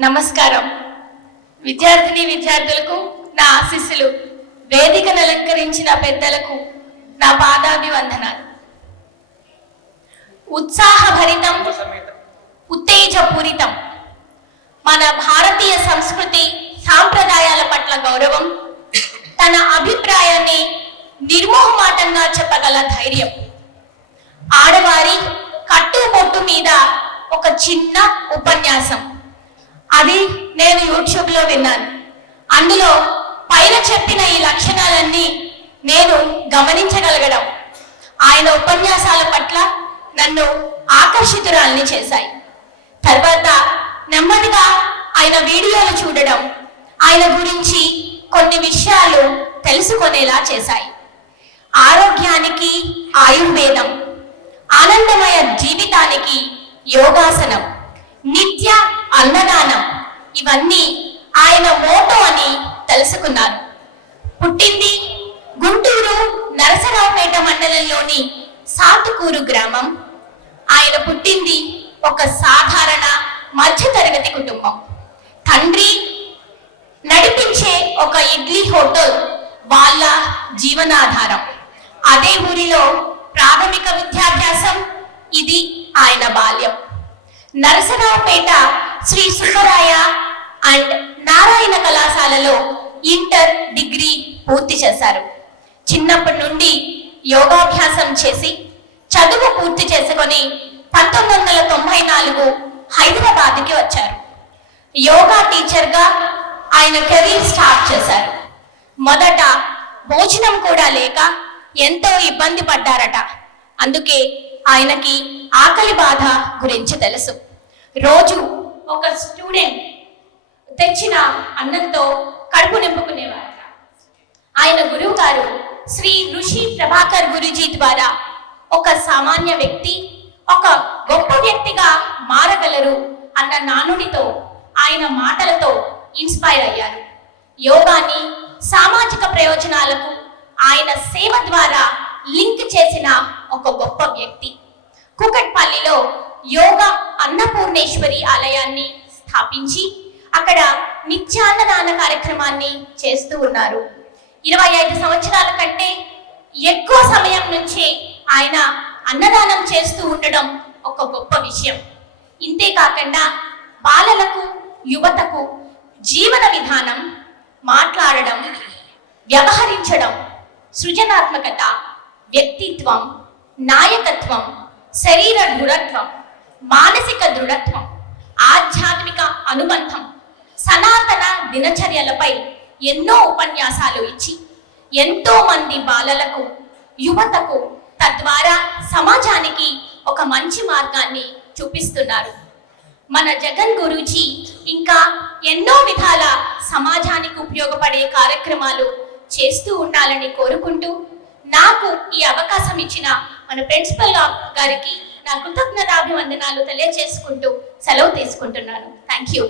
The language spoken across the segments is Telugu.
నమస్కారం. విద్యార్థులకు నా ఆశీస్సులు. వేదికను అలంకరించిన పెద్దలకు నా పాదాభివందనాలు. ఉత్సాహభరితం, ఉత్తేజపూరితం మన భారతీయ సంస్కృతి సాంప్రదాయాల పట్ల గౌరవం, తన అభిప్రాయాన్ని నిర్మోహమాటంగా చెప్పగల ధైర్యం, ఆడవారి కట్టుబొట్టు మీద ఒక చిన్న ఉపన్యాసం, అది నేను యూట్యూబ్లో విన్నాను. అందులో పైన చెప్పిన ఈ లక్షణాలన్నీ నేను గమనించగలగడం ఆయన ఉపన్యాసాల పట్ల నన్ను ఆకర్షితురాల్ని చేశాయి. తర్వాత నెమ్మదిగా ఆయన వీడియోలు చూడడం ఆయన గురించి కొన్ని విషయాలు తెలుసుకునేలా చేశాయి. ఆరోగ్యానికి ఆయుర్వేదం, ఆనందమయ జీవితానికి యోగాసనం, నిత్య అన్నదానం, ఇవన్నీ ఆయన మోటో అని తెలుసుకున్నాను. పుట్టింది గుంటూరు నరసరావుపేట మండలంలోని సాతుకూరు గ్రామం. ఆయన పుట్టింది ఒక సాధారణ మధ్యతరగతి కుటుంబం. తండ్రి నడిపించే ఒక ఇడ్లీ హోటల్ వాళ్ళ జీవనాధారం. అదే ఊరిలో ప్రాథమిక విద్యాభ్యాసం, ఇది ఆయన బాల్యం. నరసరావుపేట శ్రీ సుబ్బరాయ అండ్ నారాయణ కళాశాలలో ఇంటర్, డిగ్రీ పూర్తి చేశారు. చిన్నప్పటి నుండి యోగాభ్యాసం చేసి చదువు పూర్తి చేసుకొని 1994 హైదరాబాద్కి వచ్చారు. యోగా టీచర్గా ఆయన కెరీర్ స్టార్ట్ చేశారు. మొదట భోజనం కూడా లేక ఎంతో ఇబ్బంది పడ్డారట. అందుకే ఆయనకి ఆకలి బాధ గురించి తెలుసు. రోజు ఒక స్టూడెంట్ తెచ్చిన అన్నంతో కడుపు నింపుకునేవారట. ఆయన గురువు గారు శ్రీ ఋషి ప్రభాకర్ గురుజీ ద్వారా ఒక సామాన్య వ్యక్తి ఒక గొప్ప వ్యక్తిగా మారగలరు అన్న నానుడితో, ఆయన మాటలతో ఇన్స్పైర్ అయ్యారు. యోగాని సామాజిక ప్రయోజనాలకు ఆయన సేవ ద్వారా లింక్ చేసిన ఒక గొప్ప వ్యక్తి. కూకట్పల్లిలో యోగా అన్నపూర్ణేశ్వరి ఆలయాన్ని స్థాపించి అక్కడ నిత్యాన్నదాన కార్యక్రమాన్ని చేస్తూ ఉన్నారు. 25 సంవత్సరాల కంటే ఎక్కువ సమయం నుంచి ఆయన అన్నదానం చేస్తూ ఉండడం ఒక గొప్ప విషయం. ఇంతే కాకుండా బాలలకు, యువతకు జీవన విధానం, మాట్లాడడం, వ్యవహరించడం, సృజనాత్మకత, వ్యక్తిత్వం, నాయకత్వం, శరీర దృఢత్వం, మానసిక దృఢత్వం, ఆధ్యాత్మిక అనుబంధం, సనాతన దినచర్యలపై ఎన్నో ఉపన్యాసాలు ఇచ్చి ఎంతో మంది బాలలకు, యువతకు, తద్వారా సమాజానికి ఒక మంచి మార్గాన్ని చూపిస్తున్నారు. మన జగన్ గురూజీ ఇంకా ఎన్నో విధాల సమాజానికి ఉపయోగపడే కార్యక్రమాలు చేస్తూ ఉండాలని కోరుకుంటూ, నాకు ఈ అవకాశం ఇచ్చిన మన ప్రిన్సిపల్ గారికి నా కృతజ్ఞతాభివందనాలు తెలియజేసుకుంటూ సెలవు తీసుకుంటున్నాను. Thank you.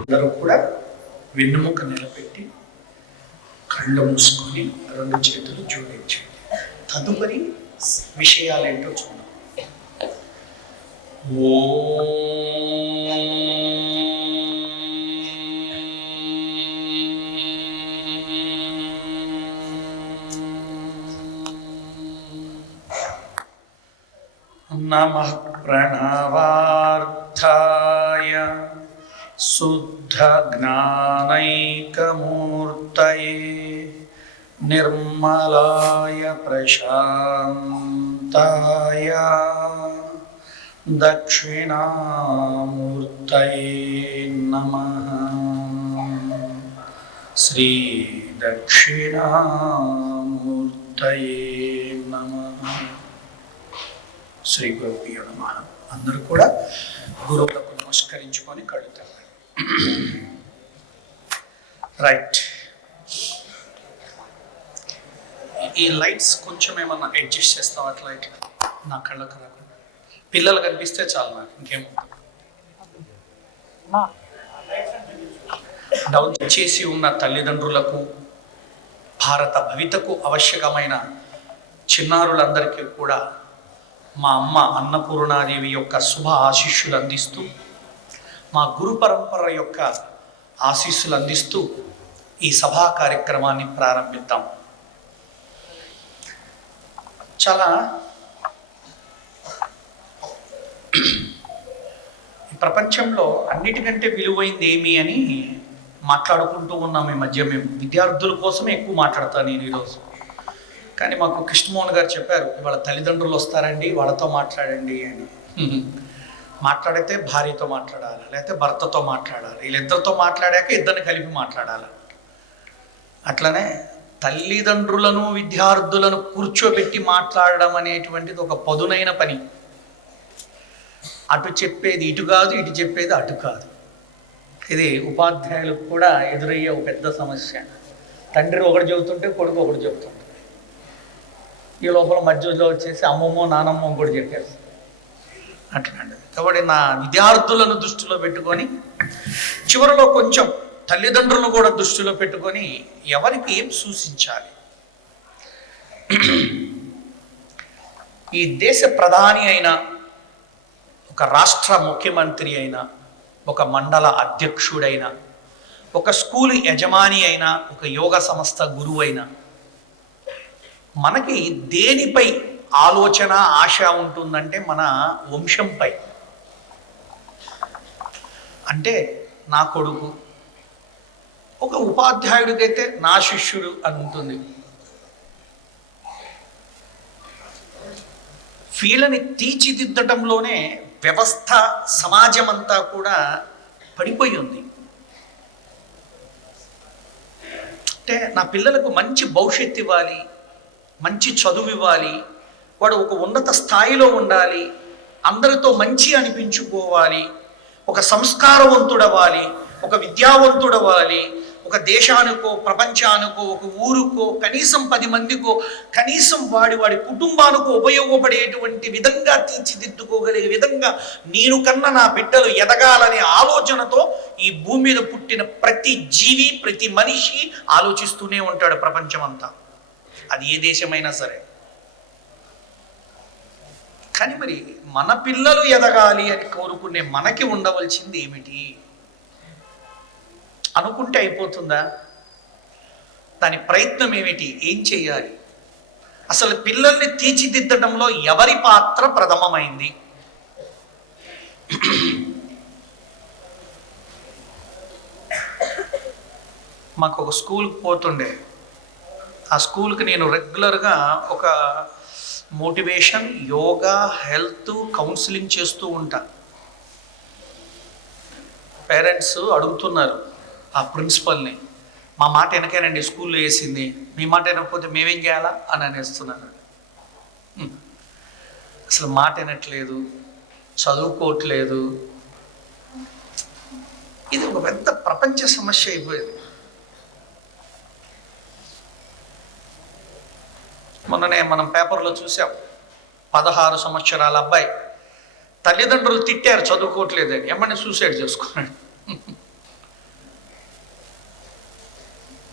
అందరూ కూడా వెన్నుముక నిలబెట్టి కళ్ళు మూసుకొని 2 చేతులు జోడించండి. తదుపరి విషయాలేంటో చూద్దాం. నమః ప్రణవార్థాయ శుద్ధ జ్ఞానైకమూర్తయే నిర్మలాయ ప్రశాంతాయ దక్షిణామూర్తయే నమః. శ్రీ దక్షిణామూర్తయే నమః. శ్రీ గురుభ్యో నమః. అందరూ కూడా గురువులకు నమస్కరించుకొని కళ్ళు తెరవండి. రైట్. ఈ లైట్స్ కొంచెం ఏమన్నా అడ్జస్ట్ చేస్తాం అట్లా ఇట్లా నా కళ్ళకు రాకుండా. పిల్లలు కనిపిస్తే చాలు, నాకు ఇంకేమో. డౌన్ చేసి ఉన్న తల్లిదండ్రులకు, భారత భవితకు ఆవశ్యకమైన చిన్నారులందరికీ కూడా మా అమ్మ అన్నపూర్ణాదేవి యొక్క శుభ ఆశీస్సులు అందిస్తూ, మా గురు పరంపర యొక్క ఆశీస్సులు అందిస్తూ ఈ సభా కార్యక్రమాన్ని ప్రారంభిద్దాం. చాలా ఈ ప్రపంచంలో అన్నిటికంటే విలువైంది ఏమి అని మాట్లాడుకుంటూ ఉన్నాం. ఈ మధ్య మేము విద్యార్థుల కోసమే ఎక్కువ మాట్లాడతాను నేను ఈరోజు. కానీ మాకు కృష్ణమోహన్ గారు చెప్పారు, వాళ్ళ తల్లిదండ్రులు వస్తారండి, వాళ్ళతో మాట్లాడండి అని. మాట్లాడితే భార్యతో మాట్లాడాలి, లేకపోతే భర్తతో మాట్లాడాలి, వీళ్ళిద్దరితో మాట్లాడాక ఇద్దరిని కలిపి మాట్లాడాలి. అట్లనే తల్లిదండ్రులను విద్యార్థులను కూర్చోబెట్టి మాట్లాడడం అనేటువంటిది ఒక పదునైన పని. అటు చెప్పేది ఇటు కాదు, ఇటు చెప్పేది అటు కాదు. ఇది ఉపాధ్యాయులకు కూడా ఎదురయ్యే ఒక పెద్ద సమస్య. తండ్రి ఒకటి చెబుతుంటే కొడుకు ఒకటి చెబుతుంటాడు. ఈ లోపల మధ్యలో వచ్చేసి అమ్మమ్మో నానమ్మో కూడా చెప్పేస్తారు. అట్లాంటిది కాబట్టి నా విద్యార్థులను దృష్టిలో పెట్టుకొని, చివరిలో కొంచెం తల్లిదండ్రులను కూడా దృష్టిలో పెట్టుకొని ఎవరికి ఏం సూచించాలి. ఈ దేశ ప్రధాని అయినా, ఒక రాష్ట్ర ముఖ్యమంత్రి అయినా, ఒక మండల అధ్యక్షుడైనా, ఒక స్కూల్ యజమాని అయినా, ఒక యోగ సంస్థ గురువు అయినా, మనకి దేనిపై ఆలోచన ఆశ ఉంటుందంటే మన వంశంపై. అంటే నా కొడుకు, ఒక ఉపాధ్యాయుడికైతే నా శిష్యుడు అని ఉంటుంది. వీళ్ళని తీర్చిదిద్దటంలోనే వ్యవస్థ, సమాజం అంతా కూడా పడిపోయి ఉంది. అంటే నా పిల్లలకు మంచి భవిష్యత్తు ఇవ్వాలి, మంచి చదువు ఇవ్వాలి, వాడు ఒక ఉన్నత స్థాయిలో ఉండాలి, అందరితో మంచి అనిపించుకోవాలి, ఒక సంస్కారవంతుడవ్వాలి, ఒక విద్యావంతుడవ్వాలి, ఒక దేశానికో ప్రపంచానికో ఒక ఊరుకో కనీసం 10 మందికో కనీసం వాడి కుటుంబానికో ఉపయోగపడేటువంటి విధంగా తీర్చిదిద్దుకోగలిగే విధంగా నేను కన్నా నా బిడ్డలు ఎదగాలనే ఆలోచనతో ఈ భూమి మీద పుట్టిన ప్రతి జీవి, ప్రతి మనిషి ఆలోచిస్తూనే ఉంటాడు ప్రపంచమంతా. అది ఏ దేశమైనా సరే. కానీ మరి మన పిల్లలు ఎదగాలి అని కోరుకునే మనకి ఉండవలసింది ఏమిటి? అనుకుంటే అయిపోతుందా? దాని ప్రయత్నం ఏమిటి? ఏం చేయాలి? అసలు పిల్లల్ని తీర్చిదిద్దడంలో ఎవరి పాత్ర ప్రథమమైంది? మాకు ఒక స్కూల్కి పోతుండే, ఆ స్కూల్కి నేను రెగ్యులర్గా ఒక మోటివేషన్, యోగా, హెల్త్, కౌన్సిలింగ్ చేస్తూ ఉంటా. పేరెంట్స్ అడుగుతున్నారు ఆ ప్రిన్సిపల్ని, మా మాట వెనకేనండి స్కూల్లో వేసింది, మీ మాట వినకపోతే మేమేం చేయాలా అని అనేస్తున్నాను. అసలు మాట వినట్లేదు, చదువుకోవట్లేదు. ఇది ఒక పెద్ద ప్రపంచ సమస్య అయిపోయింది. మొన్ననే మనం పేపర్లో చూసాం, 16 సంవత్సరాల అబ్బాయి తల్లిదండ్రులు తిట్టారు చదువుకోవట్లేదని, ఏమన్నా సూసైడ్ చేసుకున్నాడు.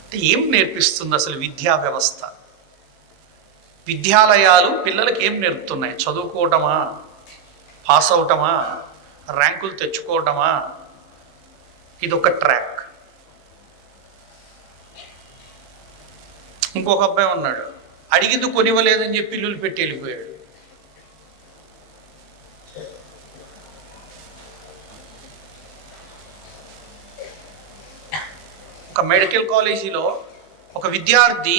అంటే ఏం నేర్పిస్తుంది అసలు విద్యా వ్యవస్థ? విద్యాలయాలు పిల్లలకి ఏం నేర్పుతున్నాయి? చదువుకోవటమా, పాస్ అవటమా, ర్యాంకులు తెచ్చుకోవటమా? ఇదొక ట్రాక్. ఇంకొక అబ్బాయి ఉన్నాడు, అడిగింది కొనివ్వలేదని చెప్పి పిల్లులు పెట్టి వెళ్ళిపోయాడు. ఒక మెడికల్ కాలేజీలో ఒక విద్యార్థి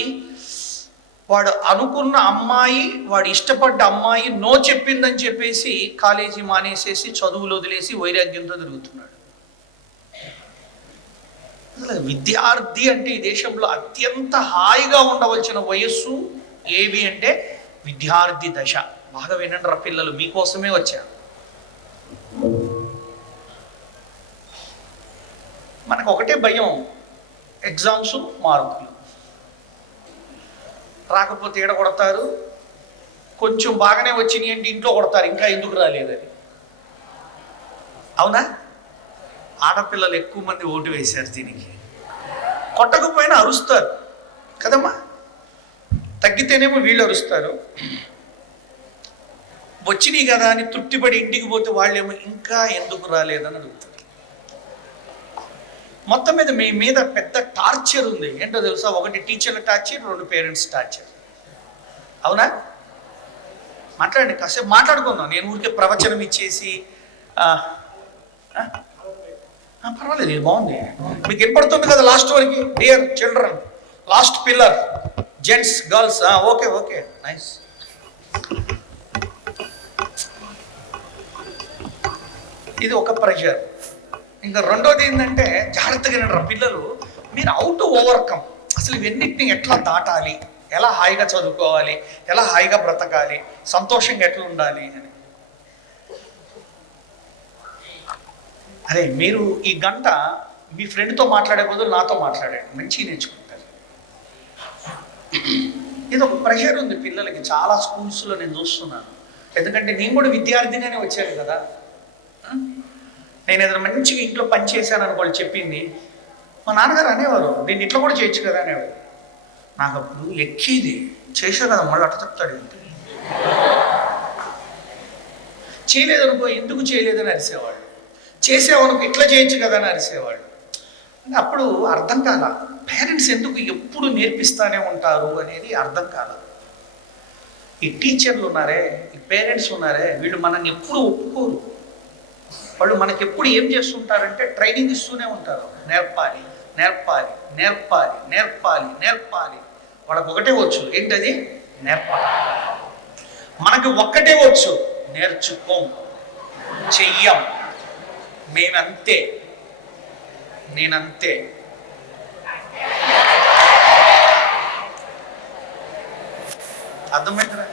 వాడు అనుకున్న అమ్మాయి, వాడు ఇష్టపడ్డ అమ్మాయి నో చెప్పిందని చెప్పేసి కాలేజీ మానేసేసి చదువులు వదిలేసి వైరాగ్యంతో తిరుగుతున్నాడు. విద్యార్థి అంటే ఈ దేశంలో అత్యంత హాయిగా ఉండవలసిన వయస్సు ఏవి అంటే విద్యార్థి దశ. బాగా వినండి రా పిల్లలు, మీకోసమే వచ్చా. మనకు ఒకటే భయం, ఎగ్జామ్స్, మార్కులు. రాకపోతే ఏడ కొడతారు, కొంచెం బాగానే వచ్చినాయి అంటే ఇంట్లో కొడతారు, ఇంకా ఎందుకు రాలేదని. అవునా? ఆడపిల్లలు ఎక్కువ మంది ఓటు వేశారు దీనికి. కొట్టకపోయినా అరుస్తారు కదమ్మా, తగ్గితేనేమో వీళ్ళు అరుస్తారు. వచ్చినాయి కదా అని తృప్తిపడి ఇంటికి పోతే వాళ్ళేమో ఇంకా ఎందుకు రాలేదని అడుగుతారు. మొత్తం మీద మీ మీద పెద్ద టార్చర్ ఉంది. ఏంటో తెలుసా? ఒకటి టీచర్ల టార్చర్, రెండు పేరెంట్స్ టార్చర్. అవునా? మాట్లాడండి, కాసేపు మాట్లాడుకుందాం. నేను ఊరికే ప్రవచనం ఇచ్చేసి పర్వాలేదు, ఇది బాగుంది. మీకు వినపడుతుంది కదా లాస్ట్ వరకు? Dear children, last pillar, gents, girls. Okay okay, nice. ఇది ఒక ప్రెషర్. ఇంకా రెండోది ఏంటంటే, జాగ్రత్తగా వినరా పిల్లలు, మీరు హౌ టు ఓవర్కమ్, అసలు ఇవన్నిటిని ఎట్లా దాటాలి, ఎలా హాయిగా చదువుకోవాలి, ఎలా హాయిగా బ్రతకాలి, సంతోషంగా ఎట్లా ఉండాలి అని. అదే మీరు ఈ గంట మీ ఫ్రెండ్తో మాట్లాడే బదులు నాతో మాట్లాడండి, మంచిగా నేర్చుకుంటారు. ఇది ఒక ప్రెషర్ ఉంది పిల్లలకి చాలా స్కూల్స్లో నేను చూస్తున్నాను. ఎందుకంటే నేను కూడా విద్యార్థిగానే వచ్చాను కదా. నేను ఏదైనా మంచిగా ఇంట్లో పని చేశాను అనుకోండి, చెప్పింది మా నాన్నగారు అనేవారు, నేను ఇట్లా కూడా చేయొచ్చు కదా అనేవారు. నాకు అప్పుడు ఎక్కేది, చేసా కదా మళ్ళీ అట్లా చెప్తాడు ఏంటి, చేయలేదనుకో ఎందుకు చేయలేదని అరిసేవాళ్ళు, చేసేవనుకో ఇట్లా చేయొచ్చు కదా అని అరిసేవాళ్ళు. అప్పుడు అర్థం కాల, పేరెంట్స్ ఎందుకు ఎప్పుడు నేర్పిస్తానే ఉంటారు అనేది అర్థం కాల. ఈ టీచర్లు ఉన్నారే, ఈ పేరెంట్స్ ఉన్నారే, వీళ్ళు మనల్ని ఎప్పుడు ఒప్పుకోరు. వాళ్ళు మనకి ఎప్పుడు ఏం చేస్తుంటారంటే ట్రైనింగ్ ఇస్తూనే ఉంటారు. నేర్పాలి నేర్పాలి నేర్పాలి నేర్పాలి నేర్పాలి. వాళ్ళకి ఒకటే వచ్చు, ఏంటది? నేర్పాలి. మనకి ఒక్కటే వచ్చు, నేర్చుకోం, చెయ్యం. మేమంతే, నేనంతే. అర్థమైందా?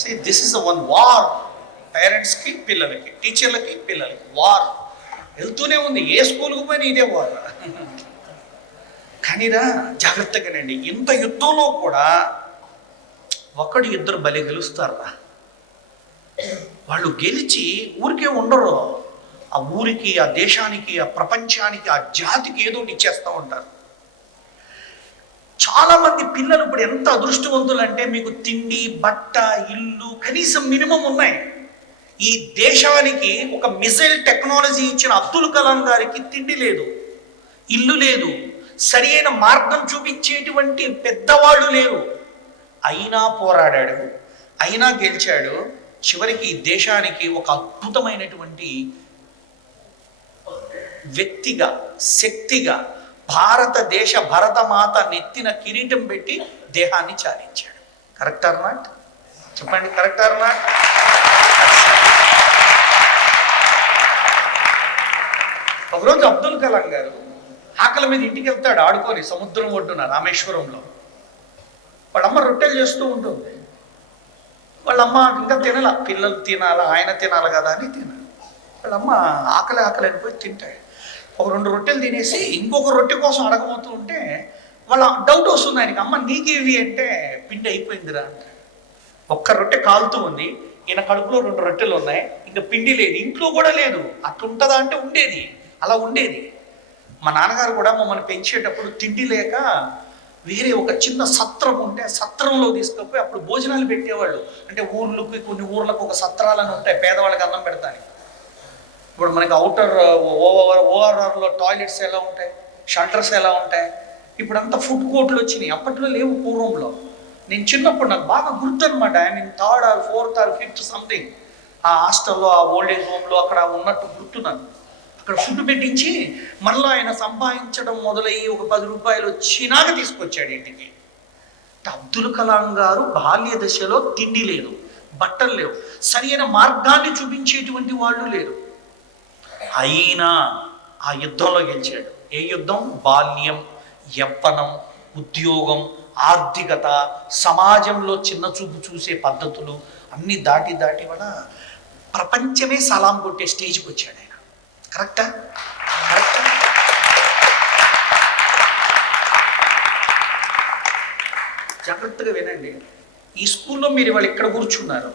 See, this is the one war. పేరెంట్స్కి పిల్లలకి, టీచర్లకి పిల్లలకి వార్ వెళ్తూనే ఉంది. ఏ స్కూల్కి పోయినా ఇదే వార్. కానీరా జాగ్రత్తగానండి, ఇంత యుద్ధంలో కూడా ఒకడు ఇద్దరు బలి గెలుస్తారా. వాళ్ళు గెలిచి ఊరికే ఉండరు. ఆ ఊరికి, ఆ దేశానికి, ఆ ప్రపంచానికి, ఆ జాతికి ఏదో ఇచ్చేస్తూ ఉంటారు. చాలా మంది పిల్లలు ఇప్పుడు ఎంత అదృష్టవంతులు అంటే, మీకు తిండి, బట్ట, ఇల్లు కనీసం మినిమం ఉన్నాయి. ఈ దేశానికి ఒక మిసైల్ టెక్నాలజీ ఇచ్చిన అబ్దుల్ కలాం గారికి తిండి లేదు, ఇల్లు లేదు, సరి అయిన మార్గం చూపించేటువంటి పెద్దవాళ్ళు లేరు. అయినా పోరాడాడు, అయినా గెలిచాడు. చివరికి ఈ దేశానికి ఒక అద్భుతమైనటువంటి వ్యక్తిగా, శక్తిగా, భారతదేశ భరతమాత నెత్తిన కిరీటం పెట్టి దేహాన్ని చాలించాడు. Correct or not? చెప్పండి, కరెక్ట్ ఆర్ నాట్? ఒకరోజు అబ్దుల్ కలాం గారు ఆకలి మీద ఇంటికి వెళ్తాడు ఆడుకొని, సముద్రం ఒడ్డున రామేశ్వరంలో. వాళ్ళమ్మ రొట్టెలు చేస్తూ ఉంటుంది. వాళ్ళమ్మ ఇంకా తినాల, పిల్లలు తినాలా, ఆయన తినాలి కదా అని తినాలి. వాళ్ళమ్మ ఆకలి అనిపోయి తింటాడు. ఒక 2 రొట్టెలు తినేసి ఇంకొక రొట్టె కోసం అడగబోతూ ఉంటే వాళ్ళ డౌట్ వస్తుంది ఆయనకి, అమ్మ నీకేవి అంటే పిండి అయిపోయిందిరా అంటే. ఒక్క రొట్టె కాలుతూ ఉంది, ఈయన కడుపులో 2 రొట్టెలు ఉన్నాయి, ఇంకా పిండి లేదు, ఇంట్లో కూడా లేదు. అట్లుంటుందా అంటే ఉండేది, అలా ఉండేది. మా నాన్నగారు కూడా మమ్మల్ని పెంచేటప్పుడు తిండి లేక వేరే ఒక చిన్న సత్రం ఉంటే సత్రంలో తీసుకుపోయి అప్పుడు భోజనాలు పెట్టేవాళ్ళు. అంటే ఊర్లకి, కొన్ని ఊర్లకు ఒక సత్రాలని ఉంటాయి పేదవాళ్ళకి అన్నం పెడతానికి. ఇప్పుడు మనకి అవుటర్ ఓఆర్ఆర్లో టాయిలెట్స్ ఎలా ఉంటాయి, షెల్టర్స్ ఎలా ఉంటాయి, ఇప్పుడంతా ఫుడ్ కోర్టులు వచ్చినాయి. అప్పట్లో లేవు, పూర్వంలో. నేను చిన్నప్పుడు నాకు బాగా గుర్తు అనమాట. I mean 3rd or 4th or 5th something. ఆ హాస్టల్లో, ఆ ఓల్డేజ్ హోమ్లో అక్కడ ఉన్నట్టు గుర్తున్నాను. అక్కడ ఫుడ్ పెట్టించి మళ్ళీ ఆయన సంపాదించడం మొదలయ్యి ఒక 10 రూపాయలు వచ్చినాక తీసుకొచ్చాడు ఇంటికి. అబ్దుల్ కలాం గారు బాల్య దశలో తిండి లేదు, బట్టలు లేవు, సరైన మార్గాన్ని చూపించేటువంటి వాళ్ళు లేరు. అయినా ఆ యుద్ధంలో గెలిచాడు. ఏ యుద్ధం? బాల్యం, యవ్వనం, ఉద్యోగం, ఆర్థికత, సమాజంలో చిన్న చూపు చూసే పద్ధతులు అన్నీ దాటి వాళ్ళ ప్రపంచమే సలాం కొట్టే స్టేజ్కి వచ్చాడు ఆయన. కరెక్టా? కరెక్టా? జాగ్రత్తగా వినండి. ఈ స్కూల్లో మీరు ఇవాళ ఇక్కడ కూర్చున్నారు,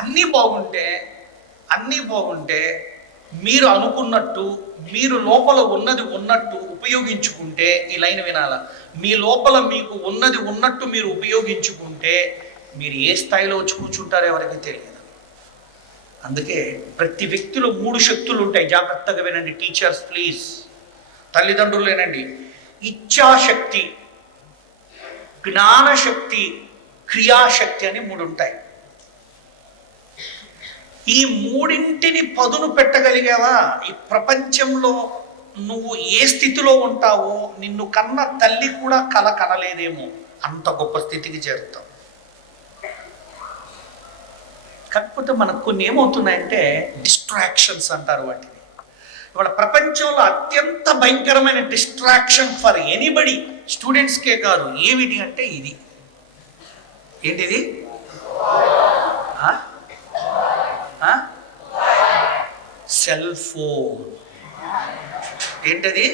అన్నీ బాగుంటే మీరు అనుకున్నట్టు, మీరు లోపల ఉన్నది ఉన్నట్టు ఉపయోగించుకుంటే, ఈ లైన్ వినాల, మీ లోపల మీకు ఉన్నది ఉన్నట్టు మీరు ఉపయోగించుకుంటే మీరు ఏ స్థాయిలో వచ్చి కూర్చుంటారో ఎవరికి తెలియదు. అందుకే ప్రతి వ్యక్తిలో 3 శక్తులు ఉంటాయి. జాగ్రత్తగా వినండి టీచర్స్ ప్లీజ్, తల్లిదండ్రులేనండి. ఇచ్ఛాశక్తి, జ్ఞానశక్తి, క్రియాశక్తి అని 3 ఉంటాయి. ఈ 3ంటిని పదును పెట్టగలిగావా, ఈ ప్రపంచంలో నువ్వు ఏ స్థితిలో ఉంటావో నిన్ను కన్న తల్లి కూడా కల కనలేదేమో, అంత గొప్ప స్థితికి చేరుతావు. కాకపోతే మనకు కొన్ని ఏమవుతున్నాయంటే డిస్ట్రాక్షన్స్ అంటారు వాటిని. ఇవాళ ప్రపంచంలో అత్యంత భయంకరమైన డిస్ట్రాక్షన్ ఫర్ ఎనీబడి, స్టూడెంట్స్కే కాదు, ఏమిటి అంటే ఇది. ఏంటిది? Cell phone. ఏంటది?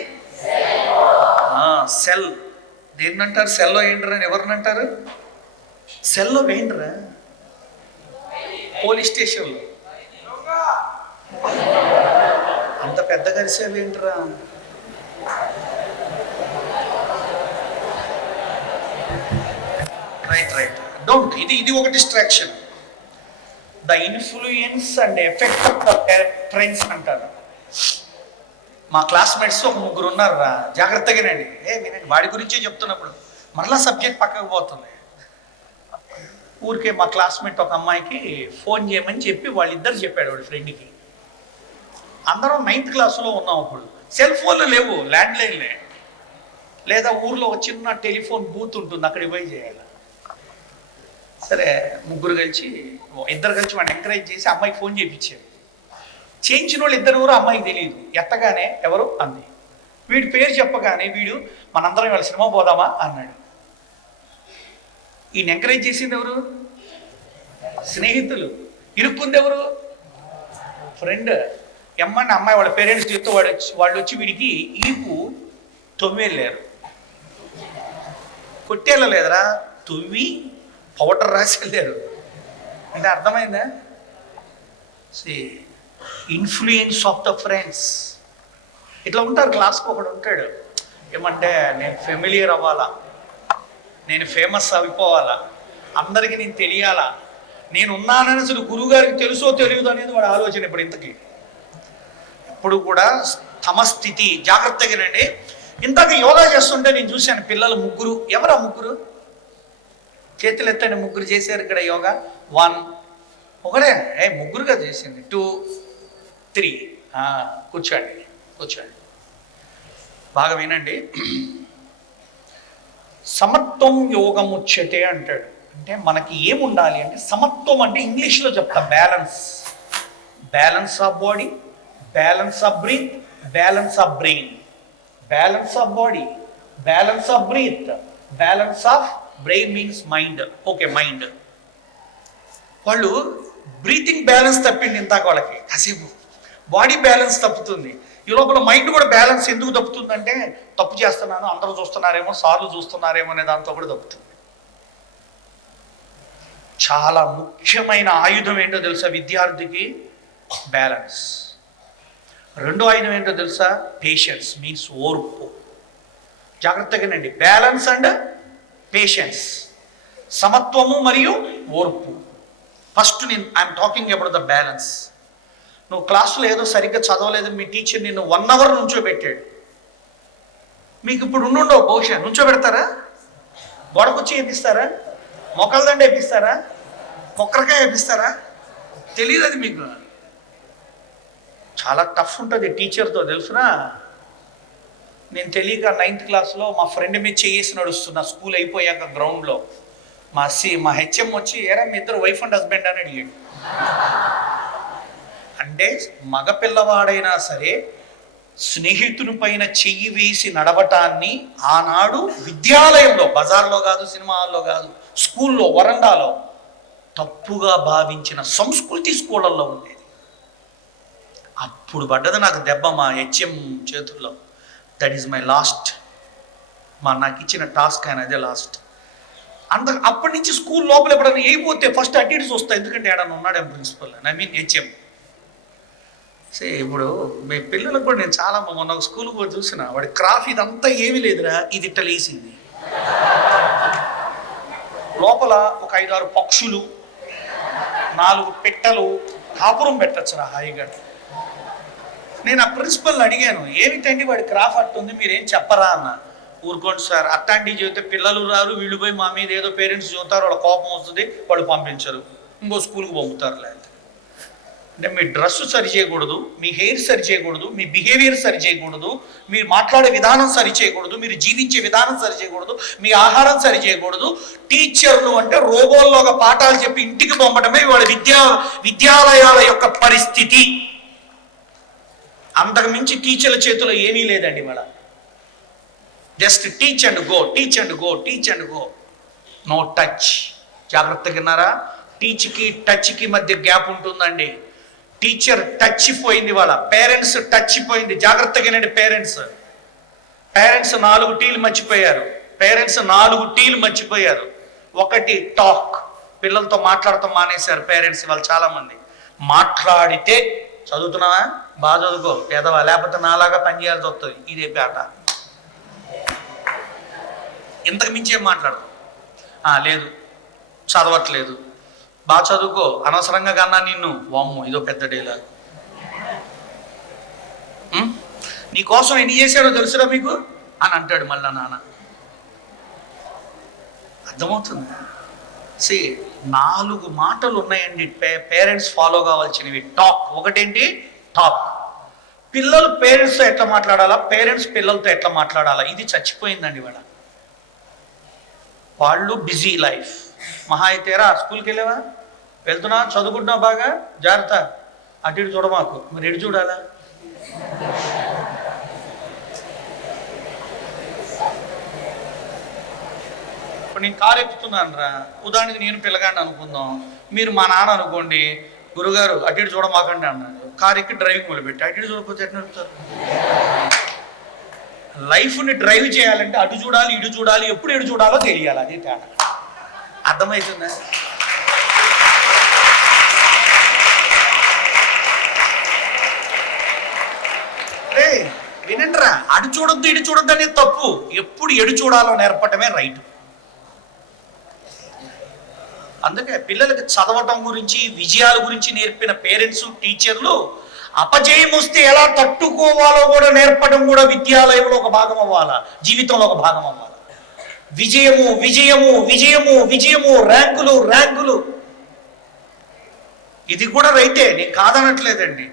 సెల్. దేన్నంటారు? సెల్లో ఏంటరా అని ఎవరినంటారు? సెల్లో ఏంటరా? పోలీస్ స్టేషన్లో అంత పెద్ద కలిసేవి ఏంటరా? Right don't. ఇది ఒక distraction. The influence and effect of the friends అంటారు. మా క్లాస్మేట్స్ ఒక 3 ఉన్నారురా, జాగ్రత్తగానండి. వినండి, వాడి గురించే చెప్తున్నప్పుడు మరలా సబ్జెక్ట్ పక్కకు పోతుంది. ఊరికే మా క్లాస్మేట్ ఒక అమ్మాయికి ఫోన్ చేయమని చెప్పి వాళ్ళిద్దరు చెప్పాడు వాడి ఫ్రెండ్కి. అందరం 9th క్లాసులో ఉన్నాం. అప్పుడు సెల్ ఫోన్లు లేవు, ల్యాండ్లైన్లే. లేదా ఊర్లో ఒక చిన్న టెలిఫోన్ బూత్ ఉంటుంది, అక్కడికి పోయి చేయాలి. సరే, 3 కలిసి, 2 కలిసి వాడిని ఎంకరేజ్ చేసి అమ్మాయికి ఫోన్ చేయించారు. చేయించిన వాళ్ళు 2 ఎవరు అమ్మాయికి తెలియదు. ఎత్తగానే ఎవరు అంది. వీడి పేరు చెప్పగానే వీడు మనందరం ఇవాళ సినిమా పోదామా అన్నాడు. ఈయన ఎంకరేజ్ చేసింది ఎవరు? స్నేహితులు. ఇరుక్కుంది ఎవరు? ఫ్రెండ్. ఎమ్మని అమ్మాయి వాళ్ళ పేరెంట్స్ చెప్తే వాళ్ళు వచ్చి వీడికి ఈపు తొవ్వేళ్ళారు. కొట్టేళ్ళలేదురా, తువ్వి పౌడర్ రాసి వెళ్ళారు. అంటే అర్థమైందా? Influence of the friends. ఇట్లా ఉంటారు. క్లాస్కి ఒకడు ఉంటాడు, ఏమంటే నేను ఫెమిలియర్ అవ్వాలా, నేను ఫేమస్ అయిపోవాలా, అందరికీ నేను తెలియాలా, నేను ఉన్నానని అసలు గురువుగారికి తెలుసో తెలియదు అనేది వాడు ఆలోచన. ఇప్పుడు ఇంతకీ ఎప్పుడు కూడా తమ స్థితి. జాగ్రత్తగానండి. ఇంతకు యోగా చేస్తుంటే నేను చూశాను పిల్లలు 3. ఎవరా 3? చేతులు ఎత్తండి. 3 చేశారు ఇక్కడ యోగా. 1 ఒకడే. 3గా చేసింది. 2 3. కూర్చోండి. బాగా వినండి. సమత్వం యోగముచ్యతే అంటాడు. అంటే మనకి ఏముండాలి అంటే సమత్వం అంటే ఇంగ్లీష్లో చెప్తా balance. Balance of body, balance of breath, balance of brain. Balance of body, balance of breath, balance of brain means mind. Okay, mind. వాళ్ళు బ్రీతింగ్ బ్యాలెన్స్ తప్పింది ఇంతాక వాళ్ళకి కాసేపు. బాడీ బ్యాలెన్స్ తప్పుతుంది. ఈ లోపల మైండ్ కూడా బ్యాలెన్స్ ఎందుకు తప్పుతుందంటే తప్పు చేస్తున్నాను, అందరూ చూస్తున్నారేమో, సార్లు చూస్తున్నారేమో అనే దాంతో కూడా తప్పుతుంది. చాలా ముఖ్యమైన ఆయుధం ఏంటో తెలుసా విద్యార్థికి? బ్యాలెన్స్. రెండో ఆయుధం ఏంటో తెలుసా? పేషెన్స్ మీన్స్ ఓర్పు. జాగ్రత్తగానండి. బ్యాలెన్స్ అండ్ పేషెన్స్, సమత్వము మరియు ఓర్పు. First I'm talking about the balance. నువ్వు క్లాసులో ఏదో సరిగ్గా చదవలేదు, మీ టీచర్ నిన్ను 1 అవర్ నుంచోబెట్టాడు. మీకు ఇప్పుడు ఉండవు బహుశా. నుంచోబెడతారా? గొడకొచ్చి వేపిస్తారా? మొక్కలదండ వేపిస్తారా? కొక్కరకాయ వేపిస్తారా? తెలియదు అది మీకు. చాలా టఫ్ ఉంటుంది టీచర్తో, తెలుసునా? నేను తెలియక 9th క్లాస్లో మా ఫ్రెండ్ మీద చేసి నడుస్తున్నా. స్కూల్ అయిపోయాక గ్రౌండ్లో మా హెచ్ఎం వచ్చి, ఏరా మీ ఇద్దరు వైఫ్ అండ్ హస్బెండ్ అని అడిగాడు. అంటే మగపిల్లవాడైనా సరే స్నేహితుని పైన చెయ్యి వేసి నడవటాన్ని ఆనాడు విద్యాలయంలో, బజార్లో కాదు, సినిమా హాల్లో కాదు, స్కూల్లో వరండాలో తప్పుగా భావించిన సంస్కృతి స్కూళ్ళల్లో ఉండేది. అప్పుడు పడ్డది నాకు దెబ్బ మా హెచ్ఎం చేతుల్లో. That is my last. నాకు ఇచ్చిన టాస్క్ ఆయన అదే లాస్ట్. అప్పటి నుంచి స్కూల్ లోపల ఎప్పుడైనా అయిపోతే ఫస్ట్ అటెండెన్స్ వస్తాయి. ఎందుకంటే ఏడన్నా ఉన్నాడేమో ప్రిన్సిపల్, హెచ్ఎం. ఇప్పుడు మీ పిల్లలకు కూడా నేను చాలా మొన్న ఒక స్కూల్కి పోయి చూసిన, వాడి క్రాఫ్ ఇదంతా ఏమీ లేదురా, ఇది ఇట్ట లేసింది. లోపల ఒక 5-6 పక్షులు, 4 పిట్టలు కాపురం పెట్టచ్చురా హాయిగా. నేను ఆ ప్రిన్సిపల్ని అడిగాను, ఏమిటండి వాడి క్రాఫ్ట్ ఉంది, మీరేం చెప్పరా అన్న. ఊరుకోండి సార్, అట్లాంటివి చెబితే పిల్లలు రారు, వీళ్ళు పోయి మా మీద ఏదో పేరెంట్స్ చూస్తారు, వాళ్ళ కోపం వస్తుంది, వాళ్ళు పంపించరు, ఇంకో స్కూల్కి పంపుతారు. లేదు అంటే మీ డ్రెస్ సరి చేయకూడదు, మీ హెయిర్ సరి చేయకూడదు, మీ బిహేవియర్ సరి చేయకూడదు, మీరు మాట్లాడే విధానం సరి చేయకూడదు, మీరు జీవించే విధానం సరి చేయకూడదు, మీ ఆహారం సరి చేయకూడదు. టీచర్లు అంటే రోబోల్లోగా పాఠాలు చెప్పి ఇంటికి పంపడమే వాళ్ళ విద్యాలయాల యొక్క పరిస్థితి. అంతకు మించి టీచర్ల చేతిలో ఏమీ లేదండి. వాళ్ళ just teach and go, teach and go, teach and go, no touch. జాగ్రత్తగా విన్నారా? టీచ్కి టచ్కి మధ్య గ్యాప్ ఉంటుందండి. టీచర్ టచ్ పోయింది, వాళ్ళ పేరెంట్స్ టచ్ పోయింది. జాగ్రత్తగా వినండి. పేరెంట్స్ 4 టీలు మర్చిపోయారు. ఒకటి టాక్, పిల్లలతో మాట్లాడటం మానేశారు పేరెంట్స్. వాళ్ళు చాలా మంది మాట్లాడితే చదువుతున్నావా, బాగా చదువుకో, పేదవా, లేకపోతే నాలాగా పనిచేయాల్సి వస్తుంది, ఇదే పేట. ఇంతకు మించి ఏం మాట్లాడదు. లేదు చదవట్లేదు, బాగా చదువుకో, అనవసరంగా కన్నా నిన్ను, వామ్ము ఇదో పెద్ద డైలాగ్. నీకోసం ఎన్ని చేశాడో తెలుసురా మీకు అని అంటాడు మళ్ళా నాన్న. అర్థమవుతుంది? 4 మాటలు ఉన్నాయండి పేరెంట్స్ ఫాలో కావాల్సినవి. టాక్ ఒకటేంటి? టాక్. పిల్లలు పేరెంట్స్తో ఎట్లా మాట్లాడాలా, పేరెంట్స్ పిల్లలతో ఎట్లా మాట్లాడాలా, ఇది చచ్చిపోయిందండి. వాళ్ళు బిజీ లైఫ్. మహా అయితేరా స్కూల్కి వెళ్ళావా, వెళ్తున్నా, చదువుకుంటున్నావు, బాగా జాగ్రత్త, అటు ఇటు చూడమాకు. మరి ఎటు చూడాలా? ఇప్పుడు నేను కారు ఎక్కుతున్నాను రా, ఉదాహరణకి నేను పిల్లగాడిని అనుకుందాం, మీరు మా నాన్న అనుకోండి, గురుగారు అటు ఇటు చూడమాకండి అన్నాడు. కారు ఎక్కి డ్రైవింగ్ మొదలుపెట్టి అటు ఇటు చూడకపోతే ఎట్లా నడుపుతారు? లైఫ్ని డ్రైవ్ చేయాలంటే అటు చూడాలి, ఇటు చూడాలి, ఎప్పుడు ఎటు చూడాలో తెలియాలి. అది తేడా. అర్థమవుతుందా? వినండిరా, అటు చూడొద్దు ఇటు చూడొద్దు అనేది తప్పు. ఎప్పుడు ఎడు చూడాలో నేర్పటమే రైట్. అందుకే పిల్లలకి చదవటం గురించి, విజయాల గురించి నేర్పిన పేరెంట్స్, టీచర్లు అపజయం వస్తే ఎలా తట్టుకోవాలో కూడా నేర్పడం కూడా విద్యాలయంలో ఒక భాగం అవ్వాలా, జీవితంలో ఒక భాగం అవ్వాలి. విజయము విజయము విజయము విజయము, ర్యాంకులు ర్యాంకులు, ఇది కూడా రైటే, నేను కాదనట్లేదండి.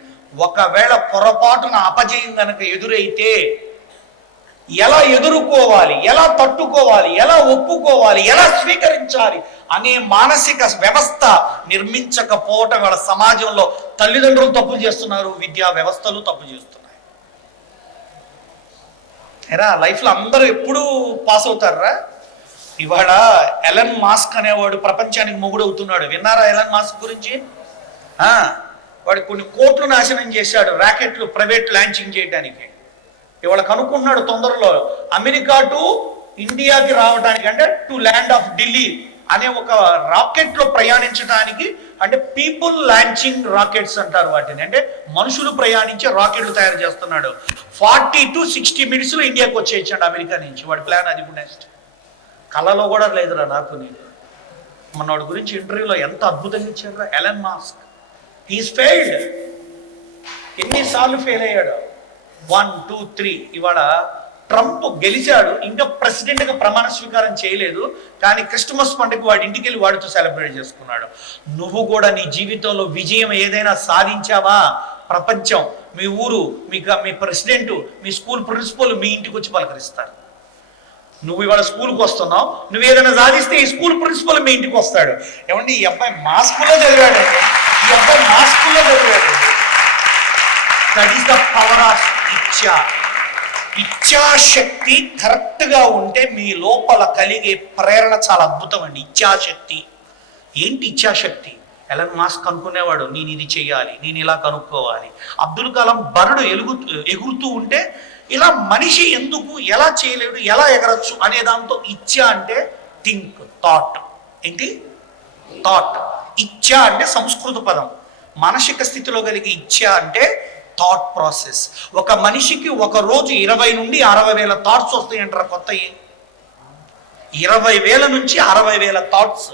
ఒకవేళ పొరపాటున అపజయం కనుక ఎదురైతే ఎలా ఎదుర్కోవాలి, ఎలా తట్టుకోవాలి, ఎలా ఒప్పుకోవాలి, ఎలా స్వీకరించాలి అనే మానసిక వ్యవస్థ నిర్మించకపోవటం వాళ్ళ సమాజంలో తల్లిదండ్రులు తప్పు చేస్తున్నారు, విద్యా వ్యవస్థలు తప్పు చేస్తున్నాయి. ఎరా లైఫ్లో అందరూ ఎప్పుడు పాస్ అవుతారా? ఇవాళ ఎలన్ మాస్క్ అనేవాడు ప్రపంచానికి మొగుడు అవుతున్నాడు. విన్నారా ఎలన్ మాస్క్ గురించి? వాడు కొన్ని కోట్లు నాశనం చేశాడు రాకెట్లు ప్రైవేట్ లాంచింగ్ చేయడానికి. ఇవాళ కనుక్కుంటున్నాడు తొందరలో అమెరికా టు ఇండియాకి రావడానికి, అంటే టు ల్యాండ్ ఆఫ్ ఢిల్లీ అనే ఒక రాకెట్లో ప్రయాణించడానికి, అంటే పీపుల్ లాంచింగ్ రాకెట్స్ అంటారు వాటిని, అంటే మనుషులు ప్రయాణించే రాకెట్లు తయారు చేస్తున్నాడు. 40 to 60 minutesలో ఇండియాకి వచ్చేయచ్చాడు అమెరికా నుంచి. వాడి ప్లాన్ అది. నెక్స్ట్ కళలో కూడా లేదురా నాకు. నేను మనోడి గురించి ఇంటర్వ్యూలో ఎంత అద్భుతంగా ఇచ్చాడు ఎలన్ మాస్క్. He's failed. ఎన్నిసార్లు ఫెయిల్ అయ్యాడు? 1, 2, 3. ఇవాళ ట్రంప్ గెలిచాడు, ఇంకా ప్రెసిడెంట్గా ప్రమాణ స్వీకారం చేయలేదు, కానీ క్రిస్మస్ పండుగ వాడి ఇంటికి వెళ్ళి వాడితో సెలబ్రేట్ చేసుకున్నాడు. నువ్వు కూడా నీ జీవితంలో విజయం ఏదైనా సాధించావా? ప్రపంచం, మీ ఊరు, మీ ప్రెసిడెంట్, మీ స్కూల్ ప్రిన్సిపల్ మీ ఇంటికి వచ్చి పలకరిస్తారు. నువ్వు ఇవాళ స్కూల్కి వస్తున్నావు, నువ్వు ఏదైనా సాధిస్తే ఈ స్కూల్ ప్రిన్సిపల్ మీ ఇంటికి వస్తాడు. ఏమండి ఈ అబ్బాయి మా స్కూల్లో చదివాడు, ఈ అబ్బాయి మా స్కూల్లో చదివాడు. That is the power of ఇచ్చా. ఇచ్ఛాశక్తి కరెక్ట్గా ఉంటే మీ లోపల కలిగే ప్రేరణ చాలా అద్భుతం అండి. ఇచ్ఛాశక్తి. ఏంటి ఇచ్ఛాశక్తి? ఎలన్ మాస్క్ అనుకునేవాడు, నేను ఇది చెయ్యాలి, నేను ఇలా కనుక్కోవాలి. అబ్దుల్ కలాం బరుడు ఎగురుతూ ఉంటే ఇలా మనిషి ఎందుకు, ఎలా చేయలేడు, ఎలా ఎగరచ్చు అనే దాంతో ఇచ్చ అంటే థింక్, థాట్. ఏంటి? థాట్. ఇచ్చ అంటే సంస్కృత పదం. మానసిక స్థితిలో కలిగే ఇచ్చ అంటే థాట్ ప్రాసెస్. ఒక మనిషికి ఒక రోజు 20 నుండి 60 వేల థాట్స్ వస్తాయంటారా కొత్తవి. 20,000 నుంచి 60,000 thoughts.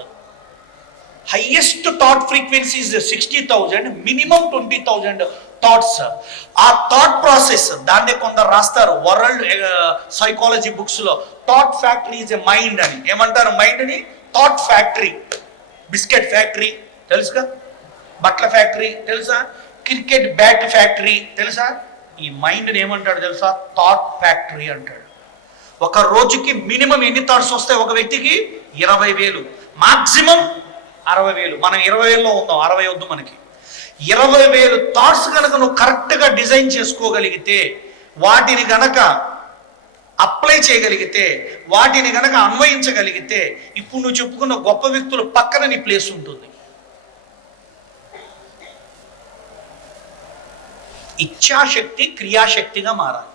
Highest thought frequency is 60,000, minimum 20,000 thoughts. ఆ థాట్ ప్రాసెస్ దాన్నే కొందరు రాస్తారు వరల్డ్ సైకాలజీ బుక్స్ లో, thought factory is a mind అని. ఏమంటారు మైండ్ ని? Thought factory. బిస్కెట్ ఫ్యాక్టరీ తెలుసుగా, బట్టల ఫ్యాక్టరీ తెలుసా, క్రికెట్ బ్యాట్ ఫ్యాక్టరీ తెలుసా. ఈ మైండ్ని ఏమంటాడు తెలుసా? థాట్ ఫ్యాక్టరీ అంటాడు. ఒక రోజుకి మినిమం ఎన్ని థాట్స్ వస్తాయి ఒక వ్యక్తికి? 20,000, మాక్సిమం 60,000. మనం 20,000లో ఉందాం, 60 వద్దు మనకి. 20,000 థాట్స్ కనుక నువ్వు కరెక్ట్గా డిజైన్ చేసుకోగలిగితే, వాటిని గనక అప్లై చేయగలిగితే, వాటిని గనక అన్వయించగలిగితే, ఇప్పుడు నువ్వు చెప్పుకున్న గొప్ప వ్యక్తులు పక్కన నీ ప్లేస్ ఉంటుంది. ఇచ్ఛాశక్తి క్రియాశక్తిగా మారాలి.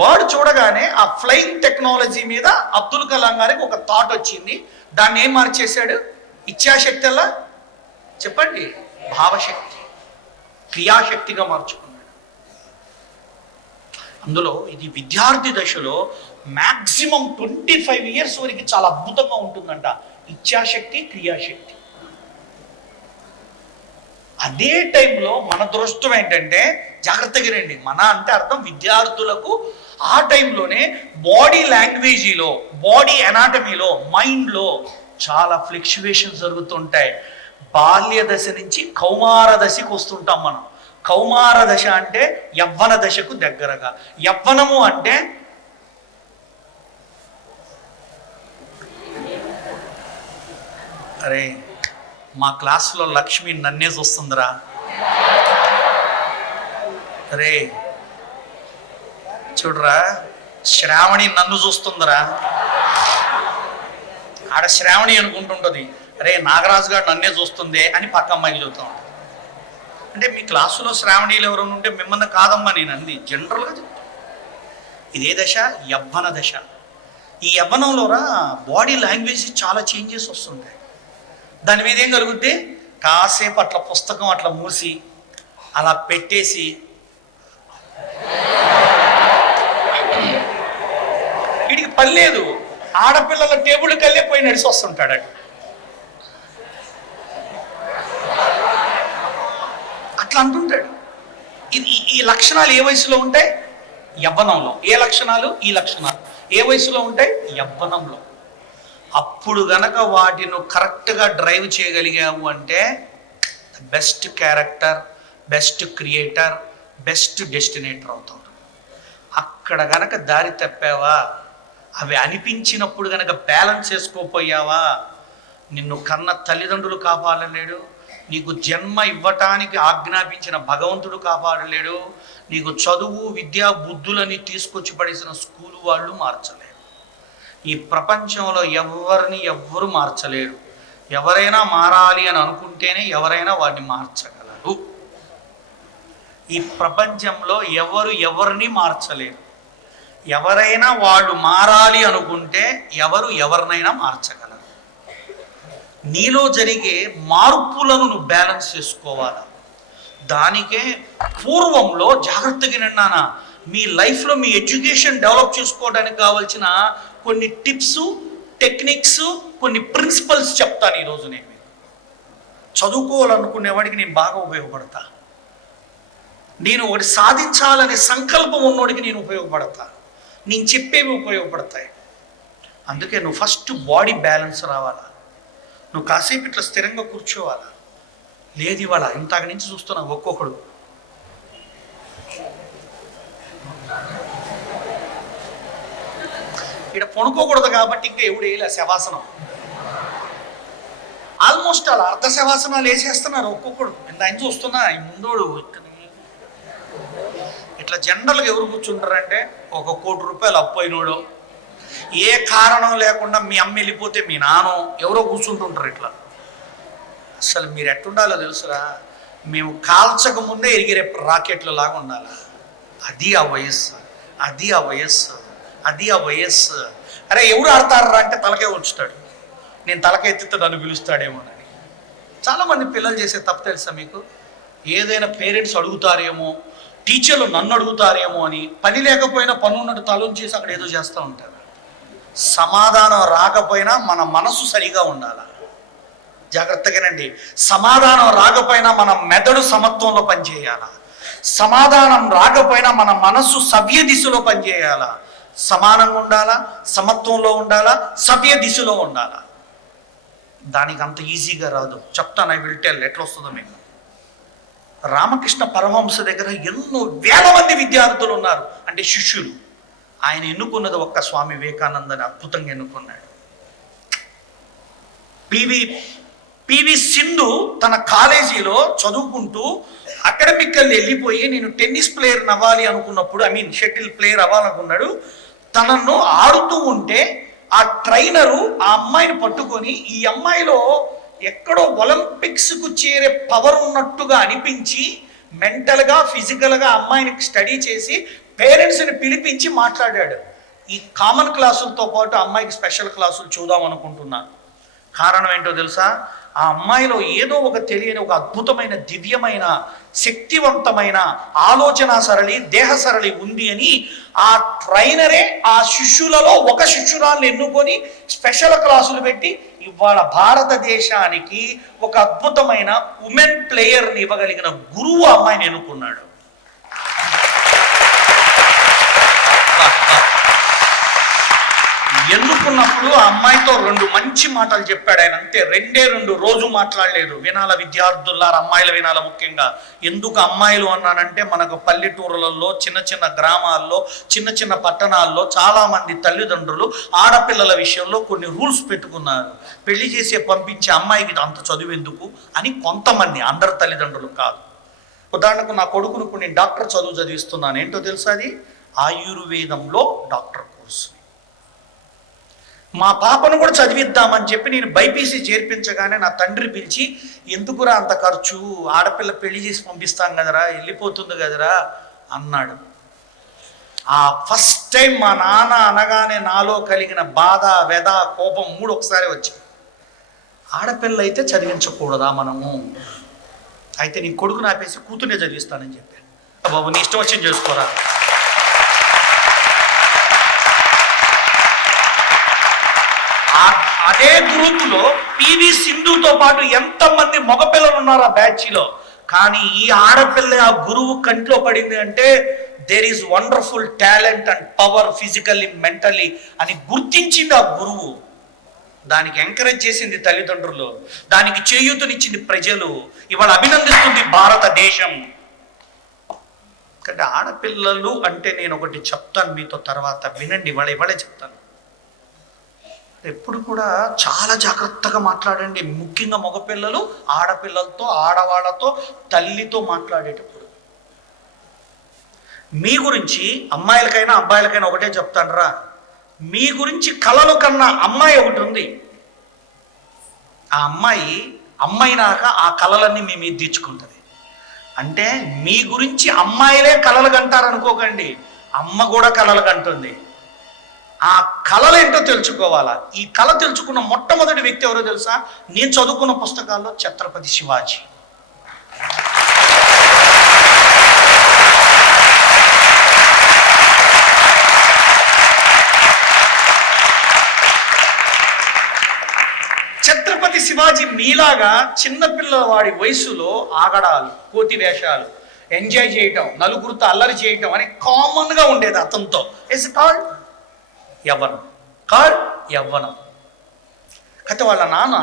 బర్డ్ చూడగానే ఆ ఫ్లయింగ్ టెక్నాలజీ మీద అబ్దుల్ కలాం గారికి ఒక థాట్ వచ్చింది. దాన్ని ఏం మార్చేశాడు? ఇచ్ఛాశక్తి అలా చెప్పండి, భావశక్తి, క్రియాశక్తిగా మార్చుకున్నాడు. అందులో ఇది విద్యార్థి దశలో మ్యాక్సిమం 25 years వరకు చాలా అద్భుతంగా ఉంటుందంట, ఇచ్ఛాశక్తి క్రియాశక్తి. అదే టైంలో మన దృష్టం ఏంటంటే, జాగ్రత్తగా రండి, మన అంటే అర్థం విద్యార్థులకు ఆ టైంలోనే బాడీ లాంగ్వేజీలో, బాడీ ఎనాటమీలో, మైండ్లో చాలా ఫ్లక్చువేషన్స్ జరుగుతుంటాయి. బాల్య దశ నుంచి కౌమార దశకు వస్తుంటాం మనం. కౌమార దశ అంటే యవ్వన దశకు దగ్గరగా, యవ్వనము అంటే అరే మా క్లాసులో లక్ష్మి నన్నే చూస్తుందిరా, అరే చూడరా శ్రావణి నన్ను చూస్తుందిరా, ఆడ శ్రావణి అనుకుంటుంటుంది, అరే నాగరాజు గారు నన్నే చూస్తుంది అని పక్క అమ్మాయికి చెబుతాం. అంటే మీ క్లాసులో శ్రావణీలు ఎవరైనా ఉంటే మిమ్మల్ని కాదమ్మా నేను అంది, జనరల్గా చెప్తాను. ఇదే దశ యవ్వన దశ. ఈ యవ్వనంలోరా బాడీ లాంగ్వేజ్ చాలా చేంజెస్ వస్తుంటాయి. దాని మీద ఏం కలుగుద్ది? కాసేపు అట్లా పుస్తకం అట్లా మూసి అలా పెట్టేసి వీడికి పని లేదు, ఆడపిల్లల టేబుల్ కల్లే పోయి నడిచి వస్తుంటాడు. అట్లా అంటుంటాడు. ఈ లక్షణాలు ఏ వయసులో ఉంటాయి? యవ్వనంలో. ఏ లక్షణాలు? ఈ లక్షణాలు ఏ వయసులో ఉంటాయి? యవ్వనంలో. అప్పుడు గనక వాటిని కరెక్ట్గా డ్రైవ్ చేయగలిగావు అంటే best character, best creator, best destinator అవుతావు. అక్కడ గనక దారి తప్పావా, అవి అనిపించినప్పుడు గనక బ్యాలెన్స్ చేసుకోపోయావా, నిన్ను కన్న తల్లిదండ్రులు కాపాడలేడు, నీకు జన్మ ఇవ్వటానికి ఆజ్ఞాపించిన భగవంతుడు కాపాడలేడు, నీకు చదువు విద్యా బుద్ధులని తీసుకొచ్చి పడేసిన స్కూలు వాళ్ళు మార్చలేరు. ఈ ప్రపంచంలో ఎవ్వరు మార్చలేరు. ఎవరైనా మారాలి అని అనుకుంటేనే ఎవరైనా వాడిని మార్చగలరు. ఈ ప్రపంచంలో ఎవరిని మార్చలేరు. ఎవరైనా వాళ్ళు మారాలి అనుకుంటే ఎవరినైనా మార్చగలరు. నీలో జరిగే మార్పులను నువ్వు బ్యాలెన్స్ చేసుకోవాలా. దానికే పూర్వంలో జాగ్రత్తగా నిన్నానా మీ లైఫ్లో మీ ఎడ్యుకేషన్ డెవలప్ చేసుకోవడానికి కావాల్సిన కొన్ని టిప్స్, టెక్నిక్స్, కొన్ని ప్రిన్సిపల్స్ చెప్తాను ఈరోజు. నేను మీకు చదువుకోవాలనుకునేవాడికి నేను బాగా ఉపయోగపడతా. నేను ఒకటి సాధించాలనే సంకల్పం ఉన్నోడికి నేను ఉపయోగపడతా. నేను చెప్పేవి ఉపయోగపడతాయి. అందుకే నువ్వు ఫస్ట్ బాడీ బ్యాలెన్స్ రావాలా. నువ్వు కాసేపు ఇట్లా స్థిరంగా కూర్చోవాలా. లేదు ఇవాళ ఇంతకు నుంచి చూస్తున్నా ఒక్కొక్కడు ఇక్కడ పొనుకోకూడదు కాబట్టి ఇంకా ఎవడు వేయలే శవాసనం. ఆల్మోస్ట్ అలా అర్ధ శవాసనాలు వేసేస్తున్నారు ఒక్కొక్కడు. ఆయన చూస్తున్నా ఈ ముందోడు ఇట్లా జనరల్గా ఎవరు కూర్చుంటారంటే ఒక ₹1,00,00,000 అప్పు అయినోడు, ఏ కారణం లేకుండా మీ అమ్మ వెళ్ళిపోతే మీ నాన్న ఎవరో కూర్చుంటుంటారు ఇట్లా. అసలు మీరు ఎట్టుండాలో తెలుసురా, మేము కాల్చక ముందే ఎరిగిరే రాకెట్లు లాగా ఉండాలి. అది ఆ వయస్సు, అది ఆ వయస్సు, అది ఆ వయస్సు. అరే ఎవరు ఆడతారా అంటే తలకే ఉంచుతాడు. నేను తలకెత్తితే నన్ను పిలుస్తాడేమోనని. చాలామంది పిల్లలు చేసే తప్పు తెలుసా మీకు? ఏదైనా పేరెంట్స్ అడుగుతారేమో, టీచర్లు నన్ను అడుగుతారేమో అని పని లేకపోయినా పని ఉన్నట్టు తలం చేసి అక్కడ ఏదో చేస్తూ ఉంటారు. సమాధానం రాకపోయినా మన మనసు సరిగా ఉండాలి. జాగ్రత్తగానండి. సమాధానం రాకపోయినా మన మెదడు సమత్వంలో పనిచేయాల. సమాధానం రాకపోయినా మన మనస్సు సవ్య దిశలో పనిచేయాలా. సమానంగా ఉండాలా, సమత్వంలో ఉండాలా, సవ్య దిశలో ఉండాలా. దానికి అంత ఈజీగా రాదు. చెప్తాను, ఐ విల్ టెల్ ఎట్లా వస్తుందో మీకు. రామకృష్ణ పరమహంస దగ్గర ఎన్నో వేల మంది విద్యార్థులు ఉన్నారు, అంటే శిష్యులు. ఆయన ఎన్నుకున్నది ఒక్క స్వామి వివేకానందని అద్భుతంగా ఎన్నుకున్నాడు. పివి సింధు తన కాలేజీలో చదువుకుంటూ అకాడమికల్ వెళ్ళిపోయి నేను టెన్నిస్ ప్లేయర్ అవ్వాలి అనుకున్నప్పుడు, షటిల్ ప్లేయర్ అవ్వాలనుకున్నాడు. తనను ఆడుతూ ఉంటే ఆ ట్రైనరు ఆ అమ్మాయిని పట్టుకొని, ఈ అమ్మాయిలో ఎక్కడో ఒలింపిక్స్కు చేరే పవర్ ఉన్నట్టుగా అనిపించి మెంటల్గా ఫిజికల్గా అమ్మాయిని స్టడీ చేసి పేరెంట్స్ని పిలిపించి మాట్లాడాడు. ఈ కామన్ క్లాసులతో పాటు అమ్మాయికి స్పెషల్ క్లాసులు చూద్దాం అనుకుంటున్నాను. కారణం ఏంటో తెలుసా? ఆ అమ్మాయిలో ఏదో ఒక తెలియని ఒక అద్భుతమైన దివ్యమైన శక్తివంతమైన ఆలోచన సరళి, దేహ సరళి ఉంది అని ఆ ట్రైనరే ఆ శిష్యులలో ఒక శిష్యురాలను ఎన్నుకొని స్పెషల్ క్లాసులు పెట్టి ఇవాళ భారతదేశానికి ఒక అద్భుతమైన ఉమెన్ ప్లేయర్ని ఇవ్వగలిగిన గురువు అమ్మాయిని ఎన్నుకున్నాడు. ఎన్నుకున్నప్పుడు ఆ అమ్మాయితో 2 మంచి మాటలు చెప్పాడు ఆయన. అంతే, 2 రోజు మాట్లాడలేదు. వినాల విద్యార్థులారా, అమ్మాయిలు వినాల. ముఖ్యంగా ఎందుకు అమ్మాయిలు అన్నానంటే, మనకు పల్లెటూరులలో, చిన్న చిన్న గ్రామాల్లో, చిన్న చిన్న పట్టణాల్లో చాలా మంది తల్లిదండ్రులు ఆడపిల్లల విషయంలో కొన్ని రూల్స్ పెట్టుకున్నారు. పెళ్లి చేసే పంపించే అమ్మాయికి అంత చదువు ఎందుకు అని కొంతమంది, అందరు తల్లిదండ్రులు కాదు. ఉదాహరణకు నా కొడుకును ఇప్పుడు నేను డాక్టర్ చదువు చదివిస్తున్నాను. ఏంటో తెలుసా? అది ఆయుర్వేదంలో డాక్టర్ కోర్సు. మా పాపను కూడా చదివిద్దామని చెప్పి నేను బైపీసీ చేర్పించగానే నా తండ్రి పిలిచి, ఎందుకురా అంత ఖర్చు, ఆడపిల్ల పెళ్లి చేసి పంపిస్తాం కదరా, వెళ్ళిపోతుంది కదరా అన్నాడు. ఆ ఫస్ట్ టైం మా నాన్న అనగానే నాలో కలిగిన బాధ, వ్యధ, కోపం 3 ఒకసారి వచ్చాయి. ఆడపిల్ల అయితే చదివించకూడదా మనము? అయితే నీ కొడుకు నాపేసి కూతుర్నే చదివిస్తానని చెప్పాను. బాబు నీ ఇష్టం వచ్చింది చేసుకోరా. అదే గ్రూపులో పివి సింధుతో పాటు ఎంతమంది మగపిల్లలు ఉన్నారు ఆ బ్యాచ్లో. కానీ ఈ ఆడపిల్ల ఆ గురువు కంట్లో పడింది అంటే there is wonderful talent and power physically mentally అని గుర్తించింది ఆ గురువు. దానికి ఎంకరేజ్ చేసింది తల్లిదండ్రులు, దానికి చేయూతనిచ్చింది ప్రజలు, ఇవాళ అభినందిస్తుంది భారతదేశం. అంటే ఆడపిల్లలు అంటే నేను ఒకటి చెప్తాను మీతో, తర్వాత వినండి. ఇవాళే చెప్తాను. ఎప్పుడు కూడా చాలా జాగ్రత్తగా మాట్లాడండి. ముఖ్యంగా మగపిల్లలు ఆడపిల్లలతో, ఆడవాళ్ళతో, తల్లితో మాట్లాడేటప్పుడు. మీ గురించి అమ్మాయిలకైనా అబ్బాయిలకైనా ఒకటే చెప్తానురా, మీ గురించి కలలు కన్నా అమ్మాయి ఒకటి ఉంది. ఆ అమ్మాయినాక ఆ కలలన్నీ మీ మీద తీర్చుకుంటుంది. అంటే మీ గురించి అమ్మాయిలే కలలు కంటారనుకోకండి, అమ్మ కూడా కలలు కంటుంది. ఆ కళలేంటో తెలుసుకోవాలా. ఈ కళ తెలుసుకున్న మొట్టమొదటి వ్యక్తి ఎవరో తెలుసా? నేను చదువుకున్న పుస్తకాల్లో ఛత్రపతి శివాజీ. ఛత్రపతి శివాజీ మీలాగా చిన్నపిల్లవాడి వయసులో ఆగడాలు, కోతి వేషాలు, ఎంజాయ్ చేయటం, నలుగురితో అల్లరి చేయటం అని కామన్గా ఉండేది అతనితో. ఇట్స్ కాల్డ్ యవ్వనం. అయితే వాళ్ళ నాన్న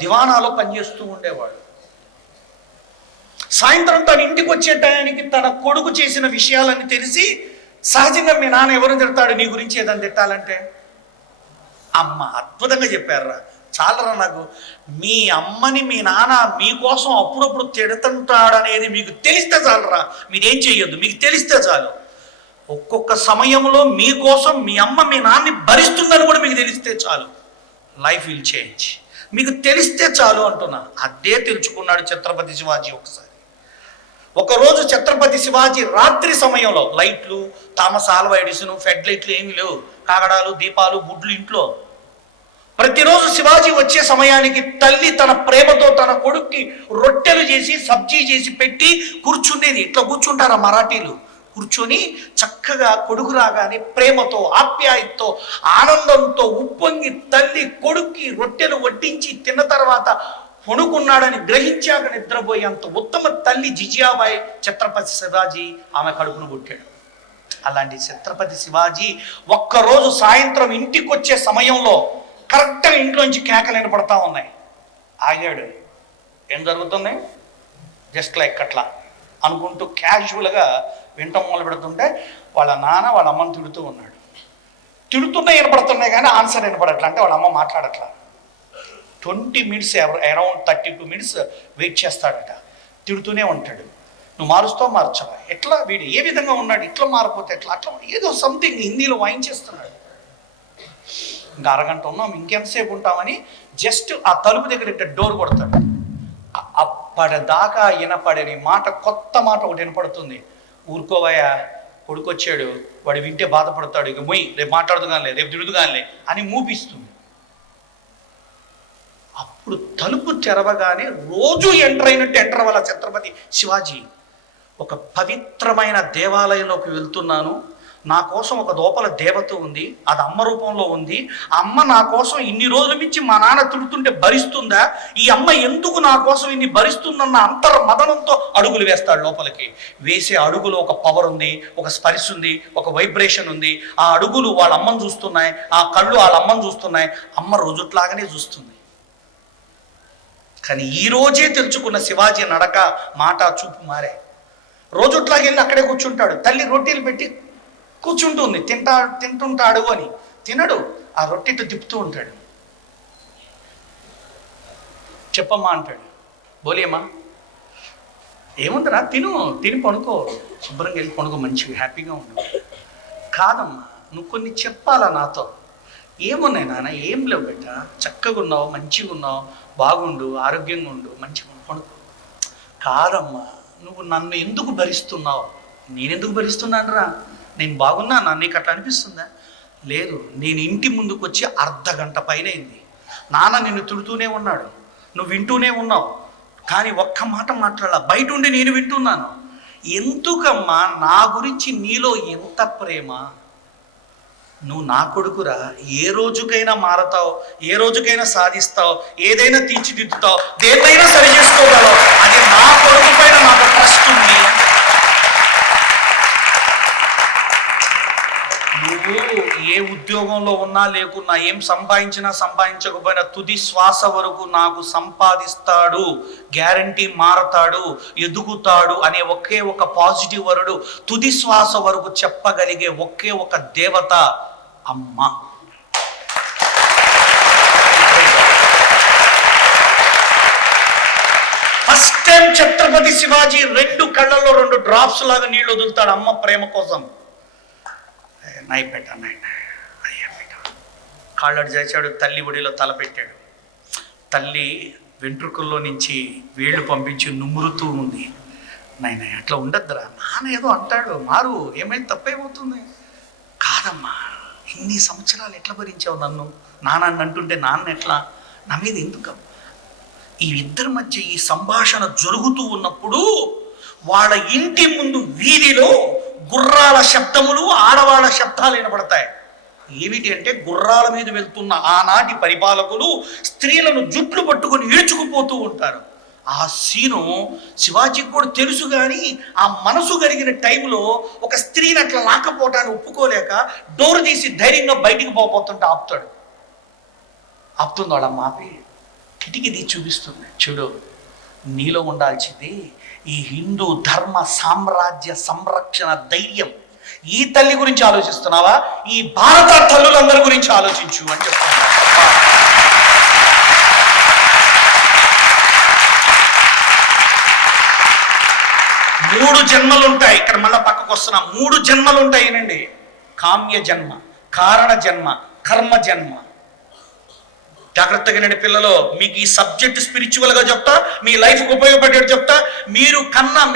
దివానాలో పనిచేస్తూ ఉండేవాడు. సాయంత్రం తన ఇంటికి వచ్చే టయానికి తన కొడుకు చేసిన విషయాలని తెలిసి, సహజంగా మీ నాన్న ఎవరు తిడతాడు నీ గురించి ఏదని తిట్టాలంటే? అమ్మ. అద్భుతంగా చెప్పారా, చాలరా నాకు. మీ అమ్మని మీ నాన్న మీకోసం అప్పుడప్పుడు తిడుతుంటాడనేది మీకు తెలిస్తే చాలరా, మీరేం చెయ్యొద్దు, మీకు తెలిస్తే చాలు. ఒక్కొక్క సమయంలో మీకోసం మీ అమ్మ మీ నాన్ని భరిస్తుందని కూడా మీకు తెలిస్తే చాలు, లైఫ్ విల్ చేంజ్. మీకు తెలిస్తే చాలు అంటున్నా. అదే తెలుసుకున్నాడు ఛత్రపతి శివాజీ. ఒకరోజు ఛత్రపతి శివాజీ రాత్రి సమయంలో, లైట్లు, థామస్ ఆల్వా ఎడిసన్, ఫెడ్ లైట్లు ఏమీ లేవు, కాగడాలు, దీపాలు, గుడ్లు ఇంట్లో. ప్రతిరోజు శివాజీ వచ్చే సమయానికి తల్లి తన ప్రేమతో తన కొడుక్కి రొట్టెలు చేసి, సబ్జీ చేసి పెట్టి కూర్చుండేది. ఇట్లా కూర్చుంటారా మరాఠీలు, కూర్చొని చక్కగా కొడుకు రాగానే ప్రేమతో ఆప్యాయతతో ఆనందంతో ఉప్పొంగి తల్లి కొడుక్కి రొట్టెలు వడ్డించి తిన్న తర్వాత పొనుకున్నాడని గ్రహించాక నిద్రపోయేంత ఉత్తమ తల్లి జిజియాబాయి ఛత్రపతి శివాజీ ఆమె కడుపును పుట్టాడు. అలాంటి ఛత్రపతి శివాజీ ఒక్కరోజు సాయంత్రం ఇంటికి వచ్చే సమయంలో కరెక్ట్గా ఇంట్లోంచి కేకలు వినపడతా ఉన్నాయి. ఆగాడు. ఏం జరుగుతుంది? జస్ట్ లైక్ అట్లా అనుకుంటూ క్యాజువల్గా వింటం మొదలు పెడుతుంటే వాళ్ళ నాన్న వాళ్ళ అమ్మని తిడుతూ ఉన్నాడు. తిడుతున్నా వినపడుతున్నాయి కానీ ఆన్సర్ వినపడట్లా. అంటే వాళ్ళ అమ్మ మాట్లాడట్లా. 20 minutes అరౌండ్ 32 minutes వెయిట్ చేస్తాడట. తిడుతూనే ఉంటాడు. నువ్వు మారుస్తావు మార్చవా? ఎట్లా వీడు ఏ విధంగా ఉన్నాడు? ఇట్లా మారిపోతే ఎట్లా? అట్లా ఏదో సంథింగ్ హిందీలో వాయించేస్తున్నాడు. ఇంకా అరగంట ఉన్నాం, ఇంకెంతసేపు ఉంటామని జస్ట్ ఆ తలుపు దగ్గర ఇట్లా డోర్ కొడతాడు. అప్పటిదాకా వినపడని మాట, కొత్త మాట ఒకటి వినపడుతుంది. ఊరుకోవయ్యా, కొడుకు వచ్చాడు, వాడు వింటే బాధపడతాడు, ఇక మొయ్యి, రేపు మాట్లాడుతుగానిలే, రేపు తిడుతుగానిలే అని మూపిస్తుంది. అప్పుడు తలుపు తెరవగానే రోజు ఎంటర్ అయినట్టు ఎంటర్ అవ్వాల ఛత్రపతి శివాజీ. ఒక పవిత్రమైన దేవాలయంలోకి వెళ్తున్నాను, నా కోసం ఒక లోపల దేవత ఉంది, అది అమ్మ రూపంలో ఉంది. అమ్మ నా కోసం ఇన్ని రోజుల నుంచి మా నాన్న తిడుతుంటే భరిస్తుందా? ఈ అమ్మ ఎందుకు నా కోసం ఇన్ని భరిస్తుందన్న అంతర్మదనంతో అడుగులు వేస్తాడు. లోపలికి వేసే అడుగులో ఒక పవర్ ఉంది, ఒక స్పర్శ ఉంది, ఒక వైబ్రేషన్ ఉంది. ఆ అడుగులు వాళ్ళ అమ్మని చూస్తున్నాయి, ఆ కళ్ళు వాళ్ళ అమ్మని చూస్తున్నాయి. అమ్మ రోజుట్లాగానే చూస్తుంది. కానీ ఈ రోజే తెలుసుకున్న శివాజీ నడక, మాట, చూపు మారే. రోజుట్లాగా వెళ్ళి అక్కడే కూర్చుంటాడు. తల్లి రొట్టెలు పెట్టి కూర్చుంటుంది, తింటుంటాడు అని. తినడు, ఆ రొట్టెతో తిప్పుతూ ఉంటాడు. చెప్పమ్మా అంటాడు. బోలేమ్మా, ఏముందిరా, తిని పడుకో, శుభ్రంగా వెళ్ళి పడుకో, మంచిగా హ్యాపీగా ఉండు. కాదమ్మా, నువ్వు కొన్ని చెప్పాలా నాతో. ఏమున్నాయి నాన్న? ఏం లేవు బిడ్డ, చక్కగా ఉన్నావు, మంచిగా ఉన్నావు, బాగుండు, ఆరోగ్యంగా ఉండు, మంచిగా పడుకో. కాదమ్మా, నువ్వు నన్ను ఎందుకు భరిస్తున్నావు? నేనెందుకు భరిస్తున్నాను రా? నేను బాగున్నానా? నీకు అట్లా అనిపిస్తుందా? లేదు, నేను ఇంటి ముందుకు వచ్చి అర్ధగంట పైన అయింది. నాన్న నిన్ను తిడుతూనే ఉన్నాడు, నువ్వు వింటూనే ఉన్నావు, కానీ ఒక్క మాట మాట్లాడాల. బయట ఉండి నేను వింటున్నాను. ఎందుకమ్మా నా గురించి నీలో ఎంత ప్రేమ? నువ్వు నా కొడుకురా, ఏ రోజుకైనా మారతావు, ఏ రోజుకైనా సాధిస్తావు, ఏదైనా తీర్చిదిద్దుతావు, దేన్నైనా సరి చేసుకోగలవు. అది నా కొడుకు పైన నాకు ట్రస్ట్ ఉంది. నువ్వు ఏ ఉద్యోగంలో ఉన్నా లేకున్నా, ఏం సంపాదించినా సంపాదించకపోయినా, తుది శ్వాస వరకు నాకు సంపాదిస్తాడు, గ్యారంటీ మారతాడు, ఎదుగుతాడు అనే ఒకే ఒక పాజిటివ్ వరుడు తుది శ్వాస వరకు చెప్పగలిగే ఒకే ఒక దేవత అమ్మ. ఫస్ట్ టైం ఛత్రపతి శివాజీ 2 కళ్ళల్లో 2 డ్రాప్స్ లాగా నీళ్లు వదులుతాడు అమ్మ ప్రేమ కోసం. నాయపేట నాయన అయ్యపేట కాళ్ళడు చేశాడు. తల్లి ఒడిలో తల పెట్టాడు. తల్లి వెంట్రుకల్లో నుంచి వేళ్ళు పంపించి నుమురుతూ ఉంది. నాయన అట్లా ఉండద్దురా, నాన్న ఏదో అంటాడు, మారు, ఏమైనా తప్పైపోతుంది. కాదమ్మా, ఇన్ని సంవత్సరాలు ఎట్లా భరించావు నన్ను? నాన్న అంటుంటే నాన్న ఎట్లా, నా మీద ఎందుకు? ఈ ఇద్దరి మధ్య ఈ సంభాషణ జరుగుతూ ఉన్నప్పుడు వాళ్ళ ఇంటి ముందు వీధిలో గుర్రాల శబ్దములు, ఆడవాళ్ళ శబ్దాలు వినపడతాయి. ఏమిటి అంటే, గుర్రాల మీద వెళ్తున్న ఆనాటి పరిపాలకులు స్త్రీలను జుట్లు పట్టుకొని ఈడ్చుకుపోతూ ఉంటారు. ఆ సీను శివాజీకి కూడా తెలుసు, కానీ ఆ మనసు కలిగిన టైంలో ఒక స్త్రీని అట్లా లాక్కపోవటాన్ని ఒప్పుకోలేక డోర్ తీసి ధైర్యంగా బయటికి పోతుంటే ఆపుతుంది వాళ్ళ మాపి. కిటికీ తీసి చూపిస్తుంది, చూడు, నీలో ఉండాల్సింది ఈ హిందూ ధర్మ సామ్రాజ్య సంరక్షణ ధైర్యం. ఈ తల్లి గురించి ఆలోచిస్తున్నావా? ఈ భారత తల్లులందరి గురించి ఆలోచించు అని చెప్తాను. 3 జన్మలు ఉంటాయి. ఇక్కడ మళ్ళీ పక్కకు వస్తున్నా. 3 జన్మలు ఉంటాయినండి. కామ్య జన్మ, కారణ జన్మ, కర్మ జన్మ. జాగ్రత్తగా పిల్లలు, మీకు ఈ సబ్జెక్ట్ స్పిరిచువల్గా చెప్తా, మీ లైఫ్కి ఉపయోగపడేది చెప్తా.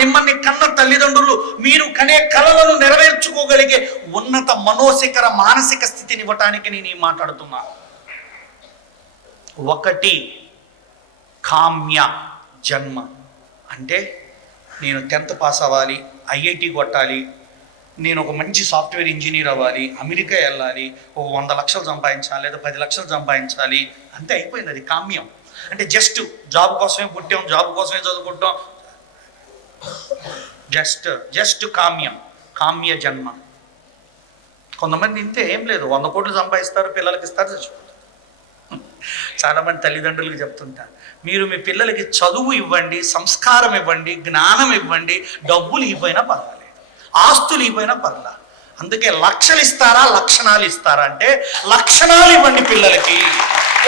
మిమ్మల్ని కన్న తల్లిదండ్రులు మీరు కనే కలలను నెరవేర్చుకోగలిగే ఉన్నత మనోశిఖర మానసిక స్థితిని ఇవ్వటానికి నేను మాట్లాడుతున్నాను. 1 కామ్య జన్మ అంటే, నేను 10th పాస్ అవ్వాలి, ఐఐటి కొట్టాలి, నేను ఒక మంచి సాఫ్ట్వేర్ ఇంజనీర్ అవ్వాలి, అమెరికా వెళ్ళాలి, ఒక 100 లక్షలు సంపాదించాలి లేదా 10 లక్షలు సంపాదించాలి, అంతే అయిపోయింది. అది కామ్యం. అంటే జస్ట్ జాబ్ కోసమే పుట్టాం, జాబ్ కోసమే చదువుకుంటాం, జస్ట్ కామ్య జన్మ. కొంతమంది ఇంతే, ఏం లేదు, 100 కోట్లు సంపాదిస్తారు, పిల్లలకి ఇస్తారు, చచ్చిపోతారు. చాలామంది తల్లిదండ్రులకు చెప్తుంటా, మీరు మీ పిల్లలకి చదువు ఇవ్వండి, సంస్కారం ఇవ్వండి, జ్ఞానం ఇవ్వండి, డబ్బులు ఇవ్వైనా పర్వాలేదు, ఆస్తులు ఇవ్వైనా పర్లా. అందుకే లక్షలు ఇస్తారా లక్షణాలు ఇస్తారా అంటే లక్షణాలు ఇవ్వండి పిల్లలకి,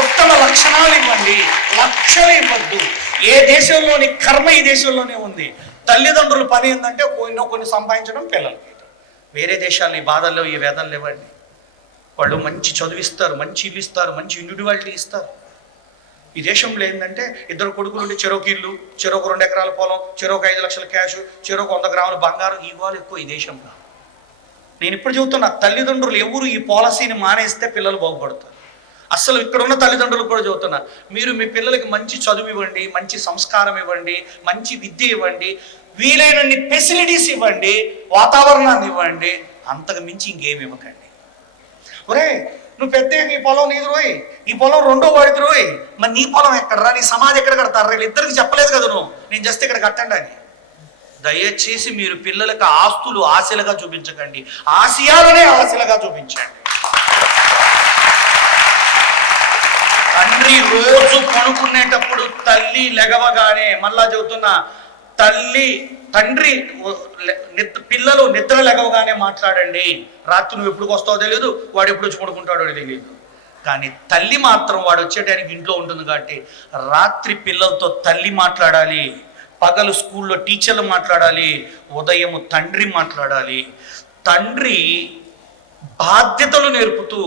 ఉత్తమ లక్షణాలు ఇవ్వండి, లక్షలు ఇవ్వద్దు. ఏ దేశంలోని కర్మ ఈ దేశంలోనే ఉంది. తల్లిదండ్రుల పని ఏంటంటే కొన్ని సంపాదించడం పిల్లలకి. వేరే దేశాలు ఈ బాధల్లో ఈ వేదనలు ఇవ్వండి. వాళ్ళు మంచి చదువిస్తారు, మంచి ఇల్లు ఇస్తారు, మంచి ఇండివిడ్యువాలిటీ ఇస్తారు. ఈ దేశంలో ఏంటంటే 2 కొడుకులు ఉండి చెరోకి ఇల్లు, చెరోకు 2 ఎకరాల పొలం, చెరోకు 5 లక్షల క్యాష్, చెరోకు 100 గ్రాముల బంగారం, ఈ గోలు ఎక్కువ ఈ దేశంలో. నేను ఇప్పుడు చెబుతున్నా, తల్లిదండ్రులు ఎవరు ఈ పాలసీని మానేస్తే పిల్లలు బాగుపడతారు. అసలు ఇక్కడ ఉన్న తల్లిదండ్రులు కూడా చెబుతున్నా, మీరు మీ పిల్లలకి మంచి చదువు ఇవ్వండి, మంచి సంస్కారం ఇవ్వండి, మంచి విద్య ఇవ్వండి, వీలైనన్ని ఫెసిలిటీస్ ఇవ్వండి, వాతావరణాన్ని ఇవ్వండి, అంతకు మించి ఇంకేమి ఇవ్వకండి. ఒరే నువ్వు పెద్ద ఈ పొలం నీది రోయ్, ఈ పొలం 2వ వాడిది రోయ్, మరి నీ పొలం ఎక్కడరా, నీ సమాధి ఎక్కడ కడతారు? వీళ్ళిద్దరికి చెప్పలేదు కదా నువ్వు, నేను జస్ట్ ఇక్కడ కట్టండి అని. దయచేసి మీరు పిల్లలకు ఆస్తులు ఆశలుగా చూపించకండి, ఆశయాలనే ఆశలుగా చూపించండి. తండ్రి రోజు పడుకునేటప్పుడు తల్లి లెగవగానే, మళ్ళా చెబుతున్నా, తండ్రి పిల్లలు నిద్ర లెగవగానే మాట్లాడండి. రాత్రి నువ్వు ఎప్పుడు వస్తావో తెలియదు, వాడు ఎప్పుడు వచ్చి పడుకుంటాడో తెలియదు. కానీ తల్లి మాత్రం వాడు వచ్చేటానికి ఇంట్లో ఉంటుంది కాబట్టి రాత్రి పిల్లలతో తల్లి మాట్లాడాలి, పగలు స్కూల్లో టీచర్లు మాట్లాడాలి, ఉదయం తండ్రి మాట్లాడాలి. తండ్రి బాధ్యతలు నేర్పుతూ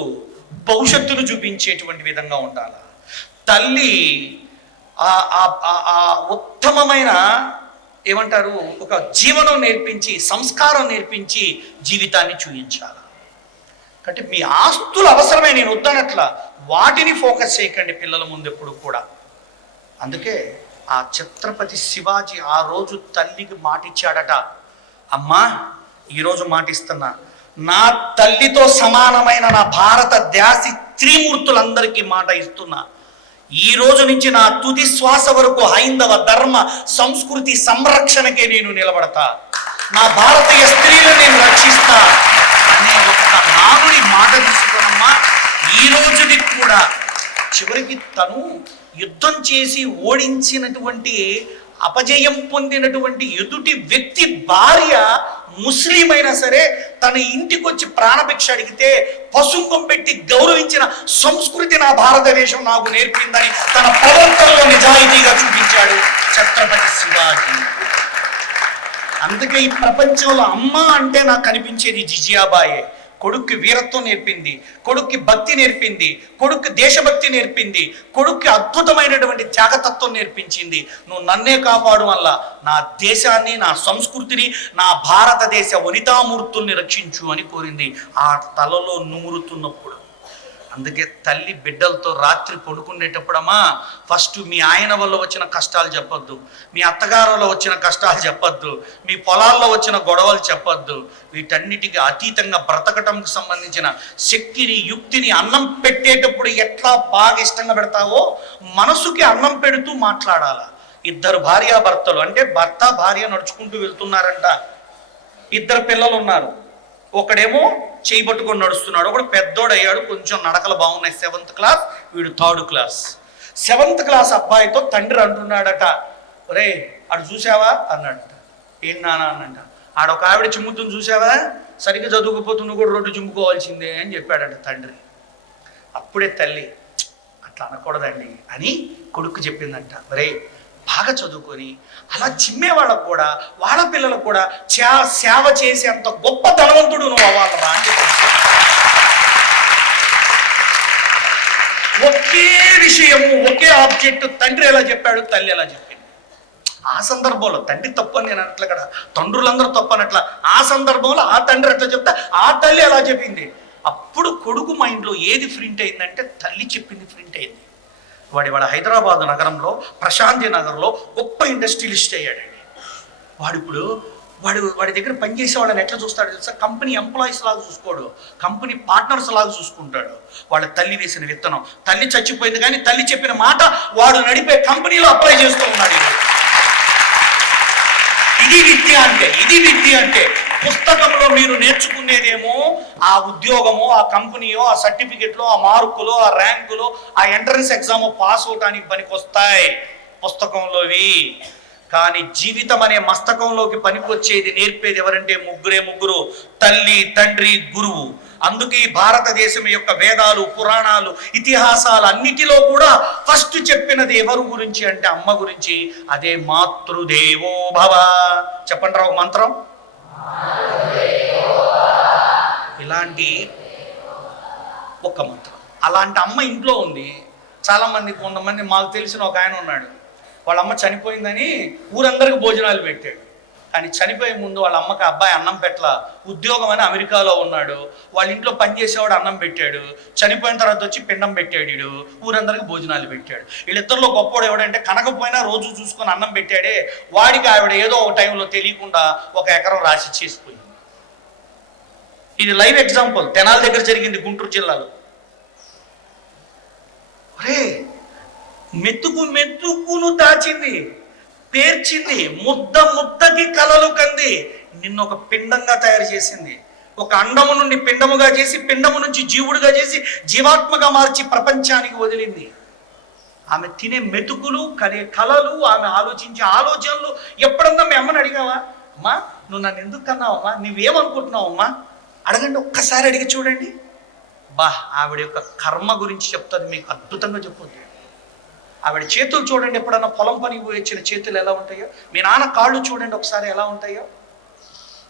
భవిష్యత్తును చూపించేటువంటి విధంగా ఉండాలి. తల్లి ఉత్తమమైన ఏమంటారు, ఒక జీవనం నేర్పించి, సంస్కారం నేర్పించి జీవితాన్ని చూపించాలి. కాబట్టి మీ ఆస్తులు అవసరమే, నేను వద్దనట్లా, వాటిని ఫోకస్ చేయకండి పిల్లల ముందు ఎప్పుడు కూడా. అందుకే ఆ ఛత్రపతి శివాజీ ఆ రోజు తల్లికి మాటిచ్చాడట, అమ్మా ఈరోజు మాటిస్తున్నా, నా తల్లితో సమానమైన నా భారతదేశ త్రిమూర్తులందరికీ మాట ఇస్తున్నా, ఈ రోజు నుంచి నా తుది శ్వాస వరకు హైందవ ధర్మ సంస్కృతి సంరక్షణకే నేను నిలబడతా, నా భారతీయ స్త్రీలను నేను రక్షిస్తా అనే ఒక్క నానుడి మాట తీసుకున్నమ్మా. ఈ రోజుకి కూడా చివరికి తను యుద్ధం చేసి ఓడించినటువంటి, అపజయం పొందినటువంటి ఎదుటి వ్యక్తి భార్య ముస్లిం అయినా సరే తన ఇంటికి వచ్చి ప్రాణభిక్ష అడిగితే పసుంకం పెట్టి గౌరవించిన సంస్కృతి నా భారతదేశం నాకు నేర్పిందని తన ప్రవర్తనలో నిజాయితీగా చూపించాడు ఛత్రపతి శివాజీ. అందుకే ఈ ప్రపంచంలో అమ్మ అంటే నాకు కనిపించేది జిజియాబాయే. కొడుక్కి వీరత్వం నేర్పింది, కొడుక్కి భక్తి నేర్పింది, కొడుక్కి దేశభక్తి నేర్పింది, కొడుక్కి అద్భుతమైనటువంటి త్యాగతత్వం నేర్పించింది. నువ్వు నన్నే కాపాడు వల్ల నా దేశాన్ని, నా సంస్కృతిని, నా భారతదేశ వనితామూర్తుల్ని రక్షించు అని కోరింది ఆ తలలో నూరుతున్నప్పుడు. అందుకే తల్లి బిడ్డలతో రాత్రి పడుకునేటప్పుడమ్మా, ఫస్ట్ మీ ఆయన వల్ల వచ్చిన కష్టాలు చెప్పొద్దు, మీ అత్తగారు వల్ల వచ్చిన కష్టాలు చెప్పొద్దు, మీ పొలాల్లో వచ్చిన గొడవలు చెప్పొద్దు. వీటన్నిటికీ అతీతంగా బ్రతకటంకు సంబంధించిన శక్తిని, యుక్తిని, అన్నం పెట్టేటప్పుడు ఎట్లా బాగా ఇష్టంగా పెడతావో మనసుకి అన్నం పెడుతూ మాట్లాడాల. 2 భార్యాభర్తలు, అంటే భర్త భార్య నడుచుకుంటూ వెళ్తున్నారంట, 2 పిల్లలు ఉన్నారు. ఒకడేమో చేయి పట్టుకొని నడుస్తున్నాడు, ఒకడు పెద్దోడయ్యాడు, కొంచెం నడకలు బాగున్నాయి, 7th క్లాస్, వీడు 3rd క్లాస్. 7th క్లాస్ అబ్బాయితో తండ్రి అంటున్నాడట, ఒరే ఆడు చూసావా అన్నాడట. ఏం నానా అన్నట. ఆడొక ఆవిడ చిమ్ముతుంది చూసావా, సరిగ్గా చదువుకుపోతున్న కూడా రోడ్డు చిమ్ముకోవాల్సిందే అని చెప్పాడట తండ్రి. అప్పుడే తల్లి అట్లా అనకూడదండి అని కొడుకు చెప్పిందంట, ఒరే బాగా చదువుకొని అలా చిమ్మే వాళ్ళకు కూడా, వాళ్ళ పిల్లలకు కూడా సేవ చేసే అంత గొప్ప ధనవంతుడు నువ్వు అవ్వాలరా అని చెప్పి. ఒకే విషయము, ఒకే ఆబ్జెక్ట్ తండ్రి ఎలా చెప్పాడు, తల్లి ఎలా చెప్పింది. ఆ సందర్భంలో తండ్రి తప్పు అని నేను అట్లా కదా, తండ్రులందరూ తప్పు అనట్లా, ఆ సందర్భంలో ఆ తండ్రి ఎట్లా చెప్తా, ఆ తల్లి ఎలా చెప్పింది. అప్పుడు కొడుకు మైండ్లో ఏది ప్రింట్ అయిందంటే తల్లి చెప్పింది ప్రింట్ అయింది. వాడు హైదరాబాద్ నగరంలో ప్రశాంతి నగర్లో గొప్ప ఇండస్ట్రియలిస్ట్ అయ్యాడండి. వాడు ఇప్పుడు వాడి దగ్గర పనిచేసే వాళ్ళని ఎట్లా చూస్తాడు తెలుసా? కంపెనీ ఎంప్లాయీస్ లాగా చూసుకోడు, కంపెనీ పార్ట్నర్స్ లాగా చూసుకుంటాడు. వాళ్ళ తల్లి వేసిన విత్తనం, తల్లి చచ్చిపోయింది కానీ తల్లి చెప్పిన మాట వాడు నడిపే కంపెనీలో అప్లై చేస్తూ ఉన్నాడు. ఇది విద్య అంటే పుస్తకంలో మీరు నేర్చుకునేదేమో ఆ ఉద్యోగమో, ఆ కంపెనీయో, ఆ సర్టిఫికెట్లో, ఆ మార్కులో, ఆ ర్యాంకులో, ఆ ఎంట్రన్స్ ఎగ్జామ్ పాస్ అవటానికి పనికొస్తాయి పుస్తకంలోవి. కానీ జీవితం అనే మస్తకంలోకి పనికొచ్చేది, నేర్పేది ఎవరంటే ముగ్గురు: తల్లి, తండ్రి, గురువు. అందుకే భారతదేశం యొక్క వేదాలు, పురాణాలు, ఇతిహాసాలు అన్నిటిలో కూడా ఫస్ట్ చెప్పినది ఎవరు గురించి అంటే అమ్మ గురించి. అదే మాతృదేవో భవ. చెప్పండి ఒక మంత్రం. ఇలాంటి ఒక మంత్రం, అలాంటి అమ్మ ఇంట్లో ఉంది. కొంతమంది మాకు తెలిసిన ఒక ఆయన ఉన్నాడు, వాళ్ళ అమ్మ చనిపోయిందని ఊరందరికి భోజనాలు పెట్టాడు. కానీ చనిపోయే ముందు వాళ్ళ అమ్మకి అబ్బాయి అన్నం పెట్టల, ఉద్యోగం అని అమెరికాలో ఉన్నాడు. వాళ్ళ ఇంట్లో పనిచేసేవాడు అన్నం పెట్టాడు. చనిపోయిన తర్వాత వచ్చి పిండం పెట్టాడు, ఊరందరికి భోజనాలు పెట్టాడు. వీళ్ళిద్దరిలో గొప్పవాడు ఎవడంటే కనకపోయినా రోజు చూసుకొని అన్నం పెట్టాడే, వాడికి ఆవిడ ఏదో ఒక టైంలో తెలియకుండా 1 ఎకరం రాసి చేసిపోయింది. ఇది లైవ్ ఎగ్జాంపుల్, తెనాలి దగ్గర జరిగింది, గుంటూరు జిల్లాలో. మెతుకును దాచింది, పేర్చింది, ముద్దకి కలలు కంది, నిన్ను ఒక పిండంగా తయారు చేసింది. ఒక అండము నుండి పిండముగా చేసి, పిండము నుంచి జీవుడుగా చేసి, జీవాత్మగా మార్చి ప్రపంచానికి వదిలింది. ఆమె తినే మెతుకులు, కనే కలలు, ఆమె ఆలోచించే ఆలోచనలు. ఎప్పుడన్నా మీ అమ్మని అడిగావా, అమ్మా నువ్వు నన్ను ఎందుకు కన్నావమ్మా, నువ్వేమనుకుంటున్నావమ్మా? అడగండి, ఒక్కసారి అడిగి చూడండి. ఆవిడ యొక్క కర్మ గురించి చెప్తుంది, మీకు అద్భుతంగా చెప్పుద్ది. ఆవిడ చేతులు చూడండి, ఎప్పుడన్నా పొలం పనికి పోయి వచ్చిన చేతులు ఎలా ఉంటాయో, మీ నాన్న కాళ్ళు చూడండి ఒకసారి ఎలా ఉంటాయో.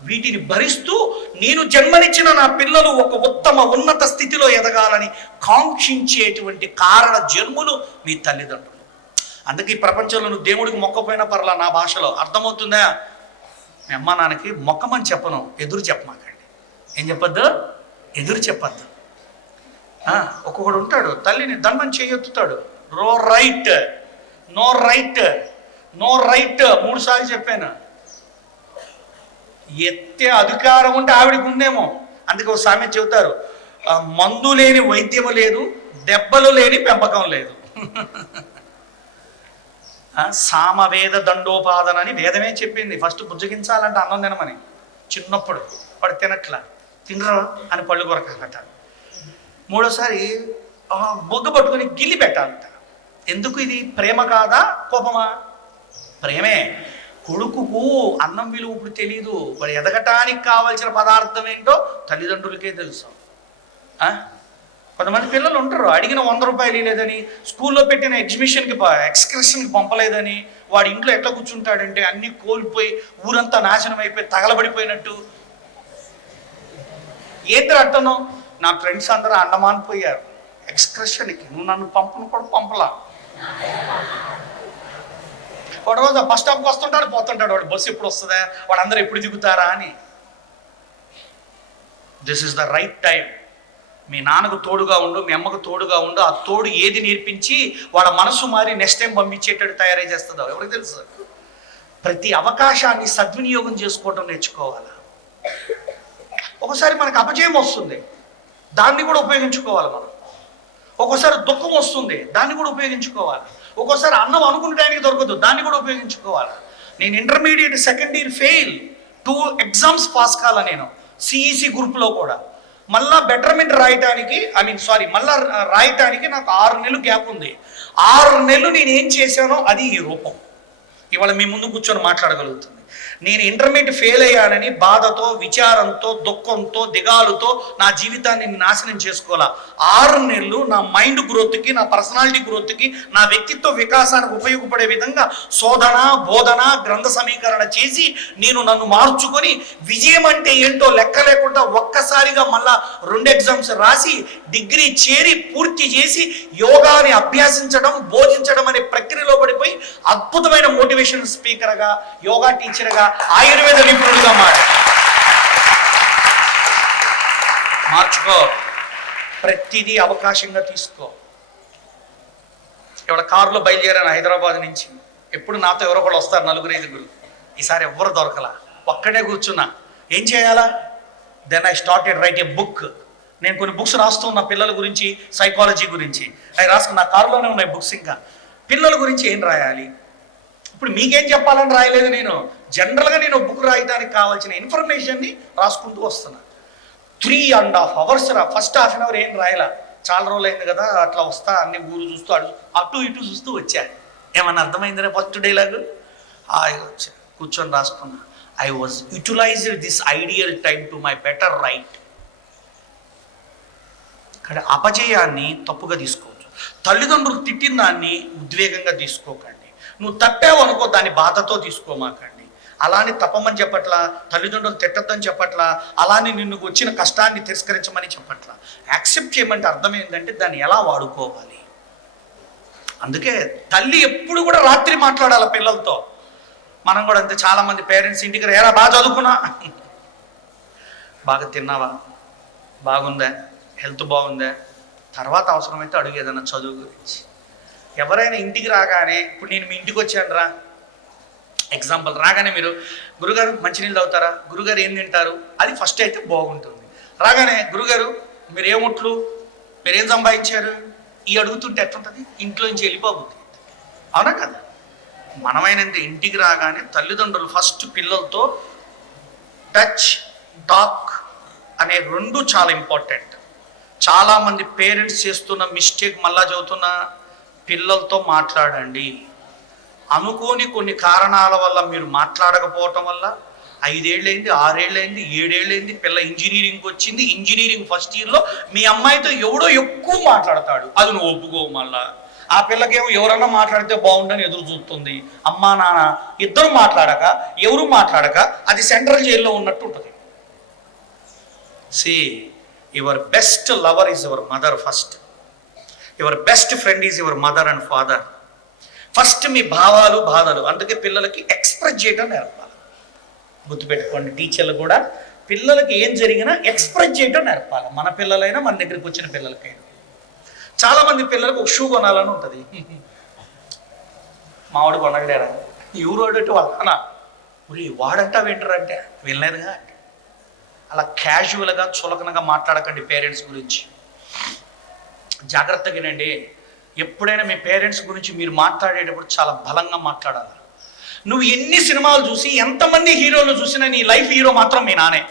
వీటిని భరిస్తూ నేను జన్మనిచ్చిన నా పిల్లలు ఒక ఉత్తమ ఉన్నత స్థితిలో ఎదగాలని కాంక్షించేటువంటి కారణ జన్ములు మీ తల్లిదండ్రులు. అందుకే ఈ ప్రపంచంలో నువ్వు దేవుడికి మొక్కపోయినా పర్లా, నా భాషలో అర్థమవుతుందా? మీ అమ్మ నాన్నకి మొక్కమని చెప్పను, ఎదురు చెప్పమాకండి. ఏం చెప్పొద్దు? ఎదురు చెప్పద్దు. ఒక్కొక్కడు ఉంటాడు, తల్లిని దండం చేయొత్తుతాడు, నో రైట్ 3 సార్లు చెప్పాను. ఎత్తే అధికారం ఉంటే ఆవిడికి ఉందేమో. అందుకే ఒక సామెత చెబుతారు, మందు లేని వైద్యము లేదు, దెబ్బలు లేని పెంపకం లేదు. సామవేద దండోపాదన అని వేదమే చెప్పింది. ఫస్ట్ బుజ్జగించాలంటే అన్నం తినమని. చిన్నప్పుడు వాడు తినట్లా, తినరా అని పళ్ళు కొరకాలట. 3వసారి బొగ్గ పట్టుకొని గిల్లి పెట్టాలంట. ఎందుకు? ఇది ప్రేమ కాదా కోపమా? ప్రేమే. కొడుకుకు అన్నం విలువ ఇప్పుడు తెలియదు, వాడు ఎదగటానికి కావాల్సిన పదార్థం ఏంటో తల్లిదండ్రులకే తెలుసు. కొంతమంది పిల్లలు ఉంటారు, అడిగిన 100 రూపాయలు లేదని, స్కూల్లో పెట్టిన ఎక్స్కర్షన్కి పంపలేదని, వాడి ఇంట్లో ఎట్లా కూర్చుంటాడంటే అన్నీ కోల్పోయి ఊరంతా నాశనం అయిపోయి తగలబడిపోయినట్టు. ఏంటి అంటాను? నా ఫ్రెండ్స్ అందరూ అండమాన్ పోయారు ఎక్స్కర్షన్కి, నువ్వు నన్ను పంపను కూడా పంపలా. వాడు రోజు బస్ స్టాప్కి వస్తుంటాడు, పోతుంటాడు, వాడు బస్సు ఎప్పుడు వస్తుందా, వాడు అందరూ ఎప్పుడు దిగుతారా అని. This is the right time. మీ నాన్నకు తోడుగా ఉండు, మీ అమ్మకు తోడుగా ఉండు. ఆ తోడు ఏది నేర్పించి వాళ్ళ మనసు మారి నెక్స్ట్ టైం పంపించేటట్టు తయారై చేస్తుందో ఎవరికి తెలుసు. ప్రతి అవకాశాన్ని సద్వినియోగం చేసుకోవటం నేర్చుకోవాలి. ఒకసారి మనకు అపజయం వస్తుంది, దాన్ని కూడా ఉపయోగించుకోవాలి మనం. ఒక్కోసారి దుఃఖం వస్తుంది, దాన్ని కూడా ఉపయోగించుకోవాలి. ఒక్కోసారి అన్నం అనుకునే టైంకి దొరకదు, దాన్ని కూడా ఉపయోగించుకోవాలి. నేను intermediate 2nd year fail, 2 exams pass కాల నేను సిఈసి గ్రూప్లో కూడా. మళ్ళా బెటర్మెంట్ రాయటానికి మళ్ళా రాయటానికి నాకు 6 నెలలు గ్యాప్ ఉంది. 6 నెలలు నేను ఏం చేశానో అది ఈ రూపం ఇవాళ మీ ముందు కూర్చొని మాట్లాడగలుగుతుంది. నేను ఇంటర్మీడియట్ ఫెయిల్ అయ్యానని బాధతో, విచారంతో, దుఃఖంతో, దిగాలుతో నా జీవితాన్ని నాశనం చేసుకోవాలా. 6 నెలలు నా మైండ్ గ్రోత్కి, నా పర్సనాలిటీ గ్రోత్కి, నా వ్యక్తిత్వ వికాసానికి ఉపయోగపడే విధంగా శోధన, బోధన, గ్రంథ సమీకరణ చేసి నేను నన్ను మార్చుకొని విజయం అంటే ఏంటో లెక్క లేకుండా ఒక్కసారిగా మళ్ళా 2 ఎగ్జామ్స్ రాసి డిగ్రీ చేరి పూర్తి చేసి యోగాని అభ్యాసించడం, బోధించడం అనే ప్రక్రియలో పడిపోయి అద్భుతమైన మోటివేషన్ స్పీకర్గా, యోగా టీచర్గా, ఆయుర్వేద నిపుణుడిగా మార్చుకో. ప్రతిదీ అవకాశంగా తీసుకో. ఇవాళ కారులో బయలుదేరాను హైదరాబాద్ నుంచి. ఎప్పుడు నాతో ఎవరో కూడా వస్తారు, 4-5. ఈసారి ఎవ్వరు దొరకలా. ఒక్కడే కూర్చున్నా. ఏం చేయాలా? Then I started write a book. నేను కొన్ని బుక్స్ రాస్తున్నా పిల్లల గురించి, సైకాలజీ గురించి. అవి రాసుకున్న కారులోనే ఉన్నాయి బుక్స్. ఇంకా పిల్లల గురించి ఏం రాయాలి, ఇప్పుడు మీకేం చెప్పాలని రాయలేదు నేను. జనరల్గా నేను బుక్ రాయడానికి కావాల్సిన ఇన్ఫర్మేషన్ని రాసుకుంటూ వస్తున్నా. 3.5 hours first half an hour ఏం రాయలా. చాలా రోజులు అయింది కదా, అట్లా వస్తా అన్ని ఊరు చూస్తూ అటు ఇటు చూస్తూ వచ్చా. ఏమన్నా అర్థమైందిరా ఫస్ట్ డైలాగు? వచ్చా, కూర్చొని రాసుకున్నా. I was utilized this ideal time to my better right. ఇక్కడ అపజయాన్ని తప్పుగా తీసుకోవచ్చు. తల్లిదండ్రులు తిట్టిన దాన్ని ఉద్వేగంగా తీసుకోకండి. నువ్వు తప్పావు అనుకో, దాన్ని బాధతో తీసుకోమాకండి. అలానే తప్పమని చెప్పట్లా, తల్లిదండ్రులు తిట్టద్దని చెప్పట్లా, అలానే నిన్ను వచ్చిన కష్టాన్ని తిరస్కరించమని చెప్పట్లా. యాక్సెప్ట్ చేయమంటే అర్థం ఏంటంటే దాన్ని ఎలా వాడుకోవాలి. అందుకే తల్లి ఎప్పుడు కూడా రాత్రి మాట్లాడాలి పిల్లలతో. మనం కూడా అంతే. చాలామంది పేరెంట్స్ ఇంటికి ఎలా బాగా చదువుకున్నా, బాగా తిన్నావా, బాగుందా, హెల్త్ బాగుందా, తర్వాత అవసరమైతే అడుగు ఏదన్నా చదువు గురించి. ఎవరైనా ఇంటికి రాగానే, ఇప్పుడు నేను మీ ఇంటికి వచ్చాను రా ఎగ్జాంపుల్, రాగానే మీరు గురుగారు మంచినీళ్ళు తాగుతారా, గురుగారు ఏం తింటారు, అది ఫస్ట్ అయితే బాగుంటుంది. రాగానే గురుగారు మీరు ఏముట్లు, మీరేం సంపాదించారు, ఈ అడుగుతుంటే ఎట్లుంటుంది, ఇంట్లో నుంచి వెళ్ళిపోతుంది. అవునా కదా? మనమైనంత ఇంటికి రాగానే తల్లిదండ్రులు ఫస్ట్ పిల్లలతో టచ్, టాక్ అనే రెండు చాలా ఇంపార్టెంట్. చాలామంది పేరెంట్స్ చేస్తున్న మిస్టేక్ మళ్ళా చదువుతున్న, పిల్లలతో మాట్లాడండి. అనుకోని కొన్ని కారణాల వల్ల మీరు మాట్లాడకపోవటం వల్ల 5 ఏళ్ళైంది, 6 ఏళ్ళైంది, 7 ఏళ్ళైంది, పిల్ల ఇంజనీరింగ్కి వచ్చింది. ఇంజనీరింగ్ ఫస్ట్ ఇయర్లో మీ అమ్మాయితో ఎవడో ఎక్కువ మాట్లాడతాడు, అది నువ్వు ఒప్పుకోవు. మళ్ళా ఆ పిల్లకేమో ఎవరన్నా మాట్లాడితే బాగుండని ఎదురు చూస్తుంది. అమ్మా నాన్న ఇద్దరు మాట్లాడక, ఎవరు మాట్లాడక, అది సెంట్రల్ జైల్లో ఉన్నట్టు ఉంటుంది. See, your best lover is your mother first. Your best friend is your mother and father. First మీ భావాలు, బాధలు. అందుకే పిల్లలకి ఎక్స్ప్రెస్ చేయడం నేర్పాలి. గుర్తుపెట్టుకోండి, టీచర్లు కూడా పిల్లలకి ఏం జరిగినా ఎక్స్ప్రెస్ చేయడం నేర్పాలి. మన పిల్లలైనా, మన దగ్గరికి వచ్చిన పిల్లలకైనా. చాలామంది పిల్లలకు ఒక షూ కొనాలని ఉంటుంది. మావాడు కొనగలేరా, ఎవరు వాడంటే వాళ్ళ వాడంటా వింటారంటే వినలేదుగా. అలా క్యాజువల్గా చులకనగా మాట్లాడకండి పేరెంట్స్ గురించి. జాగ్రత్తగా వినండి. ఎప్పుడైనా మీ పేరెంట్స్ గురించి మీరు మాట్లాడేటప్పుడు చాలా బలంగా మాట్లాడాలి. నువ్వు ఎన్ని సినిమాలు చూసి, ఎంతమంది హీరోలు చూసినా నీ లైఫ్ హీరో మాత్రం మీ నానే.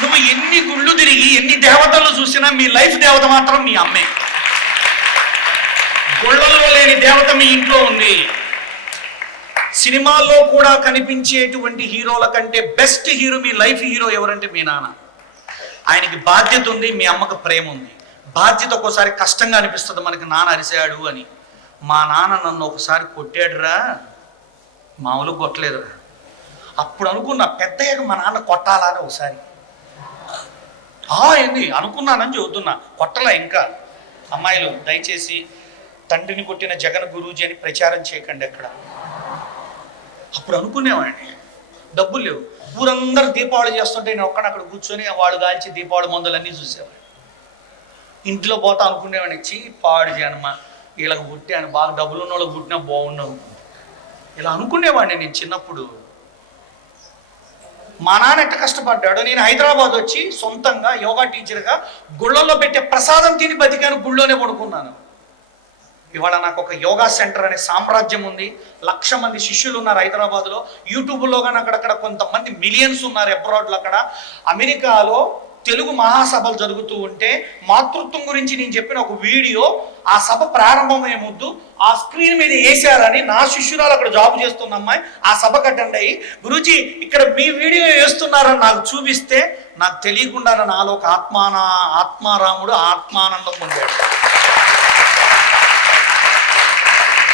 నువ్వు ఎన్ని గుళ్ళు తిరిగి, ఎన్ని దేవతలు చూసినా మీ లైఫ్ దేవత మాత్రం మీ అమ్మే. గుళ్ళల్లో లేని దేవత మీ ఇంట్లో ఉంది. సినిమాల్లో కూడా కనిపించేటువంటి హీరోల కంటే బెస్ట్ హీరో, మీ లైఫ్ హీరో ఎవరంటే మీ నాన్న. ఆయనకి బాధ్యత ఉంది, మీ అమ్మకు ప్రేమ ఉంది. బాధ్యత ఒక్కోసారి కష్టంగా అనిపిస్తుంది మనకి, నాన్న అరిసాడు అని. మా నాన్న నన్ను ఒకసారి కొట్టాడురా, మామూలు కొట్టలేదురా. అప్పుడు అనుకున్నా పెద్దయ్యాక మా నాన్న కొట్టాలని. ఒకసారి ఏంది అనుకున్నానని చెబుతున్నా, కొట్టలా. ఇంకా అమ్మాయిలు దయచేసి తండ్రిని కొట్టిన జగన్ గురూజీ అని ప్రచారం చేయకండి ఎక్కడ. అప్పుడు అనుకునేవాడిని, డబ్బులు లేవు, ఊరందరూ దీపావళి చేస్తుంటే నేను ఒక్కడక్కడ కూర్చొని వాళ్ళు కాల్చి దీపావళి మందులన్నీ చూసేవాడిని. ఇంట్లో పోతా అనుకునేవాడిని, ఇచ్చి పాడు జన్మ, వీళ్ళకి పుట్టాను, బాగా డబ్బులు ఉన్న వాళ్ళకి పుట్టినా బాగుండవు, ఇలా అనుకునేవాడిని నేను చిన్నప్పుడు. మా నాన్న ఎట్ట కష్టపడ్డాడు. నేను హైదరాబాద్ వచ్చి సొంతంగా యోగా టీచర్గా గుళ్ళల్లో పెట్టే ప్రసాదం తిని బతికాను, గుళ్ళోనే పడుకున్నాను. ఇవాళ నాకు ఒక యోగా సెంటర్ అనే సామ్రాజ్యం ఉంది. 1,00,000 మంది శిష్యులు ఉన్నారు హైదరాబాద్లో. యూట్యూబ్లో కానీ అక్కడక్కడ కొంతమంది మిలియన్స్ ఉన్నారు అబ్రాడ్లో. అక్కడ అమెరికాలో తెలుగు మహాసభలు జరుగుతూ ఉంటే మాతృత్వం గురించి నేను చెప్పిన ఒక వీడియో ఆ సభ ప్రారంభమయ్యే ముందు ఆ స్క్రీన్ మీద వేశారని నా శిష్యురాలు అక్కడ జాబ్ చేస్తున్న అమ్మాయి ఆ సభకు అటెండ్ అయ్యి, గురూజీ ఇక్కడ మీ వీడియో వేస్తున్నారని నాకు చూపిస్తే నాకు తెలియకుండా నాలో ఒక ఆత్మారాముడు ఆత్మానందం పొందాడు.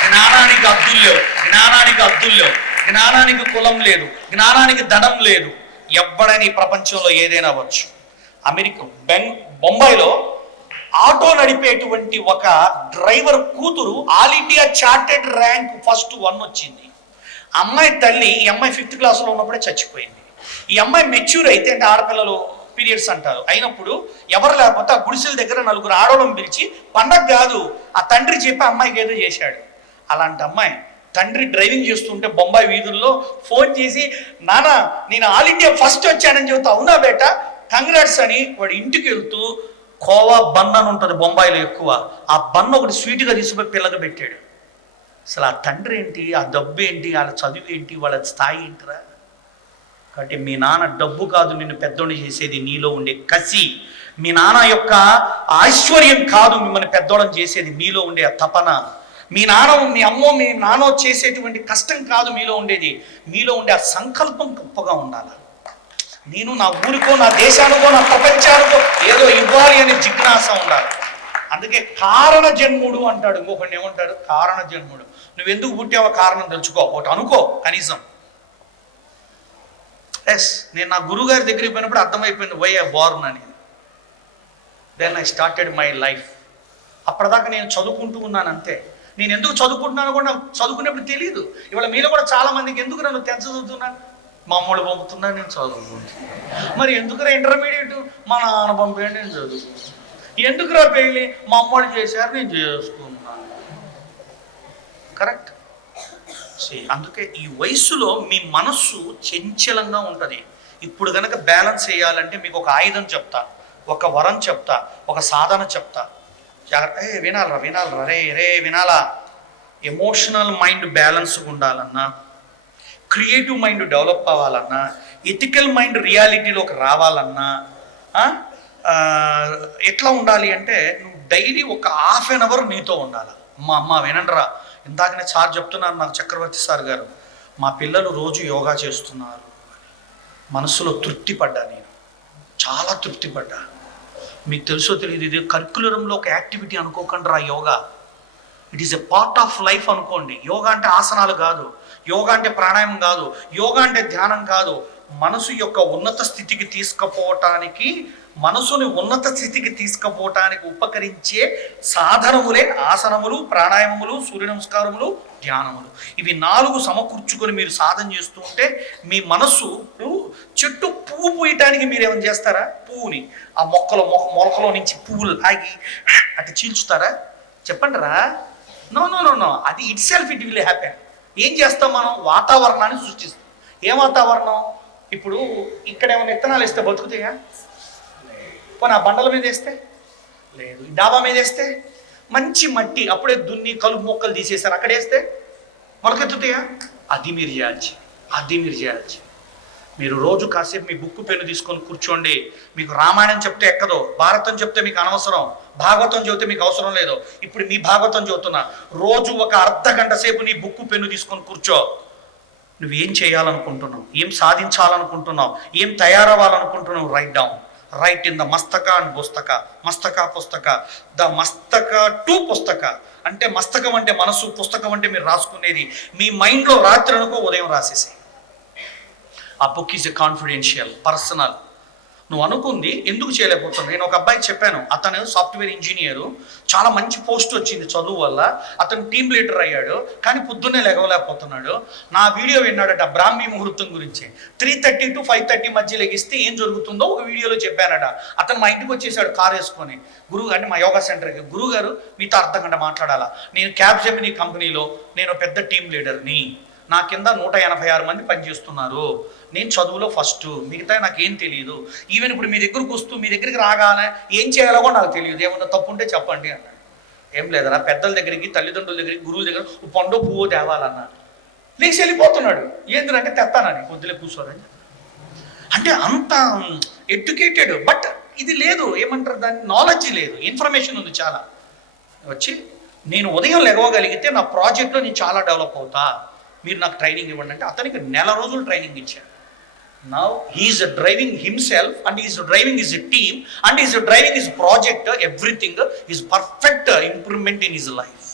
జ్ఞానానికి అద్దులు లేవు, జ్ఞానానికి అద్దులు లేవు, జ్ఞానానికి కులం లేదు, జ్ఞానానికి ధనం లేదు. ఎవడైనా ఈ ప్రపంచంలో ఏదైనా అవ్వచ్చు. బొంబాయిలో ఆటో నడిపేటువంటి ఒక డ్రైవర్ కూతురు all India chartered rank first 1 వచ్చింది. అమ్మాయి తల్లి, ఈ అమ్మాయి 5th క్లాస్లో ఉన్నప్పుడే చచ్చిపోయింది. ఈ అమ్మాయి మెచ్యూర్ అయితే, అంటే ఆడపిల్లలు పీరియడ్స్ అంటారు. అయినప్పుడు ఎవరు లేకపోతే ఆ గుడిసెల దగ్గర నలుగురు ఆడవాళ్ళని పిలిచి పండగ కాదు ఆ తండ్రి చెప్పి అమ్మాయికి ఏదో చేశాడు. అలాంటి అమ్మాయి తండ్రి డ్రైవింగ్ చేస్తుంటే బొంబాయి వీధుల్లో ఫోన్ చేసి, నాన్న నేను ఆల్ ఇండియా ఫస్ట్ వచ్చానని చెబుతా, అవునా బేట కంగ్రాట్స్ అని. వాడు ఇంటికి వెళ్తూ కోవా బన్ అని ఉంటుంది బొంబాయిలో ఎక్కువ, ఆ బన్ ఒకటి స్వీట్గా తీసుకుపోయి పిల్లకి పెట్టాడు. అసలు ఆ తండ్రి ఏంటి, ఆ డబ్బు ఏంటి, వాళ్ళ చదువు ఏంటి, వాళ్ళ స్థాయి ఏంటిరా? కాబట్టి మీ నాన్న డబ్బు కాదు నిన్ను పెద్దోడిని చేసేది, నీలో ఉండే కసి. మీ నాన్న యొక్క ఐశ్వర్యం కాదు మిమ్మల్ని పెద్దోళ్ళని చేసేది, మీలో ఉండే ఆ తపన. మీ నాన్న చేసేటువంటి కష్టం కాదు మీలో ఉండేది, మీలో ఉండే ఆ సంకల్పం గొప్పగా ఉండాలి. నేను నా ఊరికో, నా దేశానికో, నా ప్రపంచానికో ఏదో ఇవ్వాలి అనే జిజ్ఞాస ఉండాలి. అందుకే కారణ జన్ముడు అంటాడు. ఇంకొకటి ఏమంటాడు, కారణ జన్ముడు. నువ్వెందుకు పుట్టావో కారణం తెలుసుకో, ఒకటి అనుకో కనీసం. ఎస్, నేను నా గురువు గారి దగ్గరికి పోయినప్పుడు అర్థమైపోయింది వై ఐ బోర్న్ అనేది. Then I started my life. అప్పటిదాకా నేను చదువుకుంటూ ఉన్నాను అంతే. నేను ఎందుకు చదువుకుంటున్నాను కూడా నాకు చదువుకునేప్పుడు తెలియదు. ఇవాళ మీరు కూడా చాలా మందికి ఎందుకు నన్ను చదువుతున్నాను, మా అమ్మడు పంపుతున్నా నేను చదువుకుంటున్నాను. మరి ఎందుకురా ఇంటర్మీడియట్ మా నాన్న పంపేయండి నేను చదువుకుంటున్నాను. ఎందుకురా పెళ్ళి మా అమ్మడు చేశారు నేను చేసుకున్నాను. కరెక్ట్. అందుకే ఈ వయసులో మీ మనస్సు చంచలంగా ఉంటుంది. ఇప్పుడు కనుక బ్యాలెన్స్ చేయాలంటే మీకు ఒక ఆయుధం చెప్తా, ఒక వరం చెప్తా, ఒక సాధన చెప్తా. జాగ్రత్త. వినాలరా రే వినాలా. ఎమోషనల్ మైండ్ బ్యాలెన్స్గా ఉండాలన్నా, క్రియేటివ్ మైండ్ డెవలప్ అవ్వాలన్నా, ఎథికల్ మైండ్ రియాలిటీలోకి రావాలన్నా ఎట్లా ఉండాలి అంటే నువ్వు డైలీ ఒక హాఫ్ అన్ అవర్ నీతో ఉండాలి. అమ్మ వినండిరా, ఇందాకనే సార్ చెప్తున్నారు నాకు, చక్రవర్తి సార్ గారు, మా పిల్లలు రోజు యోగా చేస్తున్నారు. మనసులో తృప్తి పడ్డా, నేను చాలా తృప్తి పడ్డా. మీకు తెలుసో తెలియదు, ఇది కరిక్యులరంలో ఒక యాక్టివిటీ అనుకోకండి రా yoga. It is a part of life అనుకోండి. యోగా అంటే ఆసనాలు కాదు, యోగా అంటే ప్రాణాయామం కాదు, యోగా అంటే ధ్యానం కాదు. మనసు యొక్క ఉన్నత స్థితికి తీసుకుపోవటానికి, మనసుని ఉన్నత స్థితికి తీసుకుపోవటానికి ఉపకరించే సాధనములే ఆసనములు, ప్రాణాయామములు, సూర్య నమస్కారములు, ధ్యానములు. ఇవి 4 సమకూర్చుకొని మీరు సాధన చేస్తూ ఉంటే మీ మనస్సు, చెట్టు పువ్వు పూయటానికి మీరు ఏమైనా చేస్తారా? పువ్వుని ఆ మొలకలో నుంచి పువ్వులు లాగి అటు చీల్చుతారా? చెప్పండి రా. నో. అది it self it will happen. ఏం చేస్తాం మనం? వాతావరణాన్ని సృష్టిస్తాం. ఏ వాతావరణం? ఇప్పుడు ఇక్కడ ఏమైనా విత్తనాలు వేస్తే బతుకుతాయా? పోనీ ఆ బండల మీద వేస్తే లేదు, డాబా మీద వేస్తే మంచి మట్టి అప్పుడే దున్ని కలుపు మొక్కలు తీసేశారు, అక్కడ వేస్తే మొలకెత్తుతాయా? అది మీరు చేయాల్సి. మీరు రోజు కాసేపు మీ బుక్కు పెన్ను తీసుకొని కూర్చోండి. మీకు రామాయణం చెప్తే ఎక్కదో, భారతం చెప్తే మీకు అనవసరం, భాగవతం చెబితే మీకు అవసరం లేదు. ఇప్పుడు మీ భాగవతం చెబుతున్నా, రోజు ఒక అర్ధ గంట సేపు నీ బుక్కు పెన్ను తీసుకొని కూర్చో. నువ్వేం చేయాలనుకుంటున్నావు, ఏం సాధించాలనుకుంటున్నావు, ఏం తయారవ్వాలనుకుంటున్నావు, రైట్ ఇన్ ద మస్తక అండ్ పుస్తక. పుస్తక ద మస్తక టు పుస్తక. అంటే మస్తకం అంటే మనసు, పుస్తకం అంటే మీరు రాసుకునేది. మీ మైండ్లో రాత్రి అనుకో, ఉదయం రాసేసి. ఆ book is a confidential, personal. నువ్వు అనుకుంది ఎందుకు చేయలేకపోతున్నావు. నేను ఒక అబ్బాయికి చెప్పాను, అతను సాఫ్ట్వేర్ ఇంజనీరు, చాలా మంచి పోస్ట్ వచ్చింది చదువు వల్ల, అతను టీమ్ లీడర్ అయ్యాడు, కానీ పొద్దున్నే లెగవలేకపోతున్నాడు. నా వీడియో విన్నాడట బ్రాహ్మీ ముహూర్తం గురించి. 3:30 to 5:30 మధ్య లెగిస్తే ఏం జరుగుతుందో ఒక వీడియోలో చెప్పానట. అతను మా ఇంటికి వచ్చేసాడు కారు వేసుకొని. గురువు అంటే మా యోగా సెంటర్కి, గురువు గారు మీతో అర్ధ గంట మాట్లాడాలా. నేను క్యాప్జెమినీ కంపెనీలో నేను పెద్ద టీం లీడర్ని, నా కింద 186 మంది పనిచేస్తున్నారు, నేను చదువులో ఫస్ట్, మిగతా నాకేం తెలియదు. ఈవెన్ ఇప్పుడు మీ దగ్గరకు వస్తూ మీ దగ్గరికి రాగానే ఏం చేయాలో కూడా నాకు తెలియదు, ఏమన్నా తప్పు ఉంటే చెప్పండి అన్నాడు. ఏం లేదరా, పెద్దల దగ్గరికి, తల్లిదండ్రుల దగ్గరికి, గురువుల దగ్గర పండు పువ్వు తేవాలన్నాడు. లేచి వెళ్ళిపోతున్నాడు. ఏంటంటే తెస్తానని, కొద్దిలే కూర్చోరని. అంటే అంత ఎడ్యుకేటెడ్, బట్ ఇది లేదు, ఏమంటారు దాన్ని, నాలెడ్జ్ లేదు, ఇన్ఫర్మేషన్ ఉంది చాలా. వచ్చి నేను ఉదయం లెగవగలిగితే నా ప్రాజెక్ట్లో నేను చాలా డెవలప్ అవుతా, మీరు నాకు ట్రైనింగ్ ఇవ్వండి అంటే అతనికి 1 నెల రోజులు ట్రైనింగ్ ఇచ్చాను. Now he is driving himself and he is driving his team and he is driving his project, everything is perfect improvement in his life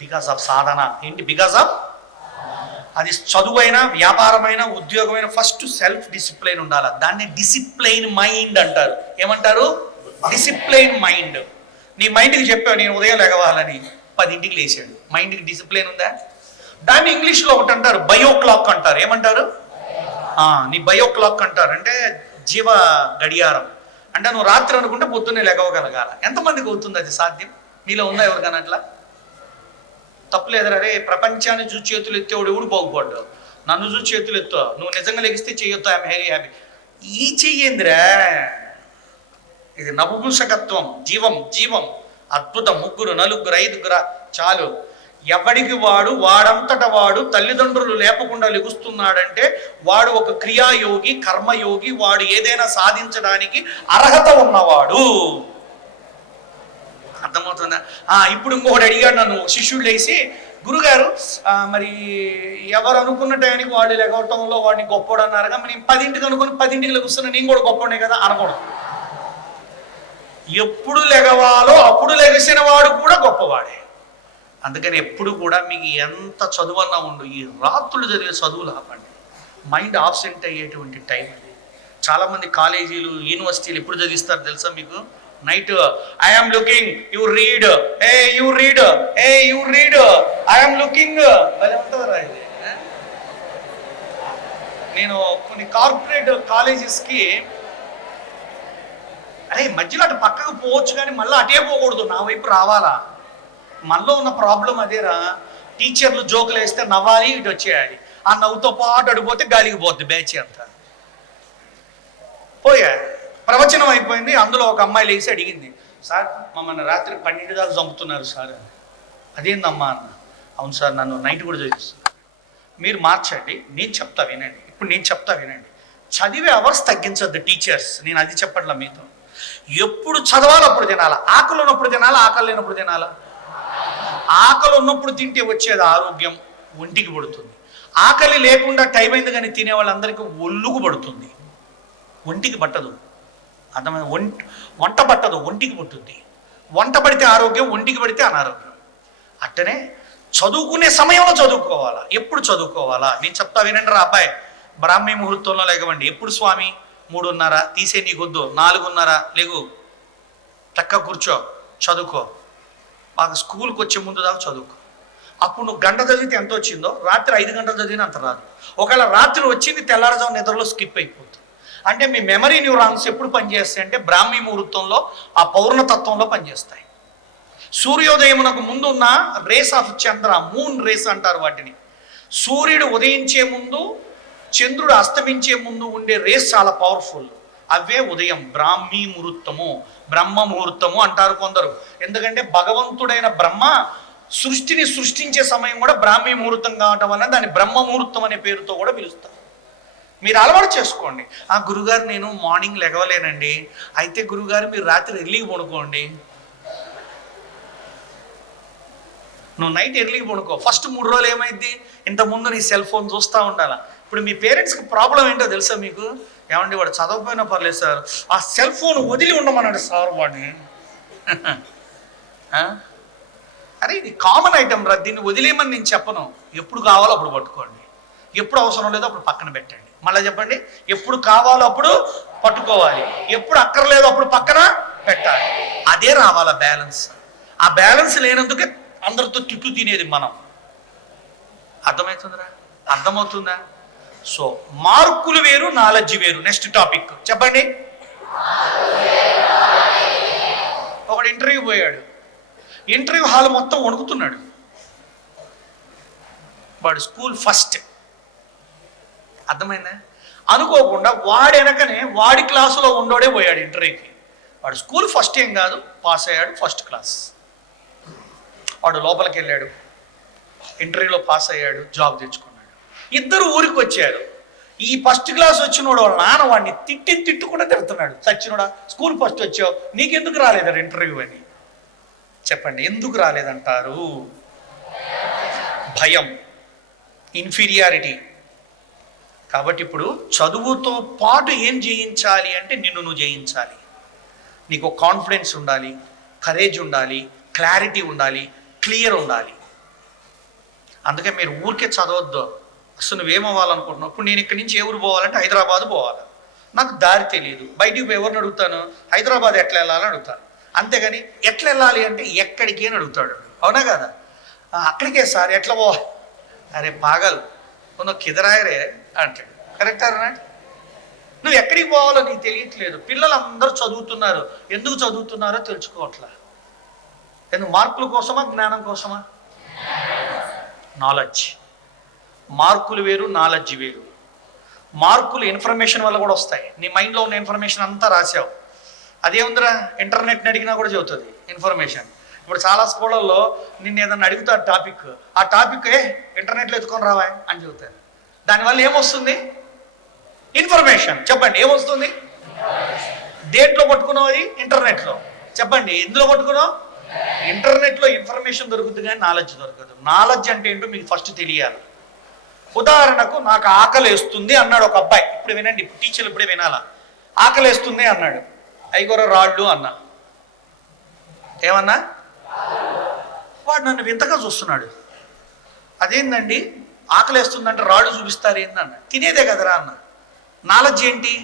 because of sadhana. ఏంటి? బికాస్ ఆఫ్ అది చదువైనా, వ్యాపారమైన, ఉద్యోగమైన ఫస్ట్ సెల్ఫ్ డిసిప్లైన్ ఉండాలి. దాన్ని డిసిప్లైన్ మైండ్ అంటారు. ఏమంటారు? Discipline mind. నీ మైండ్కి చెప్పావు నేను ఉదయం లెగవాలని, 10ంటికి లేచాడు. మైండ్కి డిసిప్లైన్ ఉందా? దాన్ని ఇంగ్లీష్లో ఒకటి అంటారు, బయో క్లాక్ అంటారు. ఏమంటారు? నీ బయో క్లాక్ అంటారు. అంటే జీవ గడియారం. అంటే నువ్వు రాత్రి అనుకుంటే పొద్దున్నే లెగవగలగాల. ఎంతమందికి అవుతుంది అది సాధ్యం? మీలో ఉందా ఎవరికైనా అట్లా? తప్పులేదురా రే, ప్రపంచాన్ని చూసి చేతులు ఎత్తేవాడు ఎవడు బాగుపడ్డావు, నన్ను చూసి చేతులు ఎత్తావు, నువ్వు నిజంగా లెగిస్తే చెయ్యొద్దు, ఐఎమ్ వెరీ హ్యాపీ. ఈ చెయ్యేందిరా, ఇది నపుంసకత్వం. జీవం జీవం అద్భుతం. 3 4 5 చాలు. ఎవడికి వాడంతట వాడు తల్లిదండ్రులు లేపకుండా లెగుస్తున్నాడంటే వాడు ఒక క్రియాయోగి, కర్మయోగి, వాడు ఏదైనా సాధించడానికి అర్హత ఉన్నవాడు. అర్థమవుతుందా? ఇప్పుడు ఇంకొకటి అడిగాడు నన్ను, శిష్యుడు లేసి, గురుగారు మరి ఎవరు అనుకున్న టైంకి వాళ్ళు లెగవటంలో వాడిని గొప్పోడు అన్నారుగా, మరి 10ంటికి అనుకుని 10ంటికి లెగుస్తున్నా, నేను కూడా గొప్పనే కదా అనకూడదు. ఎప్పుడు లెగవాలో అప్పుడు లెగసిన వాడు కూడా గొప్పవాడే. అందుకని ఎప్పుడు కూడా మీకు ఎంత చదువన్నా ఉండు, ఈ రాత్రులు జరిగే చదువులు ఆపండి. మైండ్ ఆబ్సెంట్ అయ్యేటువంటి టైం అది. చాలామంది కాలేజీలు, యూనివర్సిటీలు ఎప్పుడు చదివిస్తారు తెలుసా మీకు? Night I'm looking, you read, A you read, A you read, I'm looking. అది ఉంటుందిరా ఇది. నేను కొన్ని కార్పొరేట్ కాలేజెస్కి, అరే మధ్యలో అటు పక్కకు పోవచ్చు కానీ మళ్ళీ అటే పోకూడదు, నా వైపు రావాలా. మనలో ఉన్న ప్రాబ్లం అదేరా. టీచర్లు జోకులు వేస్తే నవ్వాలి, ఇటు వచ్చేయాలి. ఆ నవ్వుతో పాటు అడిగిపోతే గాలికి పోద్ది బ్యాచ్ అంతా. పోయా, ప్రవచనం అయిపోయింది. అందులో ఒక అమ్మాయి లేచి అడిగింది, సార్ మమ్మల్ని రాత్రి 12 దాకా చంపుతున్నారు సార్. అదేందమ్మా అన్న. అవును సార్, నన్ను నైట్ కూడా చదివిస్తున్నారు. మీరు మార్చండి, నేను చెప్తా వినండి. ఇప్పుడు నేను చెప్తా వినండి. చదివే అవర్స్ తగ్గించద్దు టీచర్స్. నేను అది చెప్పట్లా మీతో. ఎప్పుడు చదవాలి అప్పుడు తినాలా. ఆకలి ఉన్నప్పుడు తినాలా, ఆకలి లేనప్పుడు తినాలా. ఆకలి ఉన్నప్పుడు తింటే వచ్చేది ఆరోగ్యం, ఒంటికి పడుతుంది. ఆకలి లేకుండా టైం అయింది కానీ తినే వాళ్ళందరికీ ఒళ్ళుకు పడుతుంది, ఒంటికి పట్టదు. అర్థమైంది? వంట పట్టదు, ఒంటికి పట్టుద్ది. వంట పడితే ఆరోగ్యం, ఒంటికి పడితే అనారోగ్యం. అట్టనే చదువుకునే సమయంలో చదువుకోవాలా. ఎప్పుడు చదువుకోవాలా నేను చెప్తా వినండి రా అబ్బాయి. బ్రాహ్మీ ముహూర్తంలో లేకవండి. ఎప్పుడు స్వామి? 3:30 తీసే నీకొద్దు, 4:30 లేగు, చక్కగా కూర్చో, చదువుకో. బాగా స్కూల్కి వచ్చే ముందు దాకా చదువుకో. అప్పుడు నువ్వు గంట చదివితే ఎంత వచ్చిందో రాత్రి 5 గంటలు చదివినా అంత రాదు. ఒకవేళ రాత్రి వచ్చింది తెల్లారుజాము నిద్రలో స్కిప్ అయిపోతుంది. అంటే మీ మెమరీ న్యూరాన్స్ ఎప్పుడు పనిచేస్తాయి అంటే బ్రాహ్మీ ముహూర్తంలో, ఆ పౌర్ణతత్వంలో పనిచేస్తాయి. సూర్యోదయమునకు ముందు ఉన్న rays of Chandra, moon rays అంటారు వాటిని. సూర్యుడు ఉదయించే ముందు, చంద్రుడు అస్తమించే ముందు ఉండే రేస్ చాలా పవర్ఫుల్. అవే ఉదయం, బ్రాహ్మీ ముహూర్తము, బ్రహ్మ ముహూర్తము అంటారు కొందరు. ఎందుకంటే భగవంతుడైన బ్రహ్మ సృష్టిని సృష్టించే సమయం కూడా బ్రాహ్మీ ముహూర్తం కావటం వల్ల దాన్ని బ్రహ్మ ముహూర్తం అనే పేరుతో కూడా పిలుస్తారు. మీరు అలవాటు చేసుకోండి. ఆ గురుగారు నేను మార్నింగ్ లెగవలేనండి. అయితే గురుగారు మీరు రాత్రి ఎర్లీకి పడుకోండి. నువ్వు నైట్ ఎర్లీకి పడుకో. ఫస్ట్ 3 రోజులు ఏమైంది? ఇంతకుముందు నీ సెల్ ఫోన్ చూస్తూ ఉండాలా. ఇప్పుడు మీ పేరెంట్స్కి ప్రాబ్లం ఏంటో తెలుసా మీకు? ఏమండి వాడు చదవకపోయినా పర్లేదు సార్, ఆ సెల్ ఫోన్ వదిలి ఉండమన్నాడు సార్ వాడిని. అరే ఇది కామన్ ఐటమ్ రా, దీన్ని వదిలేయమని నేను చెప్పను. ఎప్పుడు కావాలో అప్పుడు పట్టుకోండి, ఎప్పుడు అవసరం లేదో అప్పుడు పక్కన పెట్టండి. మళ్ళీ చెప్పండి, ఎప్పుడు కావాలో అప్పుడు పట్టుకోవాలి, ఎప్పుడు అక్కర్లేదో అప్పుడు పక్కన పెట్టాలి. అదే రావాలా బ్యాలెన్స్. ఆ బ్యాలెన్స్ లేనందుకే అందరితో తిట్టు తినేది మనం. అర్థమవుతుందిరా? అర్థమవుతుందా? సో మార్కులు వేరు, నాలెడ్జ్ వేరు. నెక్స్ట్ టాపిక్ చెప్పండి. ఒకడు ఇంటర్వ్యూ పోయాడు. ఇంటర్వ్యూ హాల్ మొత్తం వణుకుతున్నాడు. వాడు స్కూల్ ఫస్ట్. అర్థమైందా? అనుకోకుండా వాడి వెనకనే వాడి క్లాసులో ఉండోడే పోయాడు ఇంటర్వ్యూకి. వాడు స్కూల్ ఫస్ట్ ఏం కాదు, పాస్ అయ్యాడు, ఫస్ట్ క్లాస్. వాడు లోపలికి వెళ్ళాడు, ఇంటర్వ్యూలో పాస్ అయ్యాడు, జాబ్ తెచ్చుకున్నాడు. ఇద్దరు ఊరికి వచ్చారు. ఈ ఫస్ట్ క్లాస్ వచ్చినోడు వాళ్ళ నాన్న వాడిని తిట్టుకుండా తిడుతున్నాడు. సచ్చినోడా, స్కూల్ ఫస్ట్ వచ్చావు, నీకెందుకు రాలేదా ఇంటర్వ్యూ అని. చెప్పండి, ఎందుకు రాలేదంటారు? భయం, ఇన్ఫీరియారిటీ. కాబట్టి ఇప్పుడు చదువుతో పాటు ఏం జయించాలి అంటే నిన్ను నువ్వు జయించాలి. నీకు కాన్ఫిడెన్స్ ఉండాలి, కరేజ్ ఉండాలి, క్లారిటీ ఉండాలి, క్లియర్ ఉండాలి. అందుకే మీరు ఊరికే చదవద్దు. అసలు నువ్వేమవ్వాలనుకుంటున్నావు? ఇప్పుడు నేను ఇక్కడి నుంచి ఏ ఊరు పోవాలంటే హైదరాబాద్ పోవాలి. నాకు దారి తెలియదు, బయటికి పోయి ఎవరిని అడుగుతాను? హైదరాబాద్ ఎట్లా వెళ్ళాలని అడుగుతాను. అంతేగాని ఎట్లా వెళ్ళాలి అంటే ఎక్కడికి అని అడుగుతాడు. అవునా కదా? అక్కడికే సార్, ఎట్లా పోవాలి? అరే పాగల్, నువ్వు కిదరాయరే అంటాడు. కరెక్ట్ అన్నా? నువ్వు ఎక్కడికి పోవాలో నీకు తెలియట్లేదు. పిల్లలందరూ చదువుతున్నారు, ఎందుకు చదువుతున్నారో తెలుసుకోవట్లా. ఎందుకు? మార్కుల కోసమా, జ్ఞానం కోసమా? నాలెడ్జ్. మార్కులు వేరు, నాలెడ్జ్ వేరు. మార్కులు ఇన్ఫర్మేషన్ వల్ల కూడా వస్తాయి. నీ మైండ్లో ఉన్న ఇన్ఫర్మేషన్ అంతా రాసావు, అదేముందిరా ఇంటర్నెట్ని అడిగినా కూడా చెబుతుంది ఇన్ఫర్మేషన్. ఇప్పుడు చాలా స్కూళ్ళల్లో నిన్ను ఏదన్నా అడుగుతారు టాపిక్, ఆ టాపిక్ ఇంటర్నెట్లో ఎత్తుకొని రావా అని చెబుతారు. దానివల్ల ఏమొస్తుంది? ఇన్ఫర్మేషన్. చెప్పండి ఏమొస్తుంది? దేంట్లో పట్టుకున్నావు? అది ఇంటర్నెట్లో. చెప్పండి ఎందులో పట్టుకున్నావు? ఇంటర్నెట్లో ఇన్ఫర్మేషన్ దొరుకుతుంది కానీ నాలెడ్జ్ దొరకదు. నాలెడ్జ్ అంటే ఏంటో మీకు ఫస్ట్ తెలియాలి. ఉదాహరణకు నాకు ఆకలి వేస్తుంది అన్నాడు ఒక అబ్బాయి. ఇప్పుడు వినండి, ఇప్పుడు టీచర్లు ఇప్పుడే వినాలా. ఆకలి వేస్తుంది అన్నాడు. ఐగోర రాళ్ళు అన్నా. ఏమన్నా? వాడు నన్ను వింతగా చూస్తున్నాడు. అదేందండి ఆకలి వేస్తుందంటే రాళ్ళు చూపిస్తారు ఏందన్న? తినేదే కదరా అన్న. నాలెడ్జ్ ఏంటి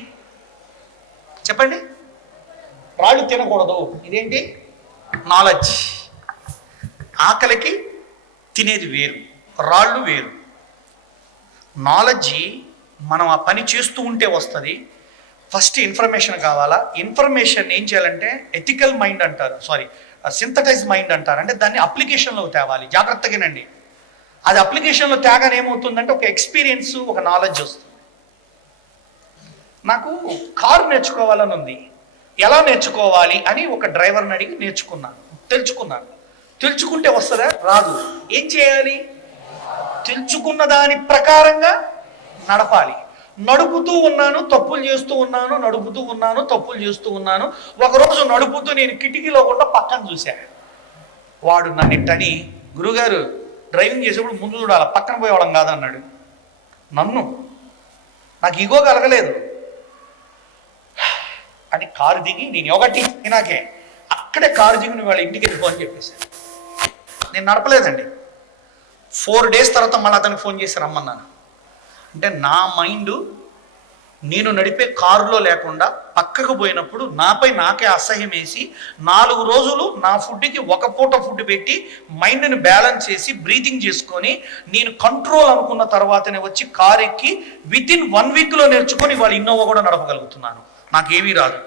చెప్పండి? రాళ్ళు తినకూడదు, ఇదేంటి? నాలెడ్జ్. ఆకలికి తినేది వేరు, రాళ్ళు వేరు. నాలెడ్జ్ మనం ఆ పని చేస్తూ ఉంటే వస్తుంది. ఫస్ట్ ఇన్ఫర్మేషన్ కావాలా. ఇన్ఫర్మేషన్ ఏం చేయాలంటే ఎథికల్ మైండ్ అంటారు, సింథటైజ్ మైండ్ అంటారు. అంటే దాన్ని అప్లికేషన్లో తేవాలి. జాగ్రత్తగానండి. అది అప్లికేషన్లో తేగానే ఏమవుతుందంటే ఒక ఎక్స్పీరియన్స్, ఒక నాలెడ్జ్ వస్తుంది. నాకు కారు నేర్చుకోవాలని ఉంది. ఎలా నేర్చుకోవాలి అని ఒక డ్రైవర్ని అడిగి తెలుసుకున్నాను. తెలుసుకుంటే వస్తుందా? రాదు. ఏం చేయాలి? తెలుసుకున్న దాని ప్రకారంగా నడపాలి. నడుపుతూ ఉన్నాను, తప్పులు చేస్తూ ఉన్నాను, నడుపుతూ ఉన్నాను, తప్పులు చేస్తూ ఉన్నాను. ఒకరోజు నడుపుతూ నేను కిటికీలో కూడా పక్కన చూశాను. వాడు నన్నిట్టని, గురుగారు డ్రైవింగ్ చేసేప్పుడు ముందు చూడాలి, పక్కన పోయేవాళ్ళం కాదన్నాడు. నాకు ఈగో కలగలేదు అని కారు దిగి, నేను ఒకటి నాకే అక్కడే కారు దిగి నువ్వు వాళ్ళ ఇంటికి వెళ్ళిపో అని చెప్పేశాను. నేను నడపలేదండి. 4 days తర్వాత మళ్ళీ అతనికి ఫోన్ చేసి రమ్మన్నాను. అంటే నా మైండ్ నేను నడిపే కారులో లేకుండా పక్కకు పోయినప్పుడు నాపై నాకే అసహ్యం వేసి 4 రోజులు నా ఫుడ్కి ఒక పూట ఫుడ్ పెట్టి మైండ్ని బ్యాలెన్స్ చేసి బ్రీతింగ్ చేసుకొని నేను కంట్రోల్ అనుకున్న తర్వాతనే వచ్చి కారు ఎక్కి వితిన్ 1 weekలో నేర్చుకొని వాళ్ళ ఇన్నోవా కూడా నడపగలుగుతున్నాను. నాకేమీ రాదు,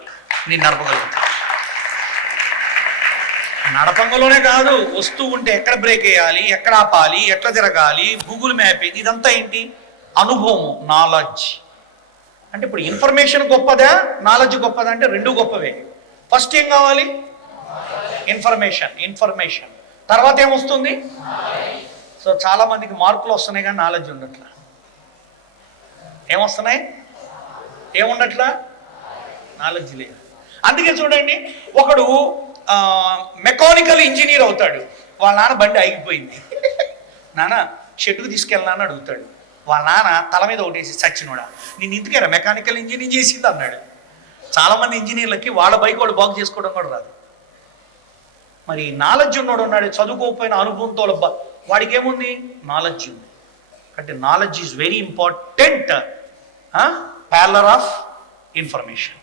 నేను నడపగలుగుతాను. నడపంగలోనే కాదు, వస్తూ ఉంటే ఎక్కడ బ్రేక్ వేయాలి, ఎక్కడ ఆపాలి, ఎట్లా తిరగాలి, గూగుల్ మ్యాపింగ్, ఇదంతా ఏంటి? అనుభవం, నాలెడ్జ్. అంటే ఇప్పుడు ఇన్ఫర్మేషన్ గొప్పదా, నాలెడ్జ్ గొప్పదా అంటే రెండు గొప్పవే. ఫస్ట్ ఏం కావాలి? ఇన్ఫర్మేషన్. తర్వాత ఏమొస్తుంది? సో చాలా మందికి మార్కులు వస్తున్నాయి కానీ నాలెడ్జ్ ఉండట్లా. ఏమొస్తున్నాయి? ఏముండట్లా? నాలెడ్జ్ లేదు. అందుకే చూడండి, ఒకడు మెకానికల్ ఇంజనీర్ అవుతాడు. వాళ్ళ నాన్న బండి ఆగిపోయింది, నాన్న షెడ్డుకు తీసుకెళ్ళాలని అడుగుతాడు. వాళ్ళ నాన్న తల మీద ఒకటేసి, సచ్చినోడా నేను ఇంటికేరా మెకానికల్ ఇంజనీరింగ్ చేసింది అన్నాడు. చాలామంది ఇంజనీర్లకి వాళ్ళ బైక్ వాళ్ళు బాగు చేసుకోవడం కూడా రాదు. మరి నాలెడ్జ్ ఉన్నాడు ఉన్నాడు, చదువుకోకపోయిన అనుభవంతో వాడికి ఏముంది? నాలెడ్జ్ ఉంది. అంటే knowledge is very important parlour of information.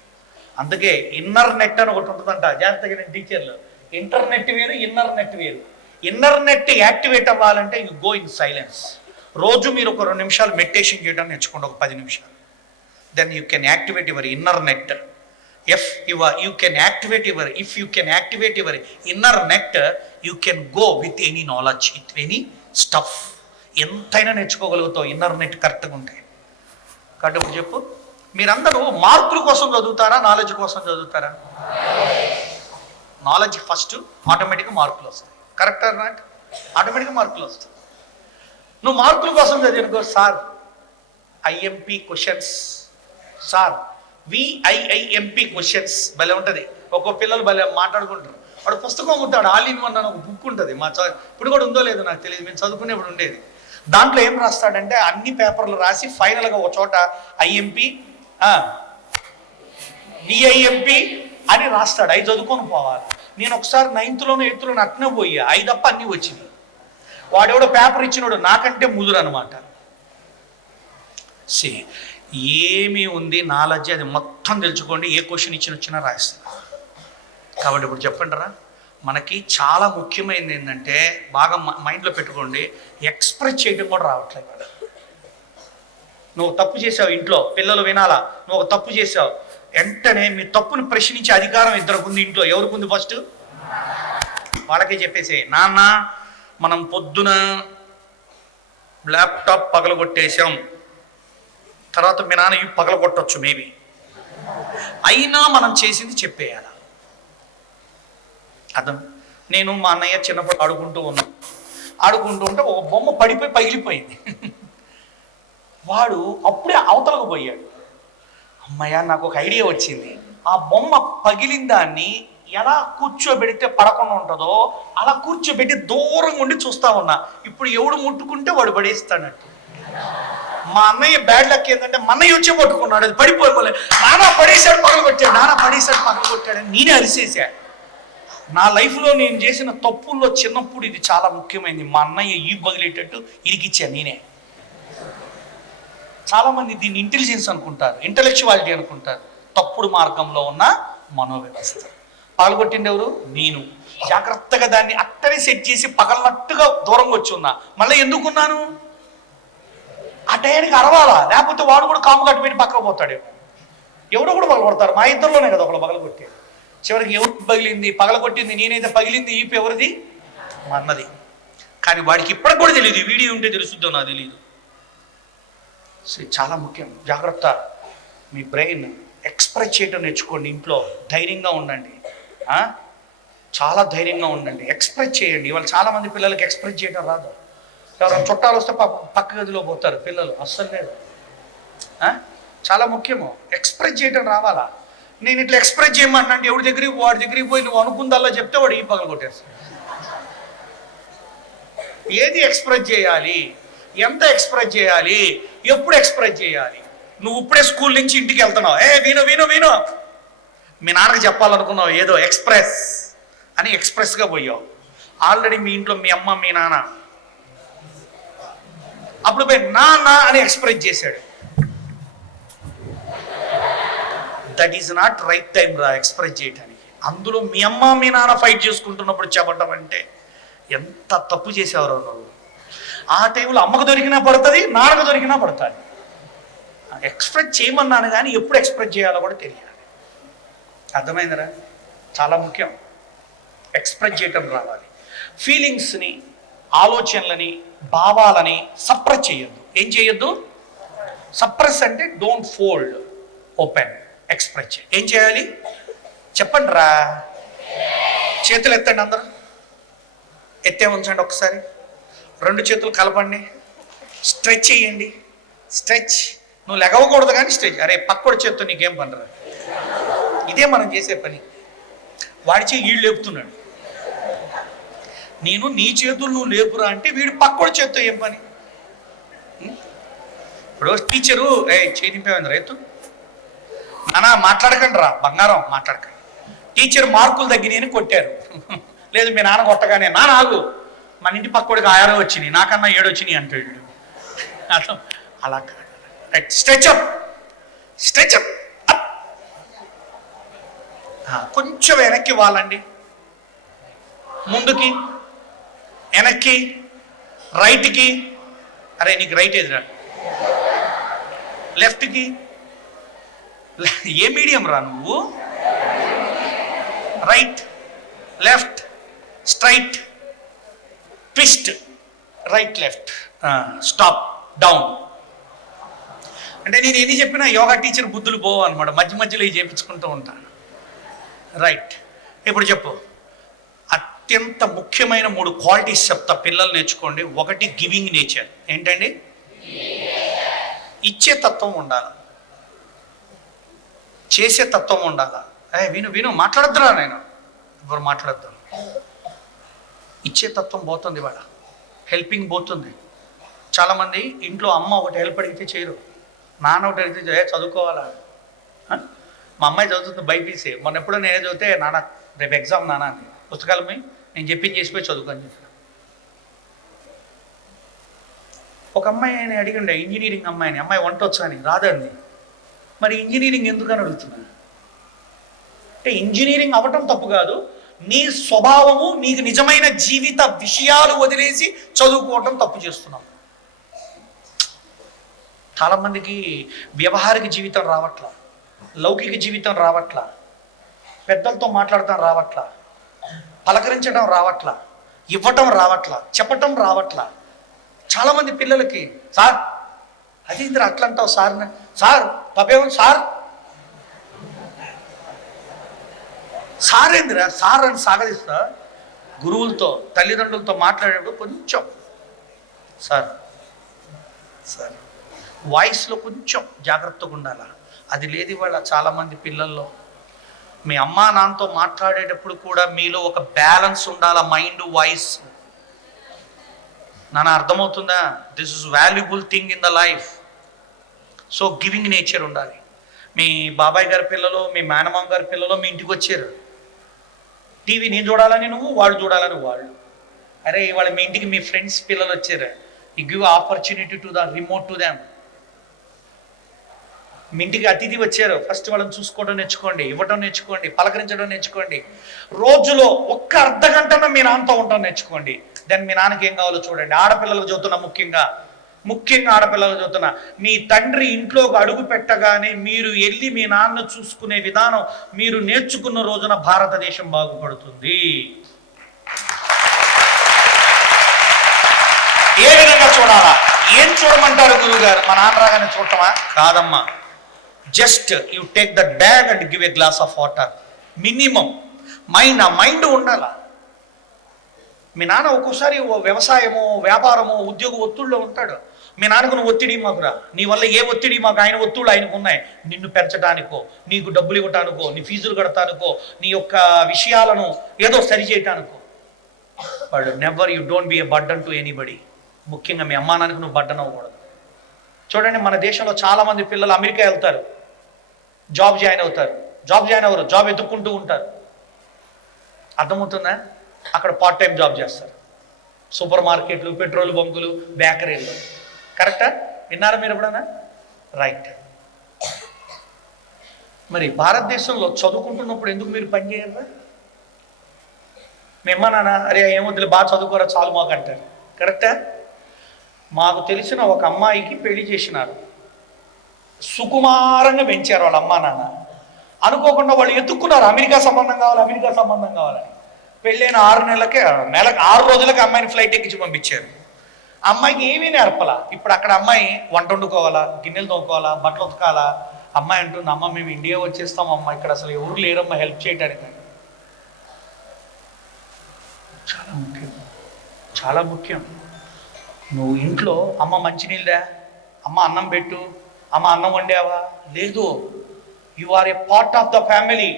అందుకే ఇన్నర్ నెట్ అని ఒకటి ఉంటుందంట. జాగ్రత్తగా నేను టీచర్లు, ఇంటర్నెట్ వేరు, ఇన్నర్ నెట్ వేరు. ఇన్నర్ నెట్ యాక్టివేట్ అవ్వాలంటే యు గో ఇన్ సైలెన్స్. రోజు మీరు ఒక 2 నిమిషాలు మెడిటేషన్ చేయడం నేర్చుకోండి, ఒక 10 నిమిషాలు. Then you can activate your inner net. If you can activate your inner net, you can go with any knowledge, with any stuff. ఎంతైనా నేర్చుకోగలుగుతావు ఇన్నర్ నెట్ కరెక్ట్గా ఉంటే. కాబట్టి ఇప్పుడు చెప్పు, మీరందరూ మార్కుల కోసం చదువుతారా, నాలెడ్జ్ కోసం చదువుతారా? నాలెడ్జ్ ఫస్ట్, ఆటోమేటిక్గా మార్కులు వస్తాయి. Correct or not? ఆటోమేటిక్గా మార్కులు వస్తాయి. నువ్వు మార్కుల కోసం చదివినుకో, sir IMP questions, sir VIIMP questions భలే ఉంటుంది. ఒక్కో పిల్లలు భలే మాట్లాడుకుంటారు. వాడు పుస్తకం ఉంటాడు, ఆల్ ఇన్ వన్ అని ఒక బుక్ ఉంటుంది. ఇప్పుడు కూడా ఉందో లేదో నాకు తెలియదు, మేము చదువుకునేప్పుడు ఉండేది. దాంట్లో ఏం రాస్తాడంటే అన్ని పేపర్లు రాసి ఫైనల్గా ఒక చోట ఐఎంపీ విఐఎంపీ అని రాస్తాడు. అవి చదువుకొని పోవాలి. నేను ఒకసారి 9th-లోనో 8th-లోనో అట్నే పోయా, 5 తప్ప అన్నీ వచ్చినాయి. వాడెవడో పేపర్ ఇచ్చినాడు నాకంటే ముదురు అనమాట. ఏమి ఉంది నాలెడ్జ్, అది మొత్తం తెలుసుకోండి. ఏ క్వశ్చన్ వచ్చినా రాయిస్తారు. కాబట్టి ఇప్పుడు చెప్పండిరా, మనకి చాలా ముఖ్యమైనది ఏంటంటే బాగా మైండ్లో పెట్టుకోండి, ఎక్స్ప్రెస్ చేయడం కూడా రావట్లేదు. నువ్వు తప్పు చేసావు, ఇంట్లో పిల్లలు వినాలా, నువ్వు ఒక తప్పు చేసావు, వెంటనే మీ తప్పును ప్రశ్నించే అధికారం ఇద్దరికి ఉంది ఇంట్లో. ఎవరికి ఉంది? ఫస్ట్ వాళ్ళకే చెప్పేసి, నాన్న మనం పొద్దున ల్యాప్టాప్ పగలగొట్టేశాం, తర్వాత మీ నాన్న ఇవి పగలగొట్టచ్చు మేబీ, అయినా మనం చేసింది చెప్పేయాల. అర్థం? నేను మా అన్నయ్య చిన్నప్పుడు ఆడుకుంటూ ఉంటే ఒక బొమ్మ పడిపోయి పగిలిపోయింది. వాడు అప్పుడే అవతలకు పోయాడు. అమ్మయ్య, నాకు ఒక ఐడియా వచ్చింది. ఆ బొమ్మ పగిలిన దాన్ని ఎలా కూర్చోబెడితే పడకుండా ఉంటుందో అలా కూర్చోబెట్టి దూరంగా ఉండి చూస్తా ఉన్నా. ఇప్పుడు ఎవడు ముట్టుకుంటే వాడు పడేస్తాడట్టు. మా అన్నయ్య బ్యాడ్ లక్ ఏంటంటే మా అన్నయ్య వచ్చే పట్టుకున్నాడు, అది పడిపోయి నానా పడేశాడు పగలు కొట్టాడని నేనే అరిసేసా. నా లైఫ్లో నేను చేసిన తప్పుల్లో చిన్నప్పుడు ఇది చాలా ముఖ్యమైనది. మా అన్నయ్య ఈ పగిలేటట్టు ఇరికిచ్చాను నేనే. చాలామంది దీన్ని ఇంటెలిజెన్స్ అనుకుంటారు, ఇంటలెక్చువాలిటీ అనుకుంటారు. తప్పుడు మార్గంలో ఉన్న మనోవ్యవస్థ. పగలగొట్టింది ఎవరు? నేను. జాగ్రత్తగా దాన్ని అట్టనే సెట్ చేసి పగలనట్టుగా దూరంగా వచ్చి ఉన్నా. మళ్ళీ ఎందుకున్నాను? ఆ టయానికి అరవాలా, లేకపోతే వాడు కూడా కాము కట్టు పెట్టి పక్కకు పోతాడేమో. ఎవడో కూడా పగలగొడతారు. మా ఇద్దరులోనే కదా ఒకళ్ళు పగలగొట్టేది. చివరికి ఎవరు పగిలింది? పగలగొట్టింది నేనైతే పగిలింది ఈపు ఎవరిది? మా అన్నది. కానీ వాడికి ఇప్పటికి కూడా తెలియదు. వీడియో ఉంటే తెలుస్తుందో నాకు తెలియదు. సో చాలా ముఖ్యం, జాగ్రత్త. మీ బ్రెయిన్ ఎక్స్ప్రెస్ చేయటం నేర్చుకోండి. ఇంట్లో ధైర్యంగా ఉండండి, చాలా ధైర్యంగా ఉండండి. ఎక్స్ప్రెస్ చేయండి. ఇవాళ చాలామంది పిల్లలకి ఎక్స్ప్రెస్ చేయడం రాదు. ఎవరైనా చుట్టాలు వస్తే పక్క గదిలో పోతారు పిల్లలు, అస్సలు లేదు. చాలా ముఖ్యము, ఎక్స్ప్రెస్ చేయడం రావాలా. నేను ఇట్లా ఎక్స్ప్రెస్ చేయమంటే ఎవరి దగ్గరికి వాడి దగ్గరికి పోయి నువ్వు అనుకుందల్లా చెప్తే వాడు ఈ పగలు కొట్టేస్తాడు. ఏది ఎక్స్ప్రెస్ చేయాలి, ఎంత ఎక్స్ప్రెస్ చేయాలి, ఎప్పుడు ఎక్స్ప్రెస్ చేయాలి. నువ్వు ఇప్పుడే స్కూల్ నుంచి ఇంటికి వెళ్తున్నావు, విను మీ నాన్నకి చెప్పాలనుకున్నావు ఏదో ఎక్స్ప్రెస్ అని ఎక్స్ప్రెస్గా పోయావు. ఆల్రెడీ మీ ఇంట్లో మీ అమ్మ మీ నాన్న అప్పుడు పోయి నాన్న అని ఎక్స్ప్రెస్ చేశాడు. That is not right time రా ఎక్స్ప్రెస్ చేయడానికి. అందులో మీ అమ్మ మీ నాన్న ఫైట్ చేసుకుంటున్నప్పుడు చెప్పటం అంటే ఎంత తప్పు చేసేవారు నువ్వు. ఆ టైంలో అమ్మకు దొరికినా పడుతుంది, నాన్నకు దొరికినా పడుతుంది. ఎక్స్ప్రెస్ చేయమన్నాను కానీ ఎప్పుడు ఎక్స్ప్రెస్ చేయాలో కూడా తెలియాలి. అర్థమైందిరా? చాలా ముఖ్యం, ఎక్స్ప్రెస్ చేయటం రావాలి. ఫీలింగ్స్ని, ఆలోచనలని, భావాలని సప్రెస్ చేయొద్దు. ఏం చేయొద్దు? సప్రెస్ అంటే డోంట్ ఫోల్డ్, ఓపెన్. ఎక్స్ప్రెస్ చేయ. ఏం చేయాలి చెప్పండి రా. చేతులు ఎత్తండి, అందరూ ఎత్తే ఉంచండి. ఒకసారి 2 చేతులు కలపండి, స్ట్రెచ్ చేయండి. స్ట్రెచ్. నువ్వు లెగవకూడదు కానీ స్ట్రెచ్. అరే పక్కోడి చేత్తో నీకేం పనిరా? ఇదే మనం చేసే పని. వాడి చేయి వీడు లేపుతున్నాడు, నేను నీ చేతులు నువ్వు లేపురా అంటే వీడు పక్కోడి చేత్తో ఏం పని? ఇప్పుడు టీచరు చేయి నింపేమైంది రైతు నానా మాట్లాడకండి రా బంగారం మాట్లాడకండి. టీచర్ మార్కులు తగ్గినాయని కొట్టారు. లేదు మీ నాన్న కొట్టగానే నా నాగు మన ఇంటి పక్కోడికి 6 వచ్చినాయి, నాకన్నా 7 వచ్చినాయి అంటాడు. అలా కాదు. Right, stretch up. కొంచెం వెనక్కి వాళ్ళండి, ముందుకి వెనక్కి, రైట్కి. అరే నీకు రైట్ ఎదురా, లెఫ్ట్కి. ఏ మీడియం రా నువ్వు? Right, left, straight, twist, right left, stop, down. అంటే నేను ఎన్ని చెప్పినా యోగా టీచర్ బుద్ధులు పోవు అనమాట. మధ్యలో ఇవి చేయించుకుంటూ ఉంటాను. రైట్. ఇప్పుడు చెప్పు, అత్యంత ముఖ్యమైన 3 క్వాలిటీస్ చెప్తా, పిల్లలు నేర్చుకోండి. 1 గివింగ్ నేచర్. ఏంటండి? ఇచ్చే తత్వం ఉండాలి, చేసే తత్వం ఉండాలా. విను మాట్లాడద్దురా, నేను ఎవరు మాట్లాడద్దు. ఇచ్చే తత్వం పోతుంది వాళ్ళ, హెల్పింగ్ పోతుంది. చాలామంది ఇంట్లో అమ్మ ఒకటి హెల్ప్ అడిగితే చేయరు, నాన్న ఒకటి అడిగితే చదువుకోవాలా. మా అమ్మాయి చదువుతుంది బైపీసీ. మొన్న ఎప్పుడో నేనే చదివితే నాన్న రేపు ఎగ్జామ్ నాన్న అని పుస్తకాలు పోయి నేను చెప్పింది చేసిపోయి చదువుకొని చెప్పిన. ఒక అమ్మాయిని అడిగిండే, ఇంజనీరింగ్ అమ్మాయి వంట వచ్చా అని, రాదండి. మరి ఇంజనీరింగ్ ఎందుకని అడుగుతున్నా అంటే ఇంజనీరింగ్ అవ్వటం తప్పు కాదు, నీ స్వభావము నీకు నిజమైన జీవిత విషయాలు వదిలేసి చదువుకోవటం తప్పు చేస్తున్నావు. చాలామందికి వ్యవహారిక జీవితం రావట్లా, లౌకిక జీవితం రావట్లా, పెద్దలతో మాట్లాడటం రావట్లా, పలకరించడం రావట్లా, ఇవ్వటం రావట్లా, చెప్పటం రావట్లా. చాలామంది పిల్లలకి సార్ అది ఇంద్ర అట్లా అంటావు సార్ తప్పేమో సార్ ఏందిరా సార్ అని సాగదిస్తా. గురువులతో తల్లిదండ్రులతో మాట్లాడేటప్పుడు కొంచెం సార్ వాయిస్లో కొంచెం జాగ్రత్తగా ఉండాలా. అది లేదు ఇవాళ చాలామంది పిల్లల్లో. మీ అమ్మా నాన్నతో మాట్లాడేటప్పుడు కూడా మీలో ఒక బ్యాలెన్స్ ఉండాలా, మైండ్ వాయిస్. నాన్న అర్థమవుతుందా? This is valuable thing in the life. So giving nature ఉండాలి. మీ బాబాయ్ గారి పిల్లలు, మీ మేనమామ గారి పిల్లలు మీ ఇంటికి వచ్చారు. టీవీ నేను చూడాలని నువ్వు, వాళ్ళు చూడాలని వాళ్ళు. అరే ఇవాళ మీ ఇంటికి మీ ఫ్రెండ్స్ పిల్లలు వచ్చారు. You give opportunity to the remote to them. మీ ఇంటికి అతిథి వచ్చారు, ఫస్ట్ వాళ్ళని చూసుకోవడం నేర్చుకోండి, ఇవ్వడం నేర్చుకోండి, పలకరించడం నేర్చుకోండి. రోజులో ఒక్క అర్ధ గంటన మీ నాన్నతో ఉండటం నేర్చుకోండి. దెన్ మీ నాన్నకి ఏం కావాలో చూడండి. ఆడపిల్లలకు చదువుతున్నా, ముఖ్యంగా ఆడపిల్లలకు చదువుతున్నా, మీ తండ్రి ఇంట్లోకి అడుగు పెట్టగానే మీరు వెళ్ళి మీ నాన్న చూసుకునే విధానం మీరు నేర్చుకున్న రోజున భారతదేశం బాగుపడుతుంది. ఏ విధంగా చూడాలా? ఏం చూడమంటారు గురువు గారు? మా నాన్న రాగానే చూడటమా? కాదమ్మా. Just you take that bag and give a glass of water. Minimum mind ఉండాలా. మీ నాన్న ఒక్కోసారి వ్యవసాయమో వ్యాపారమో ఉద్యోగ ఒత్తిడిలో ఉంటాడు. మీ నాన్నకు నువ్వు ఒత్తిడి మాకురా, నీ వల్ల ఏ ఒత్తిడి మాకు, ఆయన ఒత్తిళ్ళు ఆయనకు ఉన్నాయి. నిన్ను పెంచడానికో, నీకు డబ్బులు ఇవ్వటానికో, నీ ఫీజులు కడటానికో, నీ యొక్క విషయాలను ఏదో సరి చేయటానికో. But never you don't be a burden to anybody. ముఖ్యంగా మీ అమ్మా నాన్నకు నువ్వు బర్డన్ అవ్వకూడదు. చూడండి, మన దేశంలో చాలామంది పిల్లలు అమెరికా వెళ్తారు, జాబ్ జాయిన్ అవుతారు, జాబ్ ఎత్తుక్కుంటూ ఉంటారు. అర్థమవుతుందా? అక్కడ పార్ట్ టైం జాబ్ చేస్తారు. సూపర్ మార్కెట్లు, పెట్రోల్ బంకులు, బేకరీలు. కరెక్టా? విన్నారా మీరు ఎప్పుడన్నా? రైట్. మరి భారతదేశంలో చదువుకుంటున్నప్పుడు ఎందుకు మీరు పని చేయరా? మీ అమ్మ నాన్న అరే ఏమొద్దులే బాగా చదువుకోరా చాలు మాకు అంటారు. కరెక్టా? మాకు తెలిసిన ఒక అమ్మాయికి పెళ్లి చేసినారు, సుకుమారంగా పెంచారు వాళ్ళ అమ్మా నాన్న. అనుకోకుండా వాళ్ళు ఎత్తుక్కున్నారు, అమెరికా సంబంధం కావాలని. పెళ్ళైన 6 రోజులకి అమ్మాయిని ఫ్లైట్ ఎక్కించి పంపించారు. అమ్మాయికి ఏమీ నేర్పలా. ఇప్పుడు అక్కడ అమ్మాయి వంట వండుకోవాలా, గిన్నెలు తోముకోవాలా, బట్టలు ఉతకాలా. అమ్మాయి అంటుంది, అమ్మ మేము ఇండియా వచ్చేస్తాం అమ్మ, ఇక్కడ అసలు ఎవరు లేరమ్మా హెల్ప్ చేయడానికి. చాలా ముఖ్యం. నువ్వు ఇంట్లో అమ్మ మంచినీళ్ళా, అమ్మ అన్నం పెట్టు, అమ్మ అన్నం వండావా, లేదు. You are a part of the family.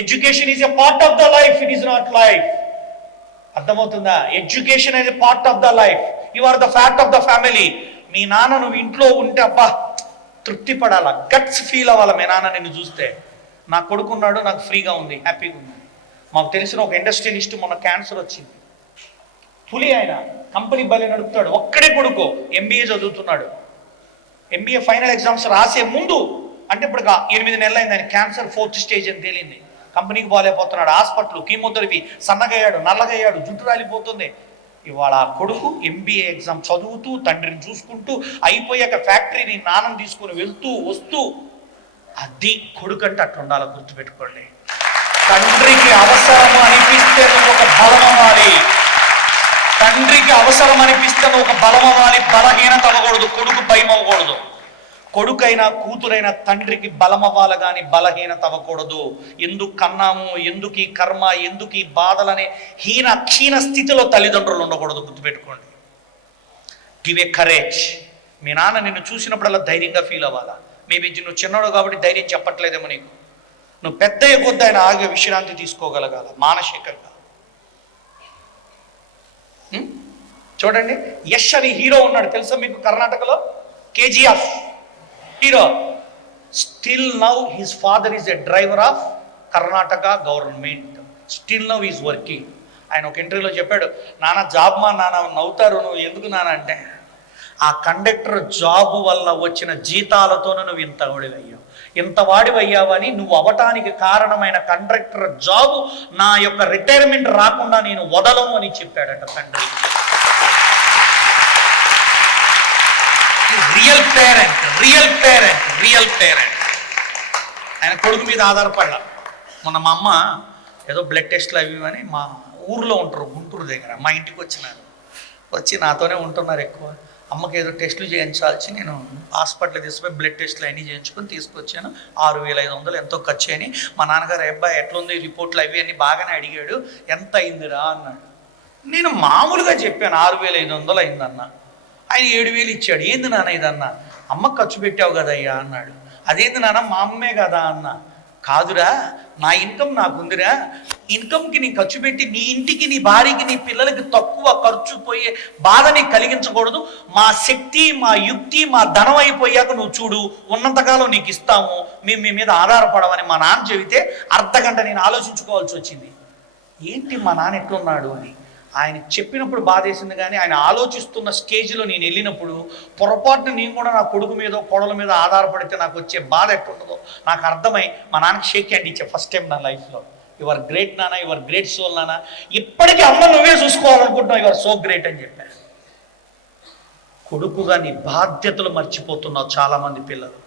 Education is a part of the life, it is not life. అర్థమవుతుందా? Education is a part of the life. You are the fact of the family. మీ నాన్న నువ్వు ఇంట్లో ఉంటే అబ్బా తృప్తి పడాలా, గట్స్ ఫీల్ అవ్వాలా. మీ నాన్న నిన్ను చూస్తే నా కొడుకున్నాడు, నాకు ఫ్రీగా ఉంది, హ్యాపీగా ఉంది. మాకు తెలిసిన ఒక ఇండస్ట్రియలిస్ట్ మొన్న క్యాన్సర్ వచ్చింది. పులి, ఆయన కంపెనీ బలి నడుపుతాడు, ఒక్కడే కొడుకు, ఎంబీఏ చదువుతున్నాడు. ఎంబీఏ ఫైనల్ ఎగ్జామ్స్ రాసే ముందు, అంటే ఇప్పుడు 8 నెలలు అయింది, ఆయన క్యాన్సర్ 4th స్టేజ్ అని తేలింది. కంపెనీకి పోలేకపోతున్నాడు, హాస్పిటల్, కీమోథెరపీ, సన్నగయ్యాడు, నల్లగయ్యాడు, జుట్టు రాలిపోతుంది. ఇవాళ ఆ కొడుకు ఎంబీఏ ఎగ్జామ్ చదువుతూ, తండ్రిని చూసుకుంటూ, అయిపోయాక ఫ్యాక్టరీని నాన్నని తీసుకుని వెళ్తూ వస్తూ. అది కొడుకు అంటే అట్లా ఉండాలి, గుర్తుపెట్టుకోండి. తండ్రికి అవసరము అనిపిస్తే నువ్వు ఒక బలం అవ్వాలి. బలహీనత అవ్వకూడదు, కొడుకు భయం అవ్వకూడదు. కొడుకైనా కూతురైనా తండ్రికి బలం అవ్వాలి కానీ బలహీనత అవ్వకూడదు. ఎందుకు కన్నాము, ఎందుకు ఈ కర్మ, ఎందుకు ఈ బాధలనే క్షీణ స్థితిలో తల్లిదండ్రులు ఉండకూడదు, గుర్తుపెట్టుకోండి. Give a courage. మీ నాన్న నిన్ను చూసినప్పుడల్లా ధైర్యంగా ఫీల్ అవ్వాలా. మేబీ నువ్వు చిన్నవాడు కాబట్టి ధైర్యం చెప్పట్లేదేమో నీకు. నువ్వు పెద్ద కొద్ది ఆయన ఆగే విశ్రాంతి తీసుకోగలగాల మానసికంగా. చూడండి, యష్ అని హీరో ఉన్నాడు, తెలుసా మీకు? కర్ణాటకలో KGF hero. Still now his father is a driver of Karnataka government. Still now is working. ఆయన ఒక ఇంటర్వ్యూలో చెప్పాడు, నాన్న జాబ్ మా నాన్న నవ్వుతారు, నువ్వు ఎందుకు నాన్న అంటే, ఆ కండక్టర్ జాబు వల్ల వచ్చిన జీతాలతోనే నువ్వు ఇంత వాడివయ్యావని, నువ్వు అవటానికి కారణమైన కండక్టర్ జాబు నా యొక్క రిటైర్మెంట్ రాకుండా నేను వదలను అని చెప్పాడట తండ్రి. Real parent, real parent, real parent. ఆయన కొడుకు మీద ఆధారపడ్డా. మొన్న మా అమ్మ ఏదో బ్లడ్ టెస్ట్లు అవి అని మా ఊర్లో ఉంటారు, గుంటూరు దగ్గర, మా ఇంటికి వచ్చినారు. వచ్చి నాతోనే ఉంటున్నారు ఎక్కువ. అమ్మకి ఏదో టెస్టులు చేయించాల్సి నేను హాస్పిటల్ తీసుకుపోయి బ్లడ్ టెస్టులు అన్నీ చేయించుకొని తీసుకొచ్చాను. 6,500 ఎంతో ఖర్చు అని. మా నాన్నగారు అబ్బాయి ఎట్లుంది రిపోర్ట్లు అవి అన్నీ బాగానే అడిగాడు, ఎంత అయిందిరా అన్నాడు. నేను మామూలుగా చెప్పాను 6,500 అయిందన్న. ఆయన 7,000 ఇచ్చాడు. ఏంది నాన్న ఇదన్నా? అమ్మకు ఖర్చు పెట్టావు కదయ్యా అన్నాడు. అదేంది నాన్న, మా అమ్మే కదా అన్న. కాదురా, నా ఇన్కమ్ నాకుందిరా, ఇన్కమ్కి నేను ఖర్చు పెట్టి నీ ఇంటికి, నీ భార్యకి, నీ పిల్లలకి తక్కువ ఖర్చు పోయే బాధని కలిగించకూడదు. మా శక్తి, మా యుక్తి, మా ధనం అయిపోయాక నువ్వు చూడు, ఉన్నంతకాలం నీకు ఇస్తాము, మేము మీ మీద ఆధారపడమని మా నాన్న చెబితే అర్ధగంట నేను ఆలోచించుకోవాల్సి వచ్చింది. ఏంటి మా నాన్న ఎట్లున్నాడు అని. ఆయన చెప్పినప్పుడు బాధేసింది, కానీ ఆయన ఆలోచిస్తున్న స్టేజ్లో నేను వెళ్ళినప్పుడు పొరపాటున నేను కూడా నా కొడుకు మీద, కోడల మీద ఆధారపడితే నాకు వచ్చే బాధ ఎట్లుంటుందో నాకు అర్థమై మా నాన్నకి షేక్ హ్యాండ్ ఇచ్చే ఫస్ట్ టైం నా లైఫ్లో. యువర్ గ్రేట్ నాన్న, యువర్ గ్రేట్ సోల్ నాన్న, ఇప్పటికీ అమ్మ నువ్వే చూసుకోవాలనుకుంటున్నావు, యువర్ సో గ్రేట్ అని చెప్పాను. కొడుకుగా నీ బాధ్యతలు మర్చిపోతున్నావు. చాలామంది పిల్లలు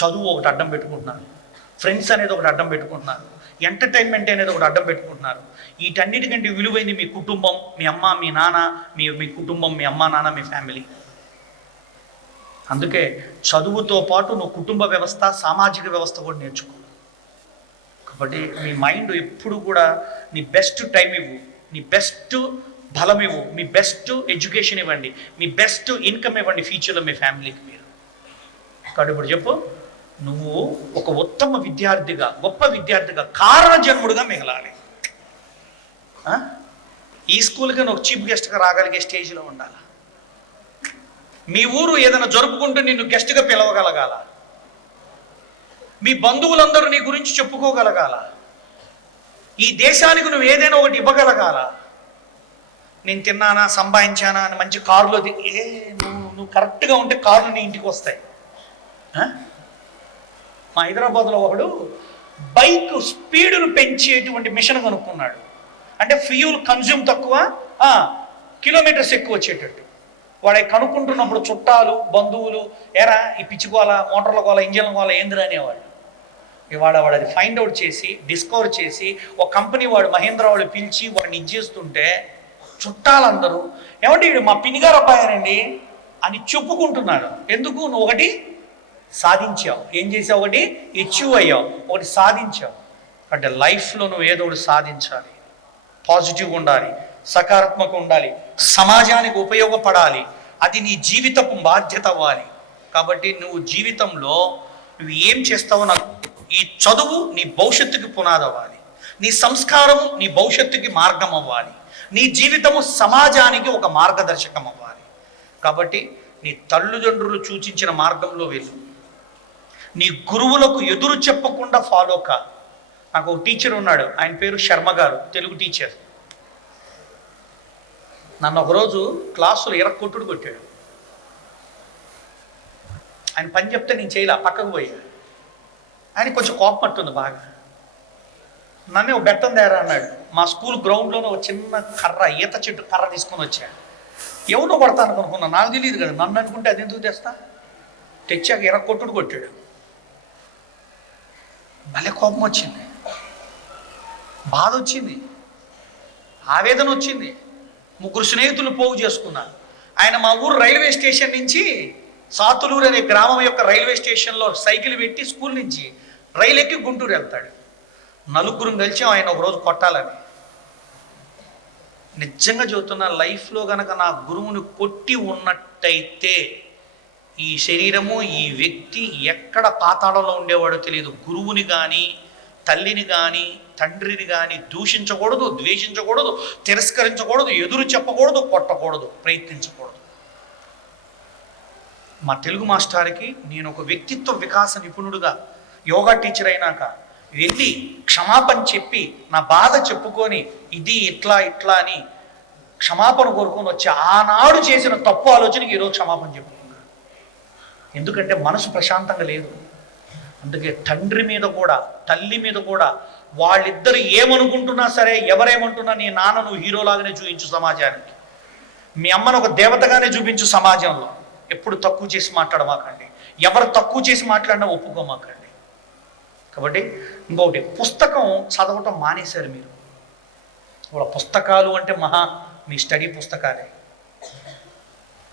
చదువు ఒకటి అడ్డం పెట్టుకుంటున్నారు, ఫ్రెండ్స్ అనేది ఒకటి అడ్డం పెట్టుకుంటున్నారు, ఎంటర్టైన్మెంట్ అనేది ఒకటి అడ్డం పెట్టుకుంటున్నారు. వీటన్నిటికంటే విలువైంది మీ కుటుంబం, మీ అమ్మ, మీ నాన్న, మీ కుటుంబం, మీ అమ్మ, నాన్న, మీ ఫ్యామిలీ. అందుకే చదువుతో పాటు నువ్వు కుటుంబ వ్యవస్థ, సామాజిక వ్యవస్థ కూడా నేర్చుకో. కాబట్టి మీ మైండ్ ఎప్పుడు కూడా నీ బెస్ట్ టైం ఇవ్వు, నీ బెస్ట్ బలం ఇవ్వు, మీ బెస్ట్ ఎడ్యుకేషన్ ఇవ్వండి, మీ బెస్ట్ ఇన్కమ్ ఇవ్వండి ఫ్యూచర్లో మీ ఫ్యామిలీకి మీరు. కాబట్టి ఇప్పుడు చెప్పు, నువ్వు ఒక ఉత్తమ విద్యార్థిగా, గొప్ప విద్యార్థిగా, కారణ జన్ముడుగా మిగలాలి. ఈ స్కూల్కి నువ్వు చీఫ్ గెస్ట్గా రాగలిగే స్టేజ్లో ఉండాలి. మీ ఊరు ఏదైనా జరుపుకుంటూ నిన్ను గెస్ట్గా పిలవగలగాల. మీ బంధువులందరూ నీ గురించి చెప్పుకోగలగాల. ఈ దేశానికి నువ్వు ఏదైనా ఒకటి ఇవ్వగలగాల. నేను తిన్నానా, సంపాదించానా అని మంచి కారులో నువ్వు కరెక్ట్గా ఉంటే కార్లు నీ ఇంటికి వస్తాయి. మా హైదరాబాద్లో ఒకడు బైక్ స్పీడును పెంచేటువంటి మిషన్ కనుక్కున్నాడు. అంటే ఫ్యూల్ కన్జ్యూమ్ తక్కువ, కిలోమీటర్స్ ఎక్కువ వచ్చేటట్టు. వాడు కనుక్కుంటున్నప్పుడు చుట్టాలు, బంధువులు, ఏరా ఈ పిచ్చుకోవాల, మోటార్ల కోల, ఇంజన్ల కోల ఏందిరా అనేవాడు. వాడు అది ఫైండ్ అవుట్ చేసి, డిస్కవర్ చేసి, ఒక కంపెనీ వాడు మహేంద్ర వాడు పిలిచి వాడిని ఇచ్చేస్తుంటే చుట్టాలందరూ ఏమంటే వీడు మా పినిగారు అబ్బాయానండి అని చెప్పుకుంటున్నాడు. ఎందుకు? నువ్వు ఒకటి సాధించావు. ఏం చేసావు? ఒకటి అచీవ్ అయ్యావు, ఒకటి సాధించావు. అంటే లైఫ్లో నువ్వు ఏదో ఒకటి సాధించాలి, పాజిటివ్గా ఉండాలి, సకారాత్మకంగా ఉండాలి, సమాజానికి ఉపయోగపడాలి. అది నీ జీవితపు బాధ్యత అవ్వాలి. కాబట్టి నువ్వు జీవితంలో నువ్వు ఏం చేస్తావో నాకు, ఈ చదువు నీ భవిష్యత్తుకి పునాది అవ్వాలి, నీ సంస్కారము నీ భవిష్యత్తుకి మార్గం అవ్వాలి, నీ జీవితము సమాజానికి ఒక మార్గదర్శకం అవ్వాలి. కాబట్టి నీ తల్లిదండ్రులు సూచించిన మార్గంలో వెళ్ళు. నీ గురువులకు ఎదురు చెప్పకుండా ఫాలో కా. నాకు ఒక టీచర్ ఉన్నాడు, ఆయన పేరు శర్మ గారు, తెలుగు టీచర్. నన్ను ఒకరోజు క్లాసులో కొట్టుడు కొట్టాడు. ఆయన పని చెప్తే నేను చేయలే, పక్కకు పోయా. ఆయన కొంచెం కోపం పట్టుంది బాగా. నన్ను ఒక బెత్తం తేరా అన్నాడు. మా స్కూల్ గ్రౌండ్లోనే ఒక చిన్న కర్ర, ఈత చెట్టు కర్ర తీసుకొని వచ్చాడు. ఎవరో కొడతాను అనుకున్నా, నాకు తెలియదు కదా. నన్ను అనుకుంటే అది ఎందుకు తెస్తా? తెచ్చాక కొట్టుడు కొట్టాడు. భలే కోపం వచ్చింది, బాధ వచ్చింది, ఆవేదన వచ్చింది. 3 స్నేహితులు పోగు చేసుకున్నారు. ఆయన మా ఊరు రైల్వే స్టేషన్ నుంచి సాతులూరు అనే గ్రామం యొక్క రైల్వే స్టేషన్లో సైకిల్ పెట్టి స్కూల్ నుంచి రైలు ఎక్కి గుంటూరు వెళ్తాడు. 4 కలిసి ఆయన ఒకరోజు కొట్టాలని. నిజంగా చెబుతున్నా, లైఫ్లో కనుక నా గురువుని కొట్టి ఉన్నట్టయితే ఈ శరీరము, ఈ వ్యక్తి ఎక్కడ పాతాళంలో ఉండేవాడో తెలియదు. గురువుని కానీ, తల్లిని కానీ, తండ్రిని కానీ దూషించకూడదు, ద్వేషించకూడదు, తిరస్కరించకూడదు, ఎదురు చెప్పకూడదు, కొట్టకూడదు, ప్రయత్నించకూడదు. మా తెలుగు మాస్టర్కి నేను ఒక వ్యక్తిత్వ వికాస నిపుణుడుగా, యోగా టీచర్ అయినాక వెళ్ళి క్షమాపణ చెప్పి, నా బాధ చెప్పుకొని ఇది ఇట్లా ఇట్లా అని క్షమాపణ కోరుకొని వచ్చి ఆనాడు చేసిన తప్పు ఆలోచనకి ఈరోజు క్షమాపణ చెప్పుకున్నాను. ఎందుకంటే మనసు ప్రశాంతంగా లేదు. అందుకే తండ్రి మీద కూడా, తల్లి మీద కూడా, వాళ్ళిద్దరు ఏమనుకుంటున్నా సరే, ఎవరేమంటున్నా నీ నాన్న నువ్వు హీరోలాగానే చూపించు సమాజానికి, మీ అమ్మను ఒక దేవతగానే చూపించు సమాజంలో. ఎప్పుడు తక్కువ చేసి మాట్లాడమాకండి. ఎవరు తక్కువ చేసి మాట్లాడినా ఒప్పుకోమాకండి. కాబట్టి ఇంకొకటి, పుస్తకం చదవటం మానేశారు మీరు. ఇప్పుడు పుస్తకాలు అంటే మీ స్టడీ పుస్తకాలే.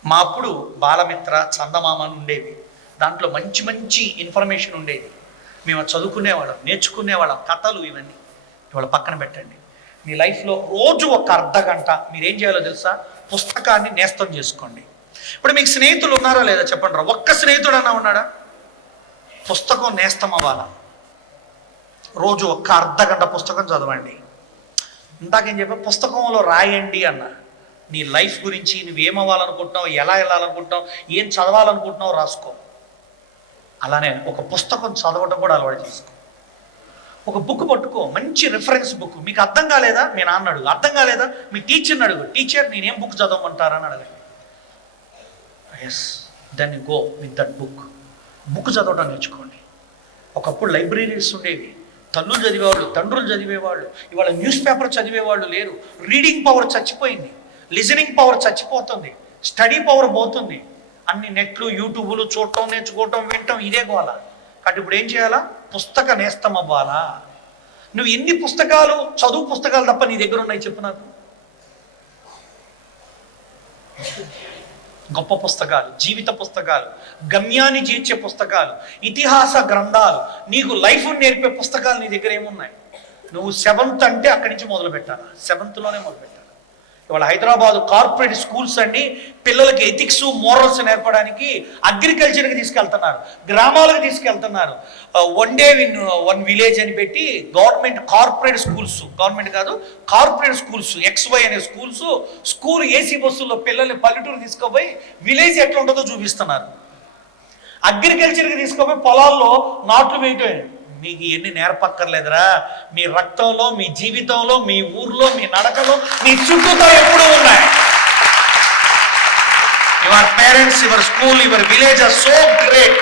మా అప్పుడు బాలమిత్ర, చందమామ అని ఉండేవి. దాంట్లో మంచి మంచి ఇన్ఫర్మేషన్ ఉండేది. మేము చదువుకునేవాళ్ళం, నేర్చుకునేవాళ్ళం, కథలు ఇవన్నీ. ఇవాళ పక్కన పెట్టండి. మీ లైఫ్లో రోజు ఒక అర్ధగంట మీరేం చేయాలో తెలుసా? పుస్తకాన్ని నేస్తం చేసుకోండి. ఇప్పుడు మీకు స్నేహితులు ఉన్నారా లేదా చెప్పండి రా. ఒక్క స్నేహితుడు అన్నా ఉన్నాడా? పుస్తకం నేస్తం అవ్వాలా. రోజు ఒక్క అర్ధగంట పుస్తకం చదవండి. ఇందాకేం చెప్పా? పుస్తకంలో రాయండి అన్న. నీ లైఫ్ గురించి, నువ్వేమవ్వాలనుకుంటున్నావు, ఎలా వెళ్ళాలనుకుంటున్నావు, ఏం చదవాలనుకుంటున్నావు రాసుకో. అలానే ఒక పుస్తకం చదవడం కూడా అలవాటు చేసుకో. ఒక బుక్ పట్టుకో, మంచి రిఫరెన్స్ బుక్. మీకు అర్థం కాలేదా మీ నాన్న అడుగు, అర్థం కాలేదా మీ టీచర్ని అడుగు. టీచర్ నేనేం బుక్ చదవమంటారని అడగండి. Yes, then you go with that book. Book చదవడం నేర్చుకోండి. ఒకప్పుడు లైబ్రరీస్ ఉండేవి. తల్లులు చదివేవాళ్ళు, తండ్రులు చదివేవాళ్ళు. ఇవాళ న్యూస్ పేపర్ చదివేవాళ్ళు లేరు. రీడింగ్ పవర్ చచ్చిపోయింది, లిజనింగ్ పవర్ చచ్చిపోతుంది, స్టడీ పవర్ పోతుంది. అన్ని నెట్లు, యూట్యూబ్లు చూడటం, నేర్చుకోవటం, వినటం, ఇదే గోల. కాబట్టి ఇప్పుడు ఏం చేయాలా? పుస్తక నేస్తం అవ్వాలా. నువ్వు ఎన్ని పుస్తకాలు, చదువు పుస్తకాలు తప్ప నీ దగ్గర ఉన్నాయి చెప్పు నాకు? గొప్ప పుస్తకాలు, జీవిత పుస్తకాలు, గమ్యాన్ని చేర్చే పుస్తకాలు, ఇతిహాస గ్రంథాలు, నీకు లైఫ్ నేర్పే పుస్తకాలు నీ దగ్గర ఏమున్నాయి? నువ్వు 7th అంటే అక్కడి నుంచి మొదలు పెట్టాలి. 7thలోనే మొదలు పెట్టాలి. ఇవాళ హైదరాబాద్ కార్పొరేట్ స్కూల్స్ అండి పిల్లలకి ఎథిక్స్, మోరల్స్ నేర్పడానికి అగ్రికల్చర్కి తీసుకెళ్తున్నారు, గ్రామాలకు తీసుకెళ్తున్నారు. వన్ విలేజ్ అని పెట్టి గవర్నమెంట్ కార్పొరేట్ స్కూల్స్, గవర్నమెంట్ కాదు కార్పొరేట్ స్కూల్స్, XY అనే స్కూల్ ఏసీ బస్సుల్లో పిల్లల్ని పల్లెటూరు తీసుకుపోయి విలేజ్ ఎట్లా ఉంటుందో చూపిస్తున్నారు. అగ్రికల్చర్కి తీసుకుపోయి పొలాల్లో నాట్లు వేయటమే. మీకు ఇవన్నీ నేర్పక్కర్లేదురా. మీ రక్తంలో, మీ జీవితంలో, మీ ఊర్లో, మీ నడకలో, మీ చుట్టూతో ఎప్పుడూ ఉన్నాయి. Your parents, your school, your village are so great.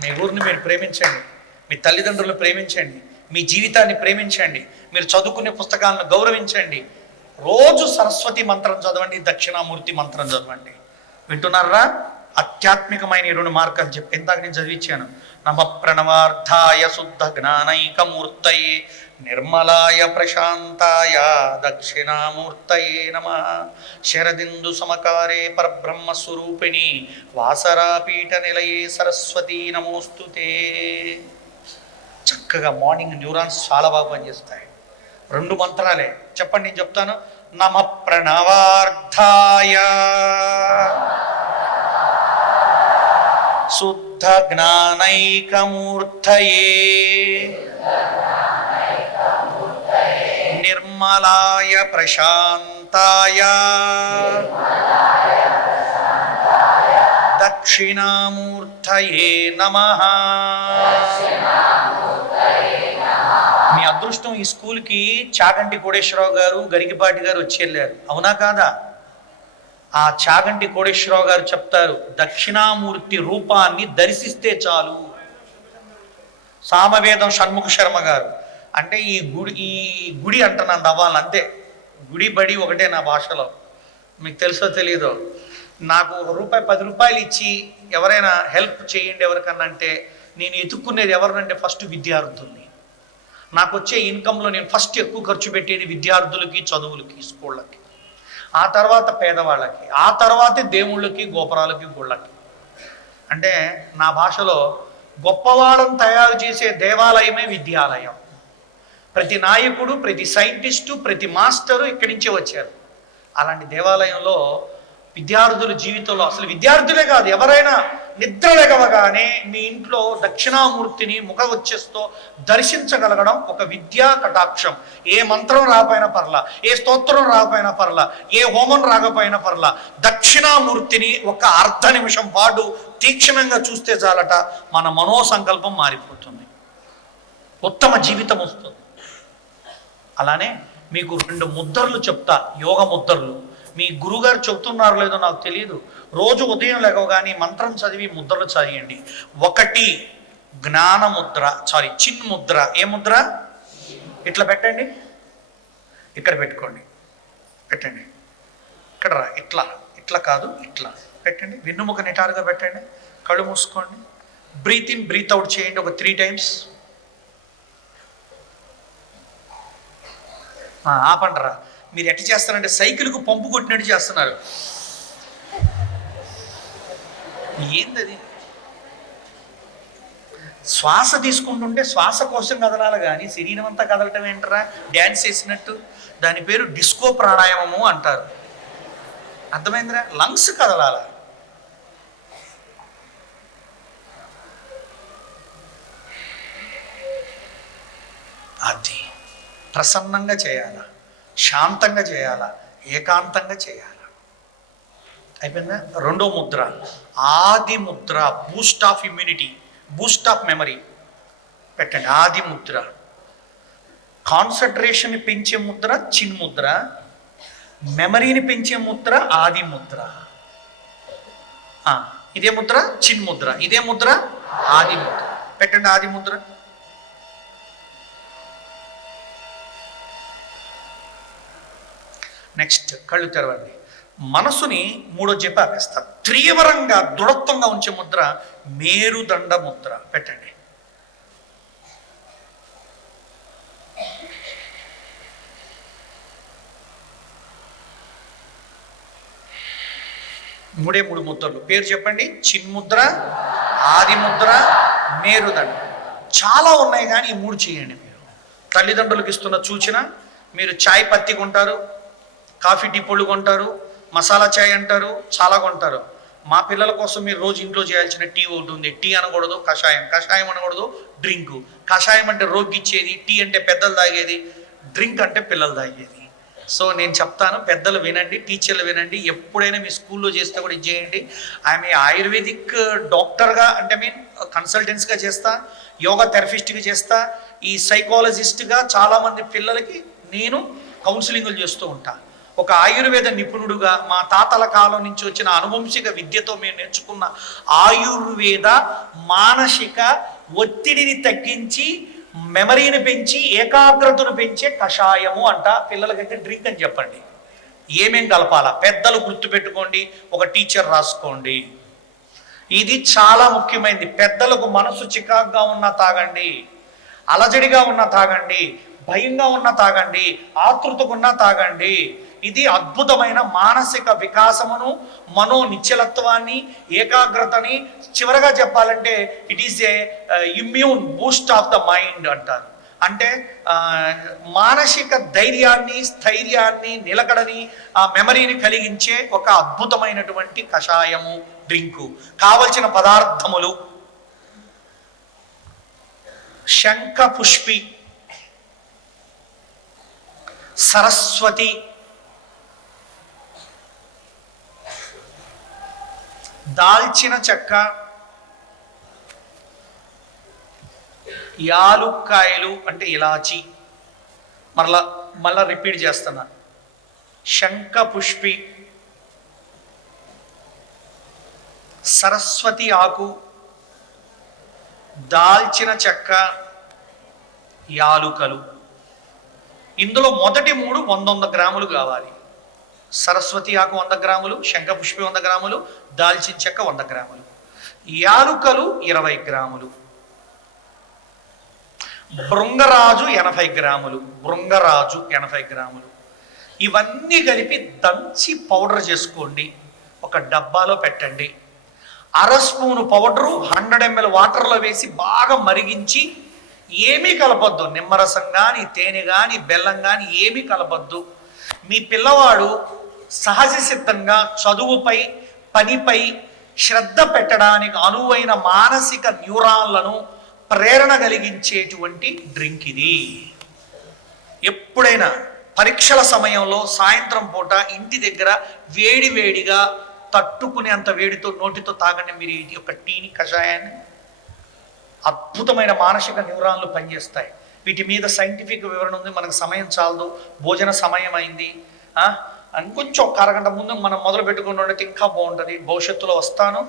మీ ఊరిని మీరు ప్రేమించండి, మీ తల్లిదండ్రులను ప్రేమించండి, మీ జీవితాన్ని ప్రేమించండి, మీరు చదువుకునే పుస్తకాలను గౌరవించండి. రోజు సరస్వతి మంత్రం చదవండి, దక్షిణామూర్తి మంత్రం చదవండి. వింటున్నారా? ఆధ్యాత్మికమైన 2 మార్గాలు చెప్పి ఇందాక నేను చదివించాను. నమ ప్రణవార్థాయ శుద్ధ జ్ఞానైకమూర్తయే నిర్మలాయ ప్రశాంతాయ దక్షిణామూర్తయే నమః. శరదిందు సమకారే పరబ్రహ్మస్వరూపిణి వాసరాపీఠ నిలయే సరస్వతీ నమోస్తుతే. చక్కగా మార్నింగ్ న్యూరాన్స్ చాలా బాగా పనిచేస్తాయి. 2 మంత్రాలే చెప్పండి, నేను చెప్తాను. నమ ప్రణవార్థాయ శుద్ధ జ్ఞానైకమూర్తయే నిర్మలాయ ప్రశాంతాయ దక్షిణామూర్తయే నమః. మీ అదృష్టం, ఈ స్కూల్కి చాగంటి కోటేశ్వరరావు గారు, గరికిపాటి గారు వచ్చి వెళ్ళారు. అవునా కాదా? ఆ చాగంటి కోటేశ్వరరావు గారు చెప్తారు, దక్షిణామూర్తి రూపాన్ని దర్శిస్తే చాలు. సామవేదం షణ్ముఖ శర్మ గారు అంటే ఈ గుడి అంటున్నాను అవ్వాలి అంతే. గుడి బడి ఒకటే నా భాషలో. మీకు తెలుసో తెలీదో, నాకు ₹1 ₹10 ఇచ్చి ఎవరైనా హెల్ప్ చేయండి ఎవరికన్నా అంటే నేను ఎత్తుక్కునేది ఎవరినంటే ఫస్ట్ విద్యార్థుల్ని. నాకు వచ్చే ఇన్కంలో నేను ఫస్ట్ ఎక్కువ ఖర్చు పెట్టేది విద్యార్థులకి, చదువులకి, స్కూళ్ళకి, ఆ తర్వాత పేదవాళ్ళకి, ఆ తర్వాతే దేవుళ్ళకి, గోపురాలకి, గుళ్ళకి. అంటే నా భాషలో గొప్పవాళ్ళని తయారు చేసే దేవాలయమే విద్యాలయం. ప్రతి నాయకుడు, ప్రతి సైంటిస్టు, ప్రతి మాస్టరు ఇక్కడి నుంచే వచ్చారు. అలాంటి దేవాలయంలో విద్యార్థుల జీవితంలో, అసలు విద్యార్థులే కాదు ఎవరైనా నిద్ర లేగవగానే మీ ఇంట్లో దక్షిణామూర్తిని ముఖ వచ్చేస్తో దర్శించగలగడం ఒక విద్యా కటాక్షం. ఏ మంత్రం రాకపోయినా పర్లా, ఏ స్తోత్రం రాకపోయినా పర్లా, ఏ హోమం రాకపోయినా పర్లా, దక్షిణామూర్తిని ఒక అర్ధ నిమిషం పాటు తీక్షణంగా చూస్తే చాలట మన మనోసంకల్పం మారిపోతుంది, ఉత్తమ జీవితం వస్తుంది. అలానే మీకు 2 ముద్రలు చెప్తా, యోగ ముద్రలు. మీ గురుగారు చెప్తున్నారో లేదో నాకు తెలియదు. రోజు ఉదయం లేవగానే మంత్రం చదివి ముద్రలు చదివండి. 1 జ్ఞాన ముద్ర, చిన్ ముద్ర. ఏ ముద్ర? ఇట్లా పెట్టండి, ఇక్కడ పెట్టుకోండి, పెట్టండి, ఇక్కడ రా, ఇట్లా ఇట్లా కాదు, ఇట్లా పెట్టండి. వెన్నుముక నిటారుగా పెట్టండి. కళ్ళు మూసుకోండి. బ్రీత్ ఇన్ బ్రీత్ అవుట్ చేయండి ఒక 3 టైమ్స్. ఆపండరా. మీరు ఎట్లా చేస్తారంటే సైకిల్కు పంపు కొట్టినట్టు చేస్తున్నారు. ఏందది? శ్వాస తీసుకుంటుంటే శ్వాస కోసం కదలాలి కానీ శరీరం అంతా కదలటం ఏంటరా డ్యాన్స్ చేసినట్టు. దాని పేరు డిస్కో ప్రాణాయామము అంటారు. అర్థమైందిరా? లంగ్స్ కదలాల. అది ప్రసన్నంగా చేయాల, శాంతంగా చేయాల, ఏకాంతంగా చేయాల. అయిపోయిందా? రెండో ముద్ర ఆది Mudra, Boost of immunity, Boost of memory పెట్టండి. ఆది ముద్ర. కాన్సన్ట్రేషన్ పెంచే ముద్ర చిన్ ముద్ర, మెమరీని పెంచే ముద్ర ఆది ముద్ర. ఇదే ముద్ర చిన్ ముద్ర, ఇదే ముద్ర ఆది ముద్ర. పెట్టండి ఆది ముద్ర. నెక్స్ట్ కళ్ళు తెరవండి. మనసుని మూడో జప ఆపేస్తా. తీవ్రంగా దృఢత్వంగా ఉంచే ముద్ర మేరుదండ ముద్ర. పెట్టండి. మూడే 3 ముద్రలు. పేరు చెప్పండి. చిన్ముద్ర, ఆది ముద్ర, మేరుదండ. చాలా ఉన్నాయి కానీ ఈ 3 చేయండి. మీరు తల్లిదండ్రులకు ఇస్తున్న సూచన. మీరు చాయ్ పత్తి కొంటారు, కాఫీ టీ పొళ్ళు కొంటారు, మసాలా చాయ్ అంటారు, చాలా కొంటారు. మా పిల్లల కోసం మీరు రోజు ఇంట్లో చేయాల్సిన టీ ఒకటి ఉంది. టీ అనకూడదు కషాయం, కషాయం అనకూడదు డ్రింకు. కషాయం అంటే రోగికి ఇచ్చేది, టీ అంటే పెద్దలు తాగేది, డ్రింక్ అంటే పిల్లలు తాగేది. సో నేను చెప్తాను, పెద్దలు వినండి, టీచర్లు వినండి. ఎప్పుడైనా మీ స్కూల్లో చేస్తే కూడా ఇది చేయండి. ఆమె ఆయుర్వేదిక్ డాక్టర్గా అంటే కన్సల్టెంట్స్గా చేస్తా, యోగా థెరపిస్ట్గా చేస్తా, ఈ సైకాలజిస్ట్గా చాలామంది పిల్లలకి నేను కౌన్సిలింగ్లు చేస్తూ ఉంటాను. ఒక ఆయుర్వేద నిపుణుడుగా మా తాతల కాలం నుంచి వచ్చిన అనువంశిక విద్యతో మేము నేర్చుకున్న ఆయుర్వేద మానసిక ఒత్తిడిని తగ్గించి మెమరీని పెంచి ఏకాగ్రతను పెంచే కషాయము అంట. పిల్లలకైతే డ్రింక్ అని చెప్పండి. ఏమేం కలపాలా పెద్దలు గుర్తుపెట్టుకోండి, ఒక టీచర్ రాసుకోండి. ఇది చాలా ముఖ్యమైనది. పెద్దలకు మనసు చికాగ్గా ఉన్నా తాగండి, అలజడిగా ఉన్నా తాగండి, భయంగా ఉన్నా తాగండి, ఆతృతకున్నా తాగండి. ఇది అద్భుతమైన మానసిక వికాసమును, మనో నిశ్చలత్వాన్ని, ఏకాగ్రతని, చివరగా చెప్పాలంటే it is a immune Boost of the mind అంటారు. అంటే మానసిక ధైర్యాన్ని, స్థైర్యాన్ని, నిలకడని, ఆ మెమరీని కలిగించే ఒక అద్భుతమైనటువంటి కషాయము, డ్రింకు. కావలసిన పదార్థములు శంఖ పుష్పి, సరస్వతి, దాల్చిన చెక్క, యాలుక్కాయలు అంటే ఇలాచి. మళ్ళా రిపీట్ చేస్తున్నా. శంఖ పుష్పి, సరస్వతి ఆకు, దాల్చిన చెక్క, యాలుకలు. ఇందులో మొదటి 3 100 గ్రాములు కావాలి. సరస్వతి ఆకు 100 గ్రాములు, శంఖపుష్పి 100 గ్రాములు, దాల్చిన చెక్క 100 గ్రాములు, యాలుకలు 20 గ్రాములు, బృంగరాజు 80 గ్రాములు, బృంగరాజు 80 గ్రాములు. ఇవన్నీ కలిపి దంచి పౌడర్ చేసుకోండి. ఒక డబ్బాలో పెట్టండి. 1/2 స్పూను పౌడరు 100 ml వాటర్లో వేసి బాగా మరిగించి, ఏమీ కలపొద్దు. నిమ్మరసం కానీ, తేనె కానీ, బెల్లం కానీ ఏమీ కలపొద్దు. మీ పిల్లవాడు సహజ సిద్ధంగా చదువుపై, పనిపై శ్రద్ధ పెట్టడానికి అనువైన మానసిక న్యూరాన్లను ప్రేరణ కలిగించేటువంటి డ్రింక్ ఇది. ఎప్పుడైనా పరీక్షల సమయంలో సాయంత్రం పూట ఇంటి దగ్గర వేడి వేడిగా తట్టుకునేంత వేడితో నోటితో తాగండి మీరు ఈ యొక్క టీని, కషాయాన్ని. అద్భుతమైన మానసిక న్యూరాన్లు పనిచేస్తాయి. వీటి మీద సైంటిఫిక్ వివరణ ఉంది. మనకు సమయం చాలదు, భోజన సమయం అయింది. ఇంకొంచెం ఒక అరగంట ముందు మనం మొదలు పెట్టుకుని ఉండేది ఇంకా బాగుంటుంది. భవిష్యత్తులో వస్తాను.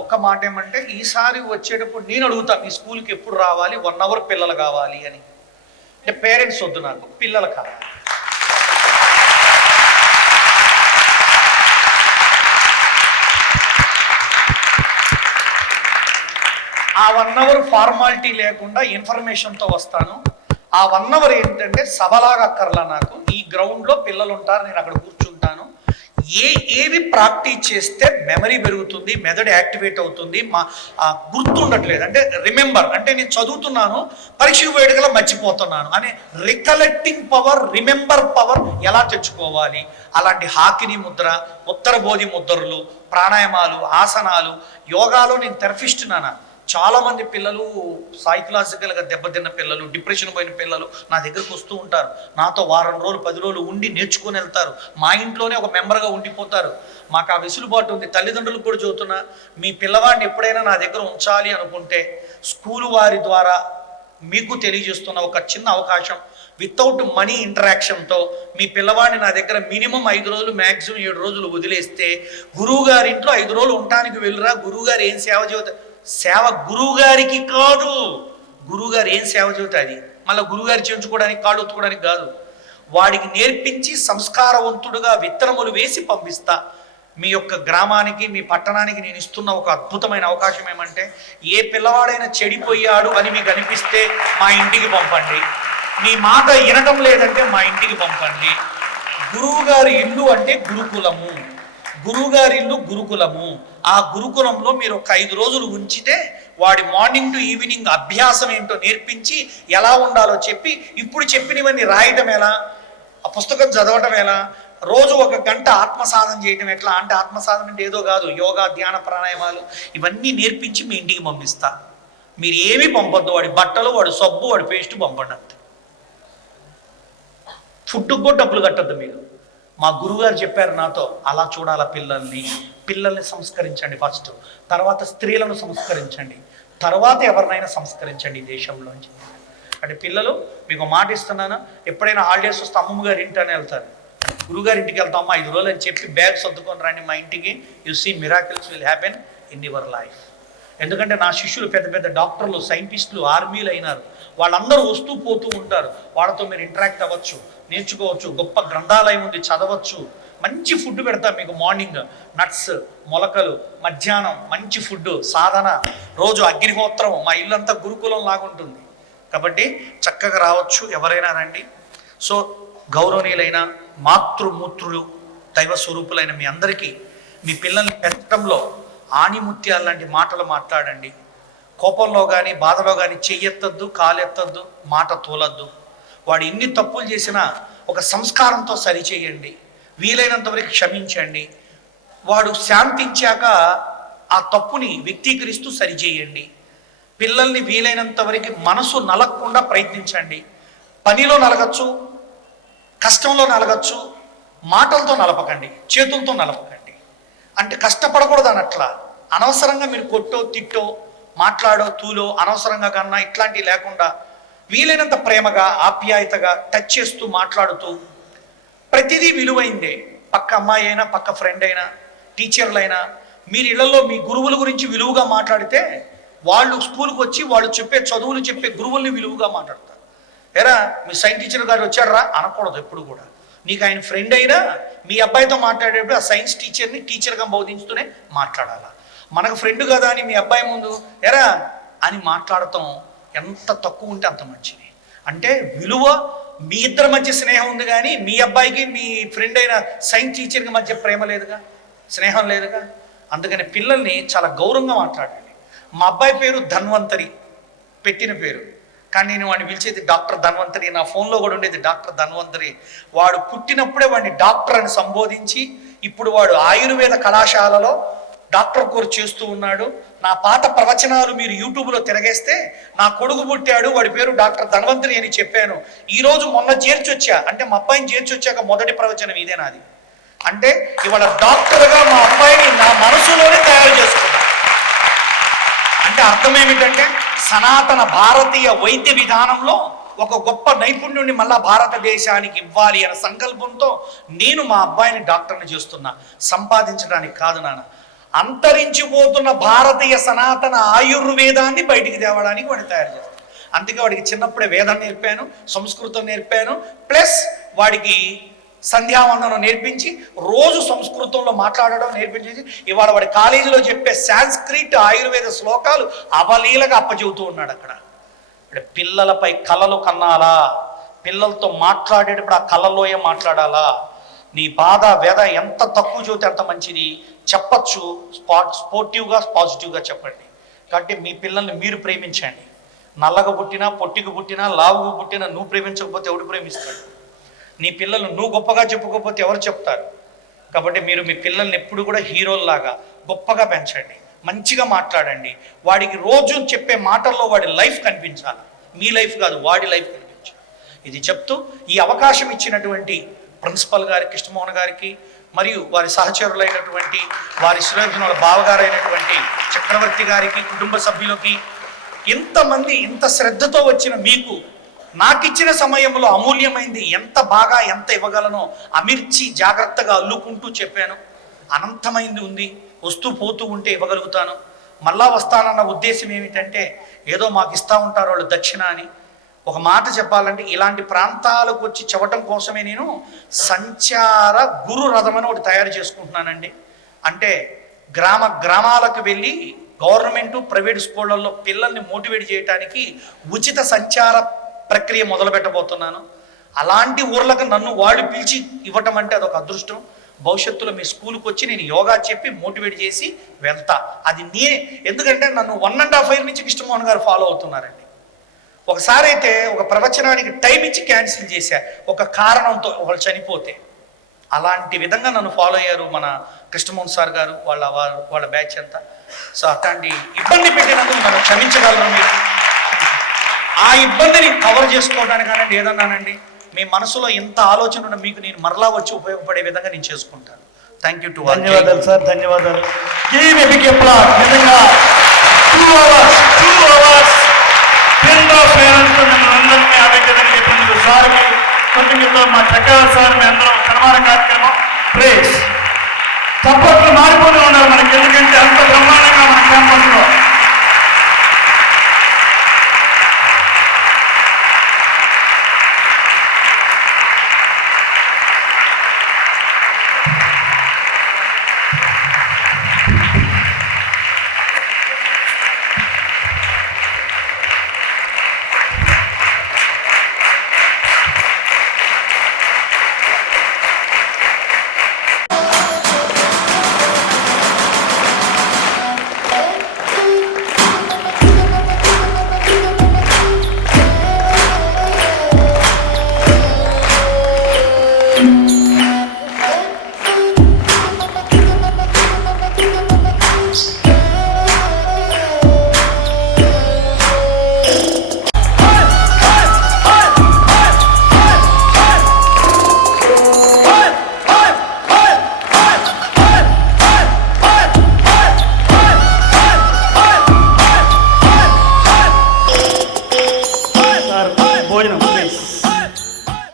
ఒక్క మాట ఏమంటే, ఈసారి వచ్చేటప్పుడు నేను అడుగుతా, మీ స్కూల్కి ఎప్పుడు రావాలి, 1 అవర్ పిల్లలు కావాలి అని. అంటే పేరెంట్స్ వద్దు, నాకు పిల్లలు కావాలి. ఆ 1 అవర్ ఫార్మాలిటీ లేకుండా ఇన్ఫర్మేషన్తో వస్తాను. ఆ 1 అవర్ ఏంటంటే సభలాగా అక్కర్లా, నాకు ఈ గ్రౌండ్లో పిల్లలు ఉంటారు, నేను అక్కడ కూర్చుంటాను. ఏవి ప్రాక్టీస్ చేస్తే మెమరీ పెరుగుతుంది, మెదడు యాక్టివేట్ అవుతుంది, గుర్తుండట్లేదు అంటే రిమెంబర్ అంటే నేను చదువుతున్నాను పరీక్షకు పోయేటికల్లా మర్చిపోతున్నాను అనే రికలెక్టింగ్ పవర్, రిమెంబర్ పవర్ ఎలా తెచ్చుకోవాలి, అలాంటి హాకిని ముద్ర, ఉత్తర బోధి ముద్రలు, ప్రాణాయామాలు, ఆసనాలు, యోగాలో నేను థెరపిస్ట్ నాన్న. చాలామంది పిల్లలు సైకలాజికల్గా దెబ్బతిన్న పిల్లలు, డిప్రెషన్ పోయిన పిల్లలు నా దగ్గరకు వస్తూ ఉంటారు. నాతో వారం రోజులు 10 రోజులు ఉండి నేర్చుకొని వెళ్తారు. మా ఇంట్లోనే ఒక మెంబర్గా ఉండిపోతారు. మాకు ఆ వెసులుబాటు ఉంది. తల్లిదండ్రులకు కూడా చెబుతున్నా, మీ పిల్లవాడిని ఎప్పుడైనా నా దగ్గర ఉంచాలి అనుకుంటే స్కూలు వారి ద్వారా మీకు తెలియజేస్తున్న ఒక చిన్న అవకాశం, వితౌట్ మనీ ఇంటరాక్షన్తో మీ పిల్లవాడిని నా దగ్గర మినిమం 5 రోజులు, మ్యాక్సిమం 7 రోజులు వదిలేస్తే, గురువు గారి ఇంట్లో 5 రోజులు ఉండటానికి వెళ్ళరా, గురువుగారు ఏం సేవ చెబుతారు, సేవ గురువుగారికి కాదు, గురువుగారు ఏం సేవ చెబుతుంది మళ్ళీ గురువుగారు చేయించుకోవడానికి, కాళ్ళు ఒత్తుకోవడానికి కాదు, వాడికి నేర్పించి సంస్కారవంతుడుగా విత్తనములు వేసి పంపిస్తా. మీ యొక్క గ్రామానికి, మీ పట్టణానికి నేను ఇస్తున్న ఒక అద్భుతమైన అవకాశం ఏమంటే, ఏ పిల్లవాడైనా చెడిపోయాడు అని మీకు అనిపిస్తే మా ఇంటికి పంపండి. మీ మాట వినటం లేదంటే మా ఇంటికి పంపండి. గురువుగారి ఇల్లు అంటే గురుకులము, గురువుగారి ఇల్లు గురుకులము. ఆ గురుకులంలో మీరు ఒక 5 రోజులు ఉంచితే వాడి మార్నింగ్ టు ఈవినింగ్ అభ్యాసం ఏంటో నేర్పించి ఎలా ఉండాలో చెప్పి, ఇప్పుడు చెప్పినవన్నీ రాయటం ఎలా, ఆ పుస్తకం చదవటం ఎలా, రోజు 1 గంట ఆత్మసాధన చేయటం ఎట్లా అంటే, ఆత్మసాధన అంటే ఏదో కాదు, యోగా, ధ్యాన, ప్రాణాయామాలు ఇవన్నీ నేర్పించి మీ ఇంటికి పంపిస్తా. మీరు ఏమీ పంపొద్దు, వాడి బట్టలు, వాడి సబ్బు, వాడి పేస్ట్ పంపండి అంతే. ఫుడ్కి కూడా డబ్బులు కట్టద్దు మీరు. మా గురువుగారు చెప్పారు నాతో, అలా చూడాల పిల్లల్ని సంస్కరించండి ఫస్ట్, తర్వాత స్త్రీలను సంస్కరించండి, తర్వాత ఎవరినైనా సంస్కరించండి ఈ దేశంలోంచి. అంటే పిల్లలు, మీకు మాట ఇస్తున్నాను, ఎప్పుడైనా హాలిడేస్ వస్తే అమ్మమ్మ గారి ఇంటనే వెళ్తారు, గురువుగారి ఇంటికి వెళ్తామా 5 రోజులు అని చెప్పి బ్యాగ్ సర్దుకొని రండి మా ఇంటికి, you see miracles will happen in your life. ఎందుకంటే నా శిష్యులు పెద్ద పెద్ద డాక్టర్లు, సైంటిస్టులు, ఆర్మీలు అయినారు. వాళ్ళందరూ వస్తూ పోతూ ఉంటారు. వాళ్ళతో మీరు ఇంటరాక్ట్ అవ్వచ్చు, నేర్చుకోవచ్చు. గొప్ప గ్రంథాలయం ఉంది, చదవచ్చు. మంచి ఫుడ్ పెడతాం మీకు. మార్నింగ్ నట్స్, మొలకలు, మధ్యాహ్నం మంచి ఫుడ్, సాధన, రోజు అగ్నిహోత్రం. మా ఇల్లంతా గురుకులం లాగుంటుంది. కాబట్టి చక్కగా రావచ్చు, ఎవరైనా రండి. సో గౌరవనీయులైన మాతృమూర్తులు, దైవ స్వరూపులైన మీ అందరికీ, మీ పిల్లల్ని పెంచడంలో ఆణిముత్యాలు లాంటి మాటలు మాట్లాడండి. కోపంలో కానీ, బాధలో కానీ చెయ్యెత్తద్దు, కాలెత్తద్దు, మాట తోలద్దు. వాడు ఎన్ని తప్పులు చేసినా ఒక సంస్కారంతో సరిచేయండి. వీలైనంత వరకు క్షమించండి. వాడు శాంతించాక ఆ తప్పుని వ్యక్తీకరిస్తూ సరిచేయండి. పిల్లల్ని వీలైనంత వరకు మనసు నలగకుండా ప్రయత్నించండి. పనిలో నలగచ్చు, కష్టంలో నలగచ్చు, మాటలతో నలపకండి, చేతులతో నలపకండి. అంటే కష్టపడకూడదు అన్నట్లా. అనవసరంగా మీరు కొట్టో, తిట్టో, మాట్లాడో, తూలో, అనవసరంగా కన్నా ఇట్లాంటివి లేకుండా వీలైనంత ప్రేమగా, ఆప్యాయతగా టచ్ చేస్తూ, మాట్లాడుతూ, ప్రతిదీ విలువైందే. పక్క అమ్మాయి అయినా, పక్క ఫ్రెండ్ అయినా, టీచర్లైనా, మీరు ఇళ్లలో మీ గురువుల గురించి విలువగా మాట్లాడితే వాళ్ళు స్కూల్కి వచ్చి వాళ్ళు చెప్పే చదువులు చెప్పే గురువుల్ని విలువగా మాట్లాడతారు. ఎరా మీ సైన్స్ టీచర్ గారు వచ్చాడరా అనకూడదు ఎప్పుడు కూడా. నీకు ఆయన ఫ్రెండ్ అయినా మీ అబ్బాయితో మాట్లాడేటప్పుడు ఆ సైన్స్ టీచర్ని టీచర్గా బోధించుతూనే మాట్లాడాలా. మనకు ఫ్రెండ్ కదా అని మీ అబ్బాయి ముందు ఎరా అని మాట్లాడటం ఎంత తక్కువ ఉంటే అంత మంచిది. అంటే విలువ, మీ ఇద్దరి మధ్య స్నేహం ఉంది కానీ మీ అబ్బాయికి మీ ఫ్రెండ్ అయిన సైన్స్ టీచర్కి మధ్య ప్రేమ లేదుగా, స్నేహం లేదుగా. అందుకని పిల్లల్ని చాలా గౌరవంగా మాట్లాడండి. మా అబ్బాయి పేరు ధన్వంతరి, పెట్టిన పేరు, కానీ నేను వాడిని పిలిచేది డాక్టర్ ధన్వంతరి. నా ఫోన్లో కూడా ఉండేది డాక్టర్ ధన్వంతరి. వాడు పుట్టినప్పుడే వాడిని డాక్టర్ అని సంబోధించి ఇప్పుడు వాడు ఆయుర్వేద కళాశాలలో డాక్టర్ కోర్స్ చేస్తూ ఉన్నాడు. నా పాత ప్రవచనాలు మీరు యూట్యూబ్లో తిరగేస్తే నా కొడుకు పుట్టాడు, వాడి పేరు డాక్టర్ ధన్వంతరి అని చెప్పాను. ఈరోజు మొన్న చేర్చొచ్చా, అంటే మా అబ్బాయిని చేర్చొచ్చాక మొదటి ప్రవచనం ఇదే నాది. అంటే ఇవాళ డాక్టర్గా మా అబ్బాయిని నా మనసులోనే తయారు చేసుకున్నా. అంటే అర్థం ఏమిటంటే సనాతన భారతీయ వైద్య విధానంలో ఒక గొప్ప నైపుణ్యుడిని మళ్ళా భారతదేశానికి ఇవ్వాలి అనే సంకల్పంతో నేను మా అబ్బాయిని డాక్టర్ని చేస్తున్నా. సంపాదించడానికి కాదు నాన్న, అంతరించిపోతున్న భారతీయ సనాతన ఆయుర్వేదాన్ని బయటికి తేవడానికి వాడిని తయారు చేస్తాను. అందుకే వాడికి చిన్నప్పుడే వేదం నేర్పాను, సంస్కృతం నేర్పాను, ప్లస్ వాడికి సంధ్యావందనం నేర్పించి రోజు సంస్కృతంలో మాట్లాడడం నేర్పించేసి ఇవాళ వాడి కాలేజీలో చెప్పే సాంస్క్రిట్ ఆయుర్వేద శ్లోకాలు అవలీలగా అప్పచెబుతూ ఉన్నాడు అక్కడ. పిల్లలపై కళలు కన్నాలా, పిల్లలతో మాట్లాడేటప్పుడు ఆ కళలోయే మాట్లాడాలా. నీ బాధ వ్యధ ఎంత తక్కువ చూస్తే అంత మంచిది చెప్పచ్చు. స్పోర్టివ్గా పాజిటివ్గా చెప్పండి. కాబట్టి మీ పిల్లల్ని మీరు ప్రేమించండి. నల్లగా పుట్టినా పొట్టిగా పుట్టినా లావుగా పుట్టినా నువ్వు ప్రేమించకపోతే ఎవడు ప్రేమిస్తాడు? నీ పిల్లలు నువ్వు గొప్పగా చెప్పుకోకపోతే ఎవరు చెప్తారు? కాబట్టి మీరు మీ పిల్లల్ని ఎప్పుడు కూడా హీరోల్లాగా గొప్పగా పెంచండి, మంచిగా మాట్లాడండి. వాడికి రోజు చెప్పే మాటల్లో వాడి లైఫ్ కనిపించాలి, మీ లైఫ్ కాదు వాడి లైఫ్ కనిపించాలి. ఇది చెప్తూ ఈ అవకాశం ఇచ్చినటువంటి ప్రిన్సిపల్ గారి కృష్ణమోహన్ గారికి మరియు వారి సహచరులైనటువంటి వారి శ్రేయోభినుల బావగారైనటువంటి చక్రవర్తి గారికి, కుటుంబ సభ్యులకి, ఇంతమంది ఇంత శ్రద్ధతో వచ్చిన మీకు నాకు ఇచ్చిన సమయంలో అమూల్యమైంది ఎంత బాగా ఎంత ఇవ్వగలనో అమిర్చి జాగ్రత్తగా అల్లుకుంటూ చెప్పాను. అనంతమైంది ఉంది, వస్తూ పోతూ ఉంటే ఇవ్వగలుగుతాను. మళ్ళా వస్తానన్న ఉద్దేశం ఏమిటంటే ఏదో మాకు ఇస్తూ ఉంటారు వాళ్ళు దక్షిణ అని. ఒక మాట చెప్పాలంటే ఇలాంటి ప్రాంతాలకు వచ్చి చెప్పటం కోసమే నేను సంచార గురు రథం అని ఒకటి తయారు చేసుకుంటున్నానండి. అంటే గ్రామాలకు వెళ్ళి గవర్నమెంటు ప్రైవేట్ స్కూళ్ళల్లో పిల్లల్ని మోటివేట్ చేయడానికి ఉచిత సంచార ప్రక్రియ మొదలు పెట్టబోతున్నాను. అలాంటి ఊర్లకు నన్ను వాళ్ళు పిలిచి ఇవ్వటం అంటే అదొక అదృష్టం. భవిష్యత్తులో మీ స్కూల్కి వచ్చి నేను యోగా చెప్పి మోటివేట్ చేసి వెళ్తా. అది నేనే, ఎందుకంటే నన్ను 1.5 years నుంచి కృష్ణమోహన్ గారు ఫాలో అవుతున్నారండి. ఒకసారి అయితే ఒక ప్రవచనానికి టైం ఇచ్చి క్యాన్సిల్ చేశా, ఒక కారణంతో ఒకళ్ళు చనిపోతే. అలాంటి విధంగా నన్ను ఫాలో అయ్యారు మన కృష్ణమోహన్ సార్ గారు, వాళ్ళ బ్యాచ్ అంతా. సో అట్లాంటి ఇబ్బంది పెట్టినందుకు నన్ను క్షమించగలరు మీరు. ఆ ఇబ్బందిని కవర్ చేసుకోవడానికి అనండి ఏదన్నానండి, మీ మనసులో ఎంత ఆలోచన ఉన్న మీకు నేను మరలా వచ్చి ఉపయోగపడే విధంగా నేను చేసుకుంటాను. Thank you to all. ధన్యవాదాలు సార్, ధన్యవాదాలు. నిజంగా 2 hours కేంద్ర పేరెంట్స్ అందరినీ ఆవేదనని చెప్పినందుకు సార్కి కృతజ్ఞతలు. మా చక్రవర్తి సార్ మీ అందరం సన్మాన కార్యక్రమం ప్లీజ్ చప్పట్లు మారిపోతూ ఉన్నారు మనకి, ఎందుకంటే అంత బ్రహ్మాండంగా మన క్యాంపస్లో